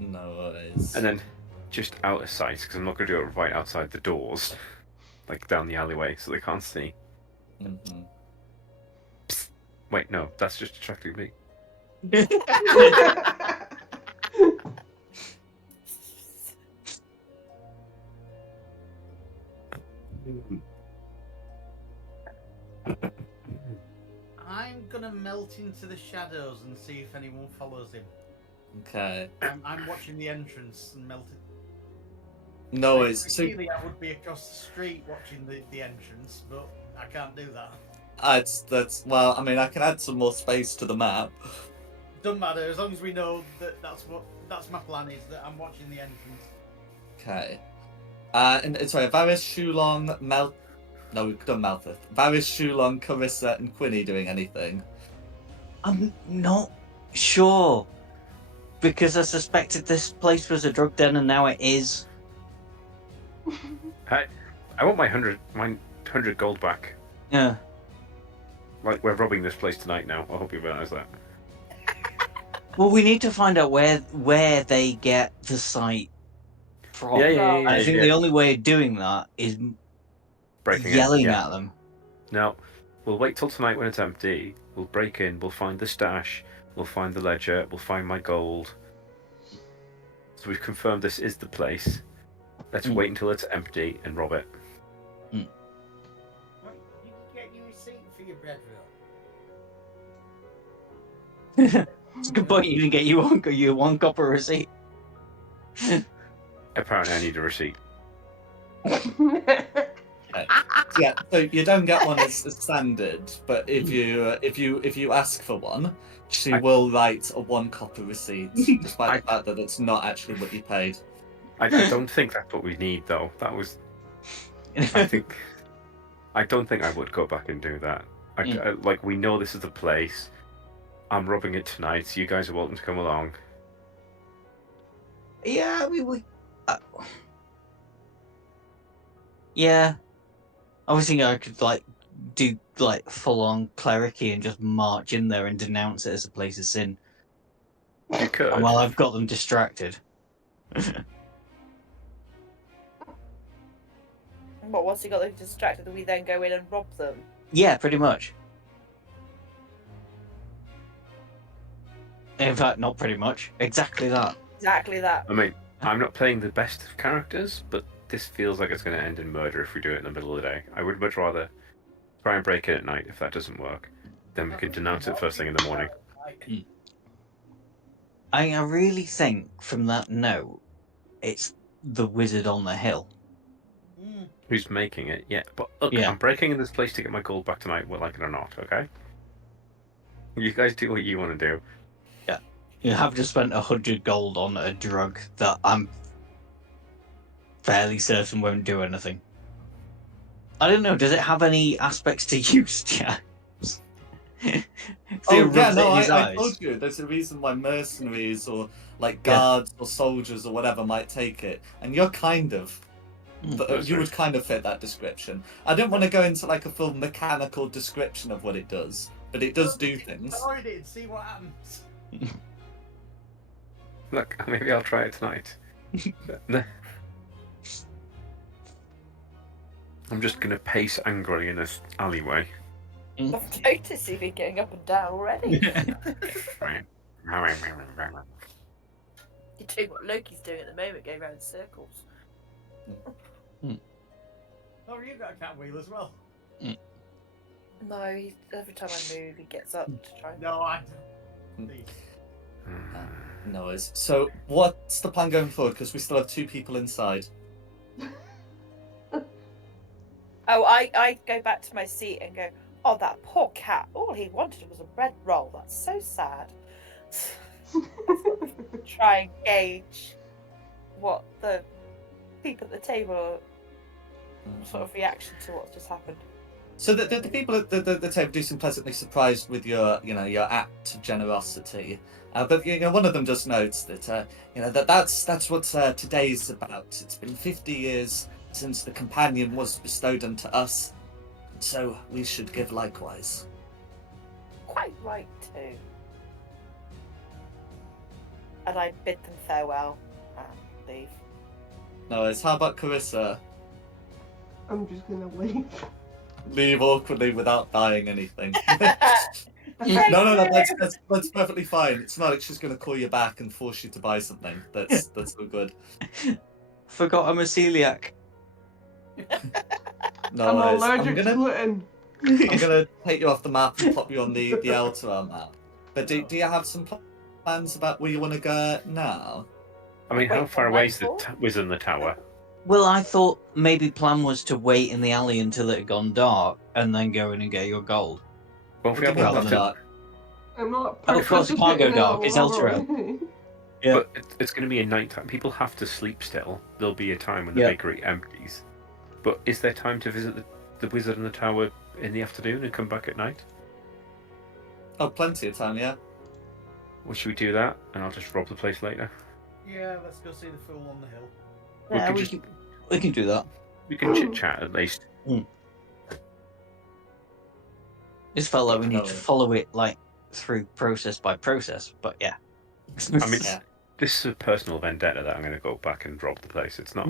No worries. And then just out of sight, because I'm not going to do it right outside the doors, like down the alleyway, so they can't see. Mhm. Wait, no, that's just attracting me. I'm gonna melt into the shadows and see if anyone follows him. Okay. I'm watching the entrance and melting. No worries. So Ideally, I would be across the street watching the entrance, but I can't do that. that's well. I mean, I can add some more space to the map. Doesn't matter as long as we know that that's my plan is that I'm watching the entrance. Okay. And sorry, Varys, Shulong, No, we've done Malthus. Varys, Shulong, Carissa, and Quinny doing anything. I'm not sure. Because I suspected this place was a drug den and now it is. I want my 100 gold back. Yeah. Like, we're robbing this place tonight now. I hope you realise that. Well, we need to find out where they get the site from. Yeah. I think the only way of doing that is Breaking yelling in. Yeah. at them. No, we'll wait till tonight when it's empty. We'll break in, we'll find the stash, we'll find the ledger, we'll find my gold. So we've confirmed this is the place. Let's wait until it's empty and rob it. Well, you can get your receipt for your bread roll. It's a good point. You didn't get you one copper receipt. Apparently, I need a receipt. Yeah, so you don't get one as standard, but if you ask for one, she will write a 1 copper receipt, despite the fact that it's not actually what you paid. I don't think that's what we need, though. That was. I don't think I would go back and do that. Like, we know this is the place. I'm robbing it tonight, so you guys are welcome to come along. Yeah, we. Yeah. I was thinking I could do full on clericy and just march in there and denounce it as a place of sin. You could. And while I've got them distracted. But once you got them distracted, we then go in and rob them. Yeah, pretty much. In fact, not pretty much. Exactly that. Exactly that. I mean, I'm not playing the best of characters, but this feels like it's going to end in murder if we do it in the middle of the day. I would much rather try and break in at night if that doesn't work. Then we can denounce it first thing in the morning. I really think from that note, it's the wizard on the hill. Who's making it? Yeah, but look, Yeah. I'm breaking in this place to get my gold back tonight, whether like it or not, okay? You guys do what you want to do. You have just spent 100 gold on a drug that I'm fairly certain won't do anything. I don't know, does it have any aspects to use? Yeah. See Oh it yeah, rubs it no, in his I eyes. told you there's a reason why mercenaries or like Yeah. guards or soldiers or whatever might take it, and you're kind of. But you would kind of fit that description. I don't want to go into like a full mechanical description of what it does, but it does do things. Try it and see what happens. Look, maybe I'll try it tonight. I'm just gonna pace angrily in this alleyway. I've noticed you've been getting up and down already. You're doing what Loki's doing at the moment, going around in circles. Oh, you got a cat wheel as well. No, every time I move, he gets up to try and... No, I Hmm. don't. No worries. So, what's the plan going forward? Because we still have 2 people inside. Oh, I go back to my seat and go, oh, that poor cat. All he wanted was a bread roll. That's so sad. Try and gauge what the people at the table sort of reaction to what's just happened. So the people at the table do seem pleasantly surprised with your your act of generosity, but one of them just notes that that's what today's about. It's been 50 years since the companion was bestowed unto us, so we should give likewise. Quite right too. And I bid them farewell and leave. No worries. How about Carissa? I'm just gonna leave. Leave awkwardly without buying anything. Thank No, you. that's perfectly fine. It's not like she's going to call you back and force you to buy something. That's so good. Forgot I'm a celiac. No I'm worries. allergic to gluten. I'm gonna take you off the map and pop you on the Eltura map. But do you have some plans about where you want to go now? I mean, how Wait, far what away am I is the for? wizard in the tower? Well, I thought maybe plan was to wait in the alley until it had gone dark and then go in and get your gold. Well, if What we do you haven't mean rather by got than- that? I'm not Oh, of course, participating cargo in dark, a it's robbery. Yeah. But it's going to be a night time. People have to sleep still. There'll be a time when the Yeah. bakery empties. But is there time to visit the wizard in the tower in the afternoon and come back at night? Oh, plenty of time, yeah. Or should we do that? And I'll just rob the place later. Yeah, let's go see the fool on the hill. Yeah, we can do that. We can chit chat at least. Just felt like we need to Definitely. follow it like through process by process, but yeah. I mean, Yeah. this is a personal vendetta that I'm going to go back and rob the place. It's not.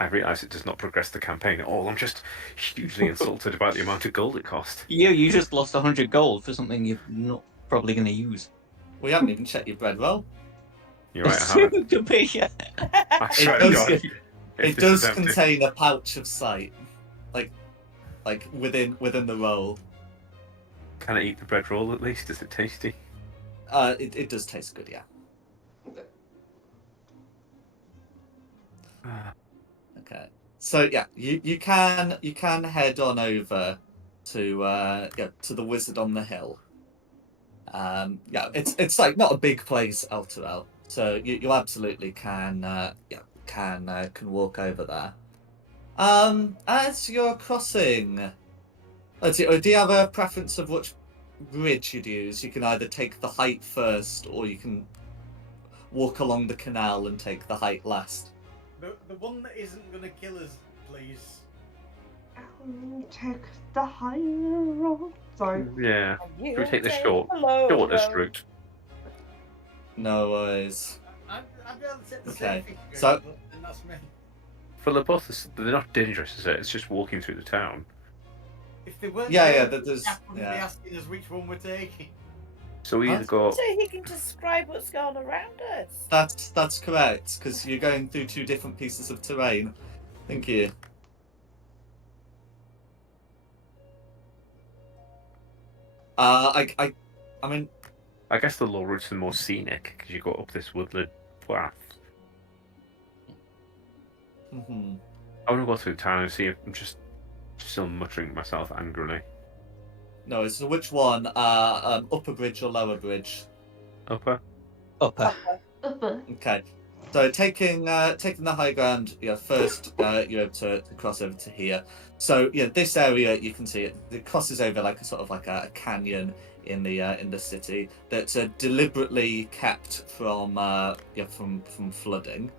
I realise it does not progress the campaign at all. I'm just hugely insulted about the amount of gold it cost. You just lost 100 gold for something you're not probably going to use. We haven't even checked your bread roll. You're right, I haven't. Could be, yeah. I swear It to does- God. if It this does is empty- contain a pouch of sight, like within the roll. Can I eat the bread roll at least? Is it tasty? It does taste good, yeah. Okay. So yeah, you can head on over to the Wizard on the Hill. Yeah, it's like not a big place, Elturel. So you absolutely can can walk over there. As you're crossing, do you have a preference of which bridge you'd use? You can either take the height first, or you can walk along the canal and take the height last. The one that isn't going to kill us, please. Take the higher road. Sorry. Yeah. And you Should we take the the low shortest road. route? No worries. I'd rather take the Okay, safest so- route, but that's me. For the both, they're not dangerous, is it? It's just walking through the town. If they weren't Yeah, there, there's Jack wouldn't be yeah. asking us which one we're taking. So we Huh? either go. So he can describe what's going on around us. That's correct, because you're going through 2 different pieces of terrain. Thank you. I mean, I guess the low route's the more scenic because you go up this woodland path. mhm. I want to go through town and see if I'm just still muttering to myself angrily. No, so which one? Upper bridge or lower bridge? Upper. Upper. Okay. So taking the high ground, first you're able to cross over to here. So this area you can see it crosses over like a sort of like a canyon in the city that's deliberately kept from from flooding.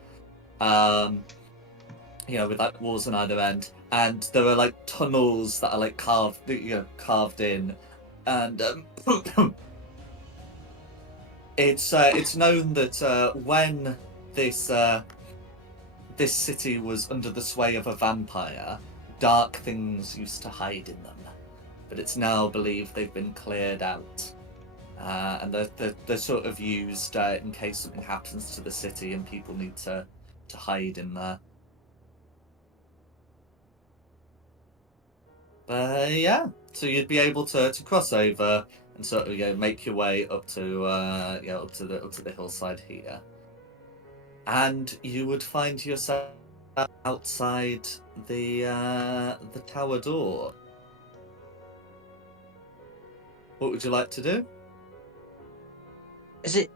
With like walls on either end, and there are like tunnels that are like carved in, and it's known that when this city was under the sway of a vampire, dark things used to hide in them, but it's now believed they've been cleared out. And they're sort of used in case something happens to the city and people need to hide in there. Yeah, so you'd be able to cross over and sort of make your way up to up to the hillside here, and you would find yourself outside the tower door. What would you like to do? Is it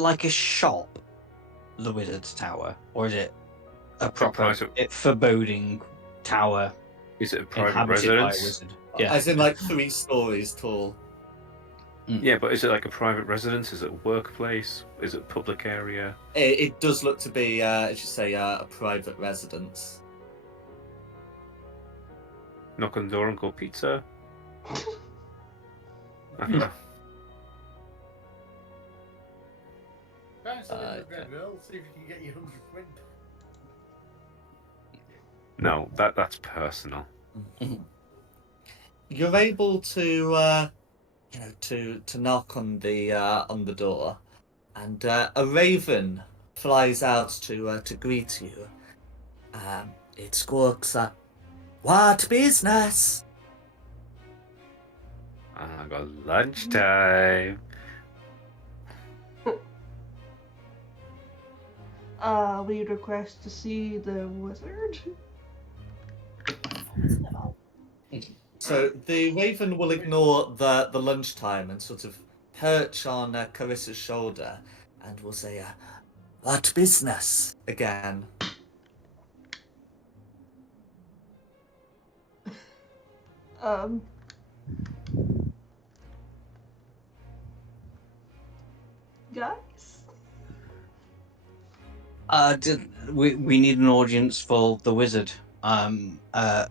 like a shop, the Wizard's Tower, or is it a proper foreboding tower? Is it a private inhabited by a residence? wizard? Yeah. As in like 3 stories tall. Yeah, but is it like a private residence? Is it a workplace? Is it a public area? It does look to be, as you say, a private residence. Knock on the door and call pizza? I don't know. Try and sell it Okay. for Red see if you can get your 100 quid. No, that's personal. You're able to to knock on the door, and a raven flies out to greet you. It squawks, "What business?" I got lunchtime. We request to see the wizard. So the raven will ignore the lunchtime and sort of perch on Carissa's shoulder, and will say, "What business?" again. Guys? We need an audience for the wizard.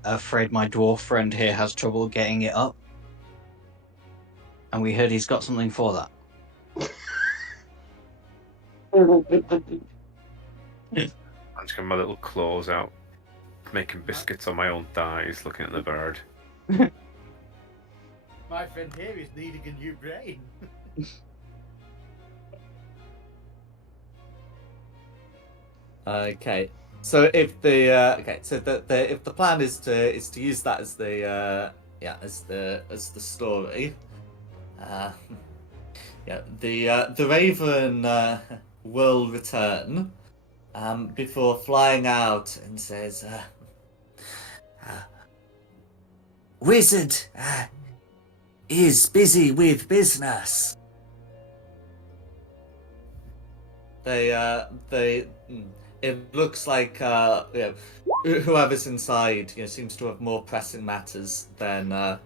Afraid my dwarf friend here has trouble getting it up, and we heard he's got something for that. I'm just getting my little claws out, making biscuits on my own thighs, looking at the bird. My friend here is needing a new brain. Okay. So if the if the plan is to use that as the as the story, the raven will return before flying out and says, "Wizard is busy with business." It looks like whoever's inside seems to have more pressing matters than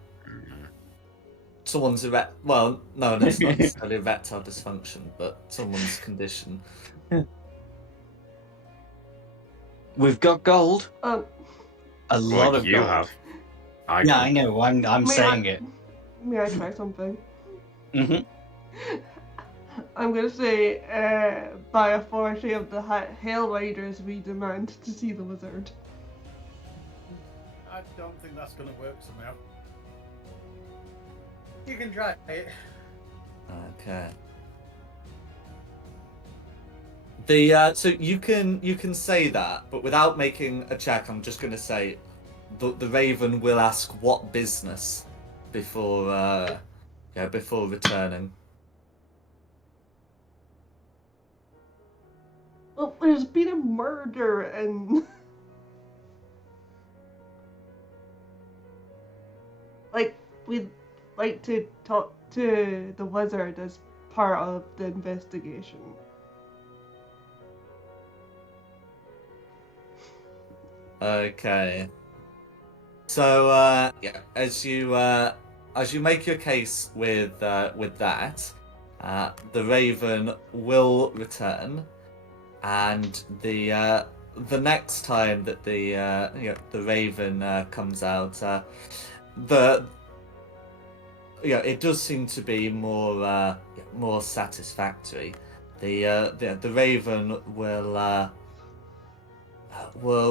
someone's well, no, it's not necessarily erectile dysfunction, but someone's condition. We've got gold. Um, A lot Like of you gold. have. Yeah, I know. I'm saying it. May I try something? Mm-hmm. I'm gonna say, by authority of the Hail Riders, we demand to see the wizard. I don't think that's going to work somehow. You can try it. Okay. So you can say that, but without making a check, I'm just going to say the raven will ask what business before before returning. Well, there's been a murder and like we'd like to talk to the wizard as part of the investigation. Okay. So yeah, as you make your case with that, the Raven will return, and the next time that the Raven comes out, the it does seem to be more satisfactory. The Raven will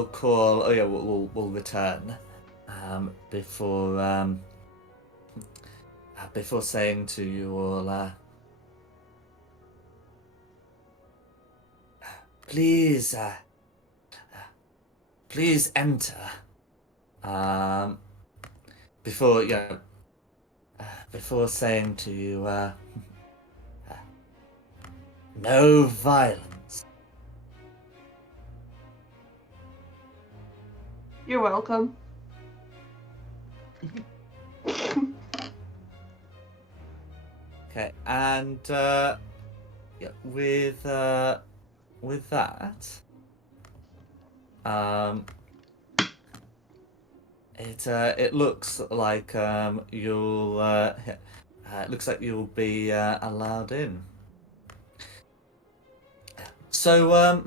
call. Oh yeah, will return before saying to you all, please please enter. Before before saying to you, no violence. You're welcome. Okay, and yeah, with that, it looks like you'll it looks like you'll be allowed in. So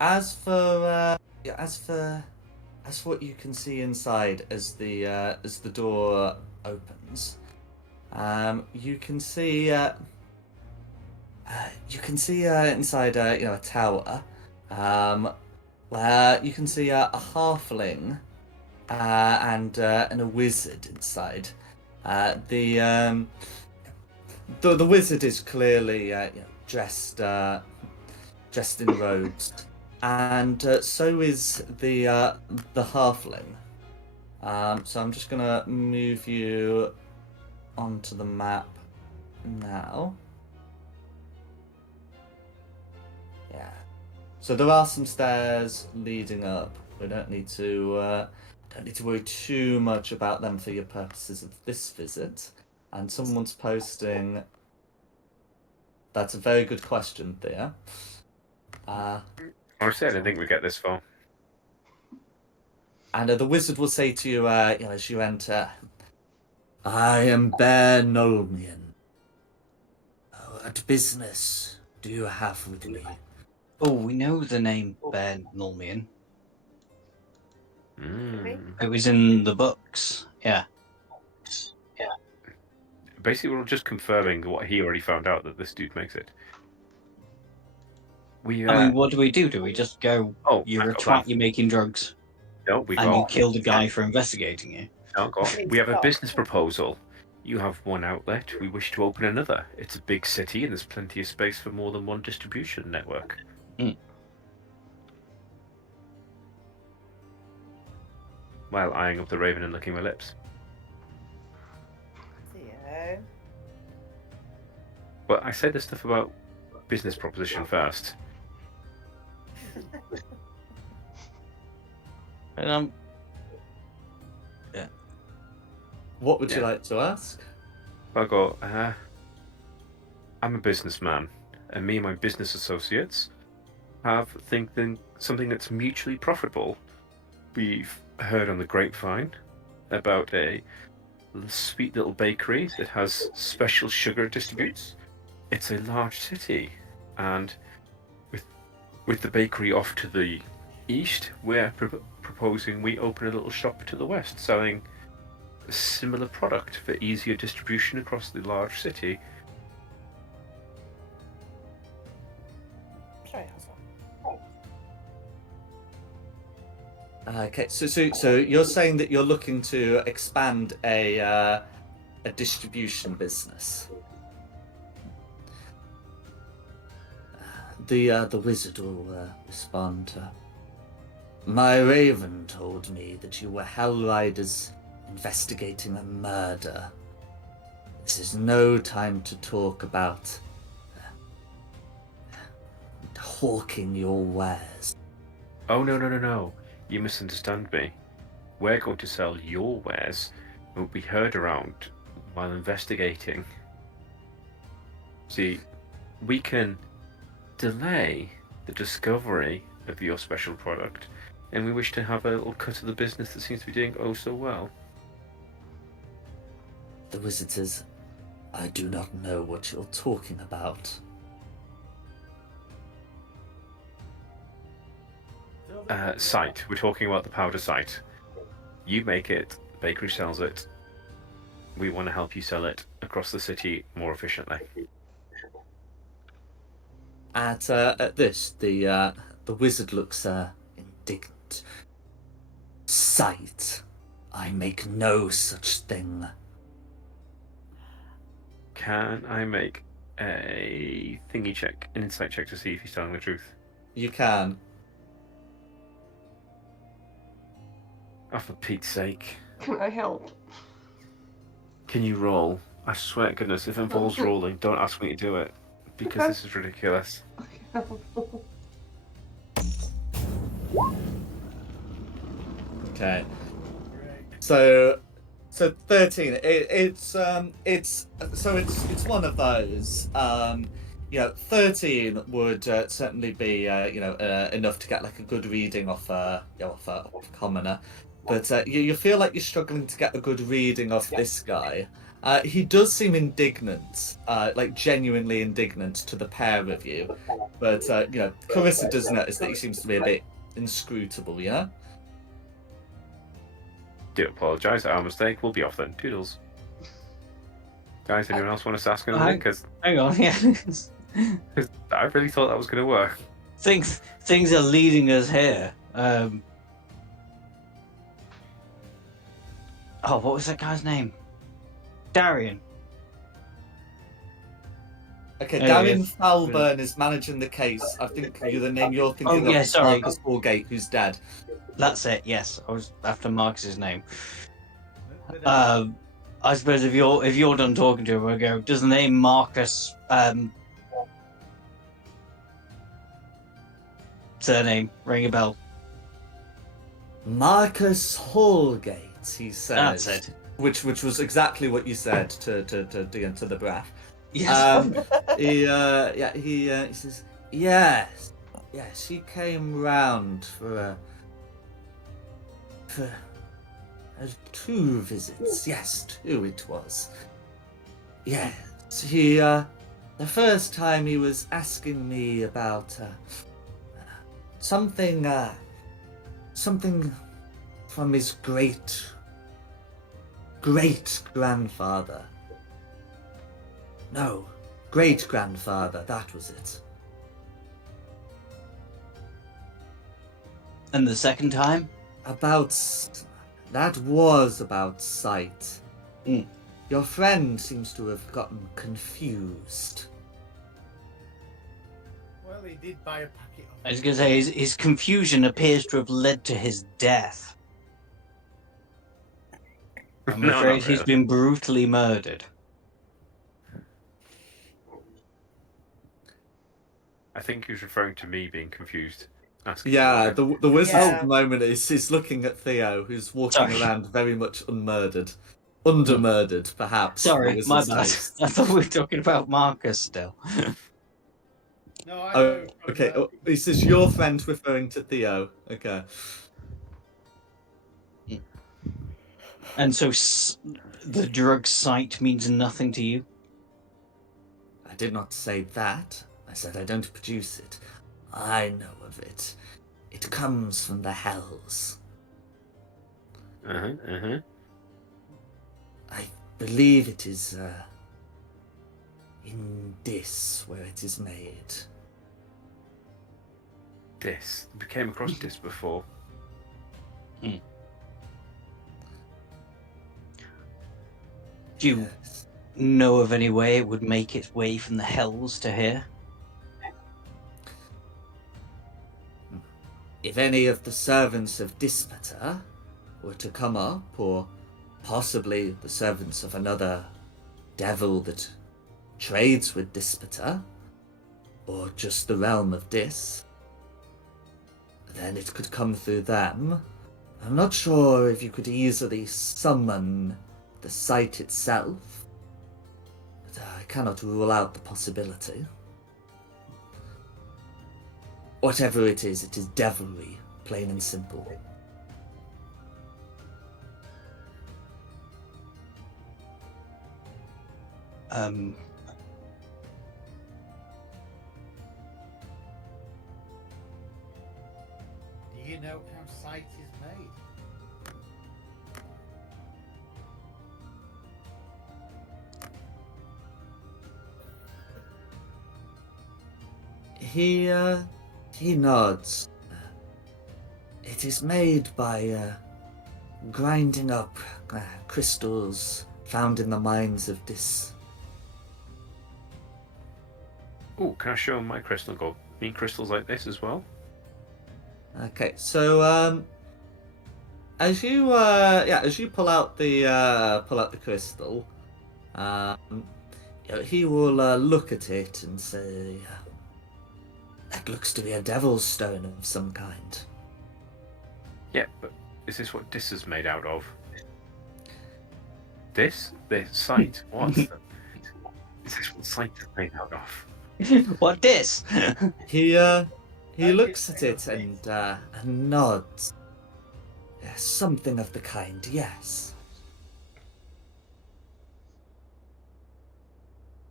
as for what you can see inside as the door opens, you can see inside a tower, where you can see a halfling and a wizard inside. The wizard is clearly dressed in robes, and so is the halfling. So I'm just gonna move you onto the map now. Yeah. So there are some stairs leading up. We don't need to worry too much about them for your purposes of this visit. And someone's posting. That's a very good question, Thea. Honestly, I didn't think we'd get this far. And the wizard will say to you, as you enter, I am Bear Nolmian. What business do you have with me? Oh, we know the name Bear Nulmian. It was in the books. Yeah. Basically, we're just confirming what he already found out, that this dude makes it. I mean, what do? Do we just go, Oh, you're a hold twat, on. you're making drugs, No, we and you got. killed a guy for investigating you? No, go on. We have a business proposal. You have one outlet. We wish to open another. It's a big city, and there's plenty of space for more than one distribution network. While eyeing up the Raven and licking my lips. Theo. But I said the stuff about business proposition first. And What would you like to ask? I go, I'm a businessman, and me and my business associates have thinking something that's mutually profitable. We've heard on the grapevine about a sweet little bakery that has special sugar distributes. It's a large city, and with the bakery off to the east, we're proposing we open a little shop to the west, selling a similar product for easier distribution across the large city. Sorry, Hazel. Okay, so you're saying that you're looking to expand a distribution business. The wizard will respond. My Raven told me that you were Hell Riders investigating a murder. This is no time to talk about hawking your wares. Oh, no. You misunderstand me. We're going to sell your wares what we heard around while investigating. See, we can delay the discovery of your special product and we wish to have a little cut of the business that seems to be doing oh so well. The visitors, I do not know what you're talking about. Site. We're talking about the powder site. You make it, the bakery sells it. We want to help you sell it across the city more efficiently. At this, the wizard looks indignant. Sight. I make no such thing. Can I make a thingy check, an insight check to see if he's telling the truth? You can. Oh, for Pete's sake. Can I help? Can you roll? I swear to goodness, if it involves rolling, don't ask me to do it. Because this is ridiculous. Okay. So 13. It's one of those. 13 would certainly be enough to get like a good reading off a commoner, but you feel like you're struggling to get a good reading off this guy. He does seem indignant, like genuinely indignant to the pair of you, but Carissa does notice that he seems to be a bit inscrutable. Yeah. Do apologise, our mistake. We'll be off then. Toodles. Guys, anyone else want us to ask anything? Because Hang on, yeah. I really thought that was going to work. Things are leading us here. Oh, what was that guy's name? Darian. Okay, Oh, Darian yes. Falburn is managing the case. I think the name you're thinking Oh, yeah, of is sorry. Marcus Allgate, who's dead. That's it. Yes, I was after Marcus's name. I suppose if you're done talking to him, we'll go. Does the name Marcus surname ring a bell? Marcus Hallgate, he says. That's it. Which was exactly what you said to the breath. Yes. He says yes, he came round for 2 visits. Yes, 2 it was. Yes, he the first time he was asking me about something from his great grandfather. No, great grandfather, that was it. And the second time? That was about sight. Mm. Your friend seems to have gotten confused. Well, he did buy a packet of. I was going to say his confusion appears to have led to his death. I'm No, afraid not he's really. been brutally murdered. I think he was referring to me being confused. Asking Yeah, about it. the wizard Yeah. at the moment is looking at Theo, who's walking Sorry. around very much unmurdered. Under-murdered, perhaps. in the Sorry, my wizard's bad. taste. I thought we were talking about Marcus still. No, I Oh, know. okay. Oh, he says your friend referring to Theo. Okay. And so the drug site means nothing to you? I did not say that. I said I don't produce it. I know of it. It comes from the hells. Uh-huh. I believe it is in Dis where it is made. This. We came across this before. Do you Yes. know of any way it would make its way from the hells to here? If any of the servants of Dispater were to come up, or possibly the servants of another devil that trades with Dispater, or just the realm of Dis, then it could come through them. I'm not sure if you could easily summon the site itself, but I cannot rule out the possibility. Whatever it is devilry. plain and simple. Do you know how sight is made? He nods. It is made by grinding up crystals found in the mines of Dis. Oh, can I show him my crystal? Go. Need crystals like this as well? Okay, so as you pull out the crystal, he will look at it and say, "That looks to be a devil's stone of some kind." Yeah, but is this what this is made out of? This? The sight? What? Is this what sight is made out of? What this? He looks at it and nods. Something of the kind, yes.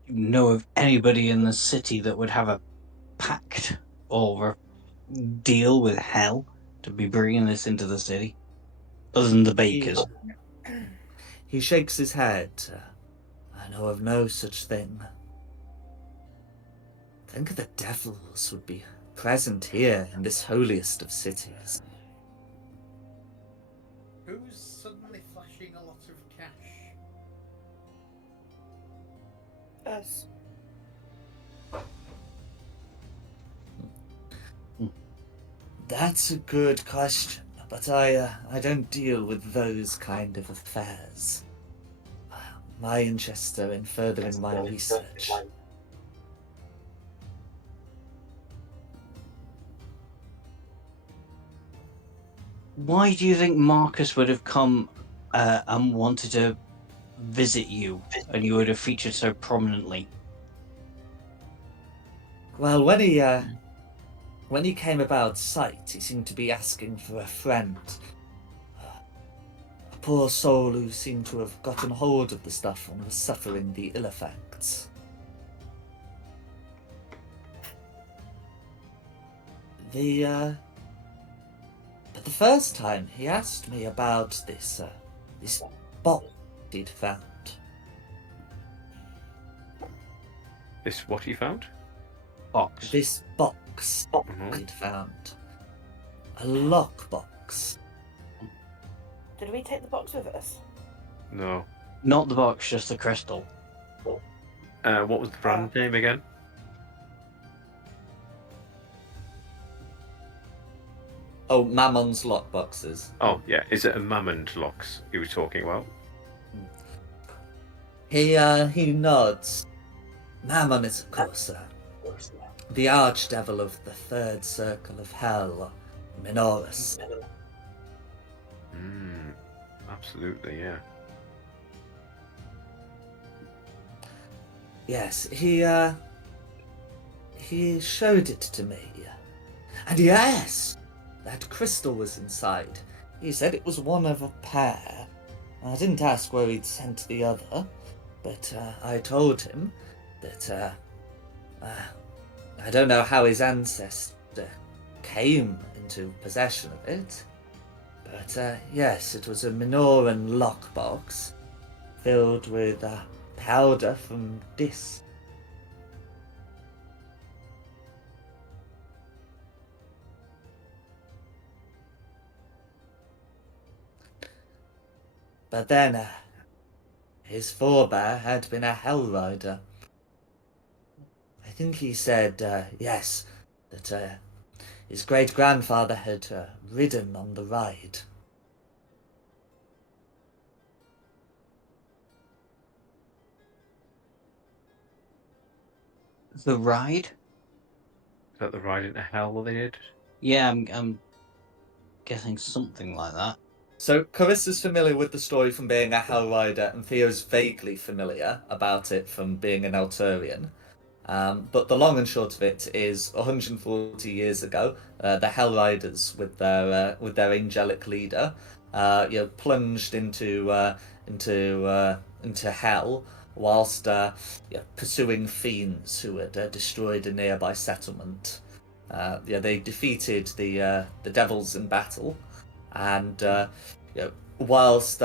Know of anybody in the city that would have a pact or a deal with hell to be bringing this into the city? Other than the bakers. He shakes his head. I know of no such thing. Think the devils would be present here in this holiest of cities. Who's suddenly flashing a lot of cash? Us. That's a good question, but I don't deal with those kind of affairs. My interests are in furthering my research. Why do you think Marcus would have come and wanted to visit you, and you would have featured so prominently? Well, when he came about sight, he seemed to be asking for a friend. A poor soul who seemed to have gotten hold of the stuff and was suffering the ill effects. But the first time he asked me about this box he'd found. This what he found? Box. This box he'd found. A lockbox. Did we take the box with us? No. Not the box, just the crystal. What was the brand name again? Oh, Mammon's lockboxes. Oh, yeah. Is it a Mammon locks he was talking about? He nods. Mammon is, of course, the archdevil of the third circle of hell, Minoris. Absolutely, yeah. Yes, he showed it to me. And yes, that crystal was inside. He said it was one of a pair. I didn't ask where he'd sent the other, but I told him that I don't know how his ancestor came into possession of it, but yes, it was a Minoran lockbox filled with powder from Dis. But then, his forebear had been a Hell Rider. I think he said, yes, that his great-grandfather had ridden on the ride. The ride? Is that the ride into hell they did? Yeah, I'm guessing something like that. So Carissa's familiar with the story from being a Hell Rider, and Theo's vaguely familiar about it from being an Alturian. But the long and short of it is 140 years ago, the Hell Riders, with their angelic leader, plunged into hell whilst pursuing fiends who had destroyed a nearby settlement. They defeated the devils in battle, and whilst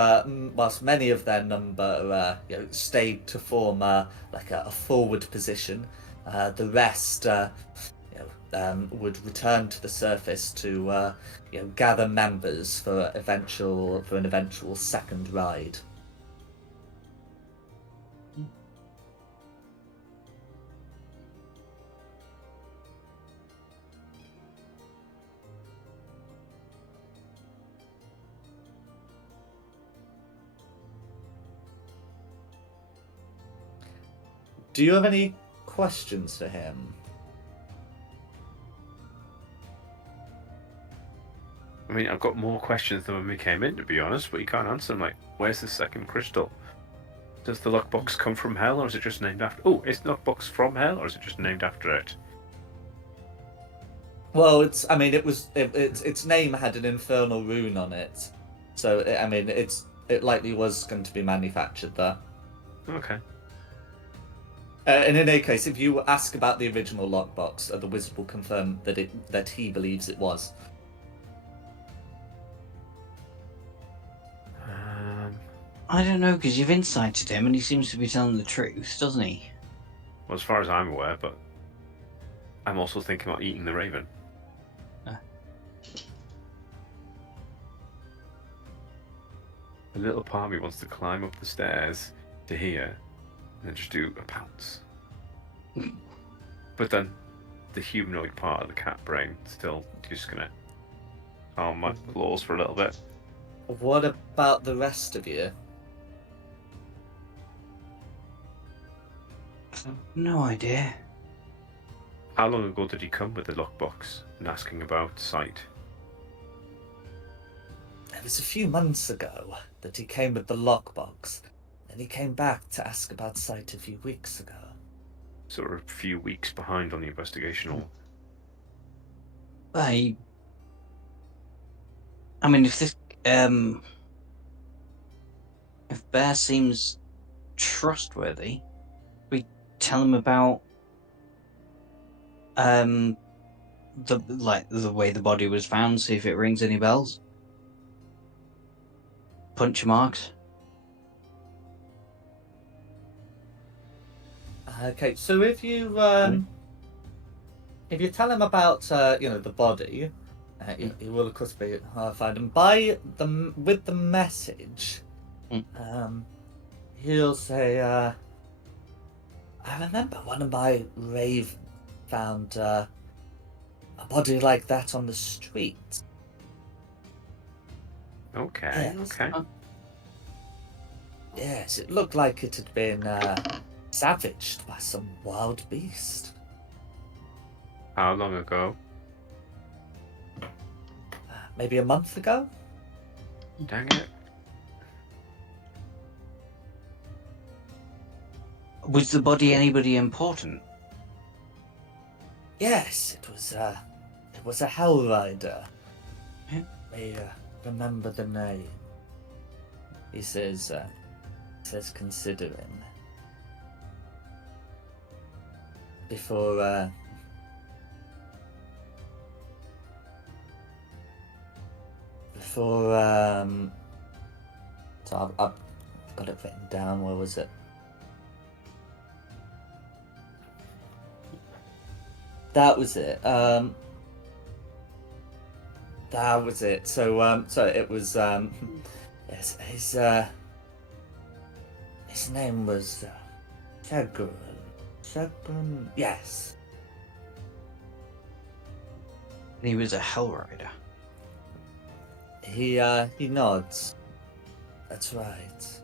many of their number stayed to form like a forward position, the rest would return to the surface to gather members for an eventual second ride. Do you have any questions for him? I mean, I've got more questions than when we came in, to be honest, but you can't answer them. Like, where's the second crystal? Does the lockbox come from hell, or is it just named after... Oh, is the lockbox from hell, or is it just named after it? Well, its name had an infernal rune on it, so it likely was going to be manufactured there. Okay. And in any case, if you ask about the original lockbox, the wizard will confirm that he believes it was. I don't know, because you've incited him and he seems to be telling the truth, doesn't he? Well, as far as I'm aware, but I'm also thinking about eating the raven. A little part of me wants to climb up the stairs to here and then just do a pounce. But then the humanoid part of the cat brain still just gonna calm my claws for a little bit. What about the rest of you? No idea. How long ago did he come with the lockbox and asking about sight? It was a few months ago that he came with the lockbox, and he came back to ask about sight a few weeks ago. Sort of a few weeks behind on the investigation. Or I mean, if Bear seems trustworthy, we tell him about the way the body was found, see if it rings any bells. Puncture marks. Okay, so if you tell him about the body, he will of course be horrified, and with the message, he'll say, "I remember one of my rave found a body like that on the street." okay, Yes. okay. Yes, it looked like it had been savaged by some wild beast. How long ago? Maybe a month ago? Dang it. Was the body anybody important? Yes, it was a Hell Rider. Yeah. I remember the name. He says considering. Before so I've got it written down. Where was it? That was it. That was it. So it was yes, his name was Segrin. Segrin, yes. He was a Hell Rider. He nods. That's right.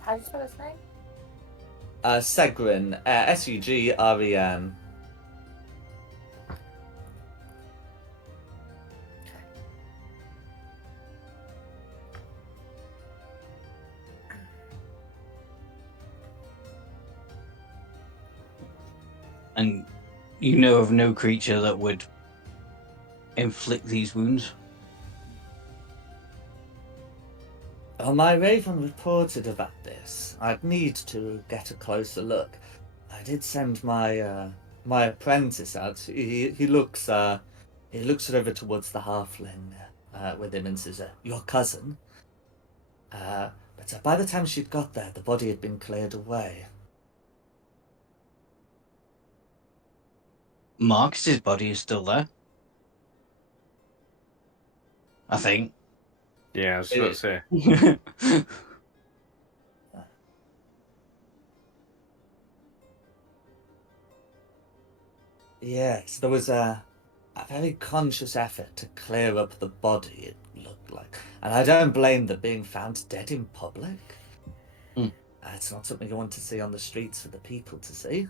How do you spell his name? Segrin, Sugren. And you know of no creature that would inflict these wounds? Well, my raven reported about this. I'd need to get a closer look. I did send my apprentice out. He looks over towards the halfling with him and says, "Your cousin." But by the time she'd got there, the body had been cleared away. Marcus's body is still there. I think. Yeah, I was about to say. Yes, there was a very conscious effort to clear up the body, it looked like. And I don't blame them being found dead in public. Hmm. It's not something you want to see on the streets for the people to see.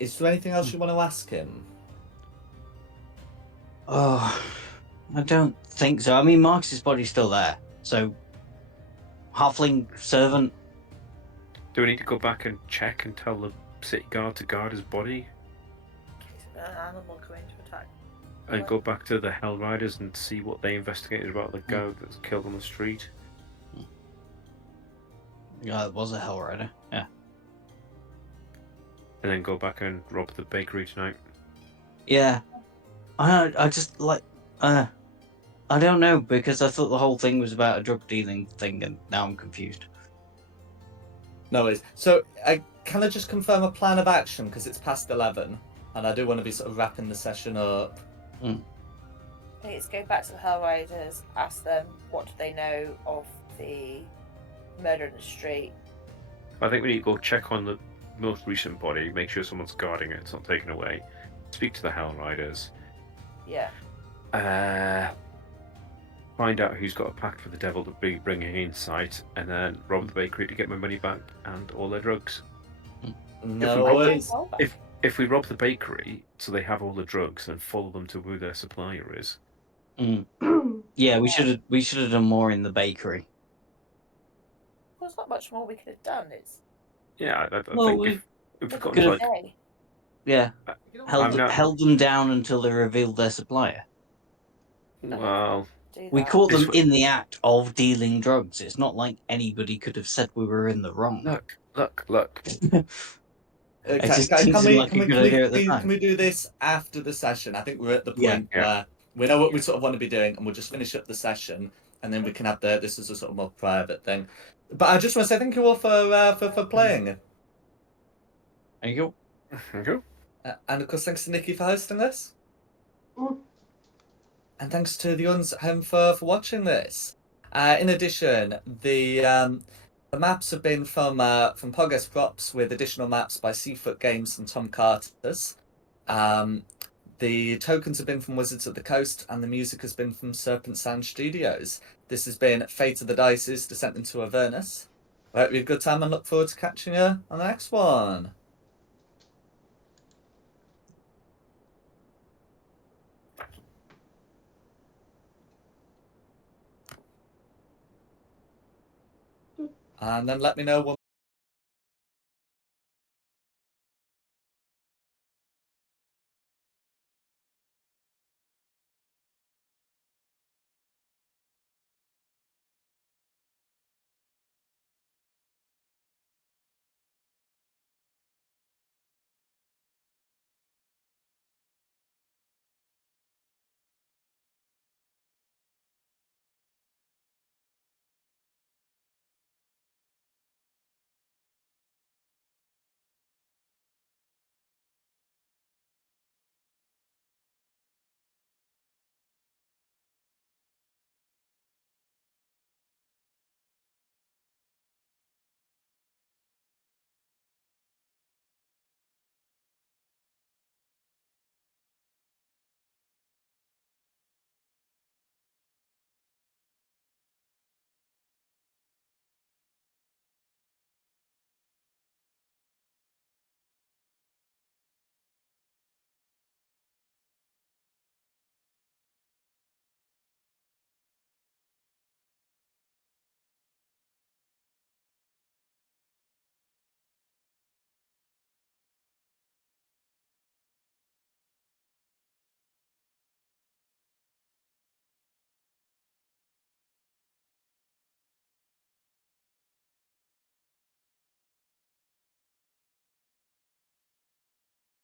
Is there anything else you want to ask him? Oh, I don't think so. I mean, Marcus's body's still there. So, halfling servant. Do we need to go back and check and tell the city guard to guard his body? In case of an animal coming to attack. And go back to the Hell Riders and see what they investigated about the guy that's killed on the street? Yeah, it was a Hell Rider. Yeah. And then go back and rob the bakery tonight? Yeah. I just like. I don't know, because I thought the whole thing was about a drug dealing thing, and now I'm confused. No worries. So, can I just confirm a plan of action, because it's past 11, and I do want to be sort of wrapping the session up. Let's go back to the Hell Riders, ask them what do they know of the murder in the street. I think we need to go check on the most recent body, make sure someone's guarding it, it's not taken away. Speak to the Hell Riders. Yeah. Find out who's got a pact for the devil to be bringing in sight, and then rob the bakery to get my money back and all their drugs. No rob worries. If we rob the bakery so they have all the drugs and follow them to who their supplier is. Yeah, we should have done more in the bakery. Well, there's not much more we could have done. It's Yeah, I Well, think if we've got could have- like Yeah, I'm not- held them down until they revealed their supplier. well, do that. We caught them This- in the act of dealing drugs. It's not like anybody could have said we were in the wrong. look. It just didn't seem like a good idea at the time. Can we do this after the session? I think we're at the Yeah. point where we know what we sort of want to be doing, and we'll just finish up the session, and then we can have this as a sort of more private thing. But I just want to say thank you all for playing. Thank you. Okay. And of course, thanks to Nikki for hosting this. Mm. And thanks to the audience at home for watching this. In addition, the maps have been from Pogus Props, with additional maps by Seafoot Games and Tom Carter's. The tokens have been from Wizards of the Coast, and the music has been from Serpent Sound Studios. This has been Fate of the Dice's Descent into Avrernus. I hope you had a good time and look forward to catching you on the next one. And then let me know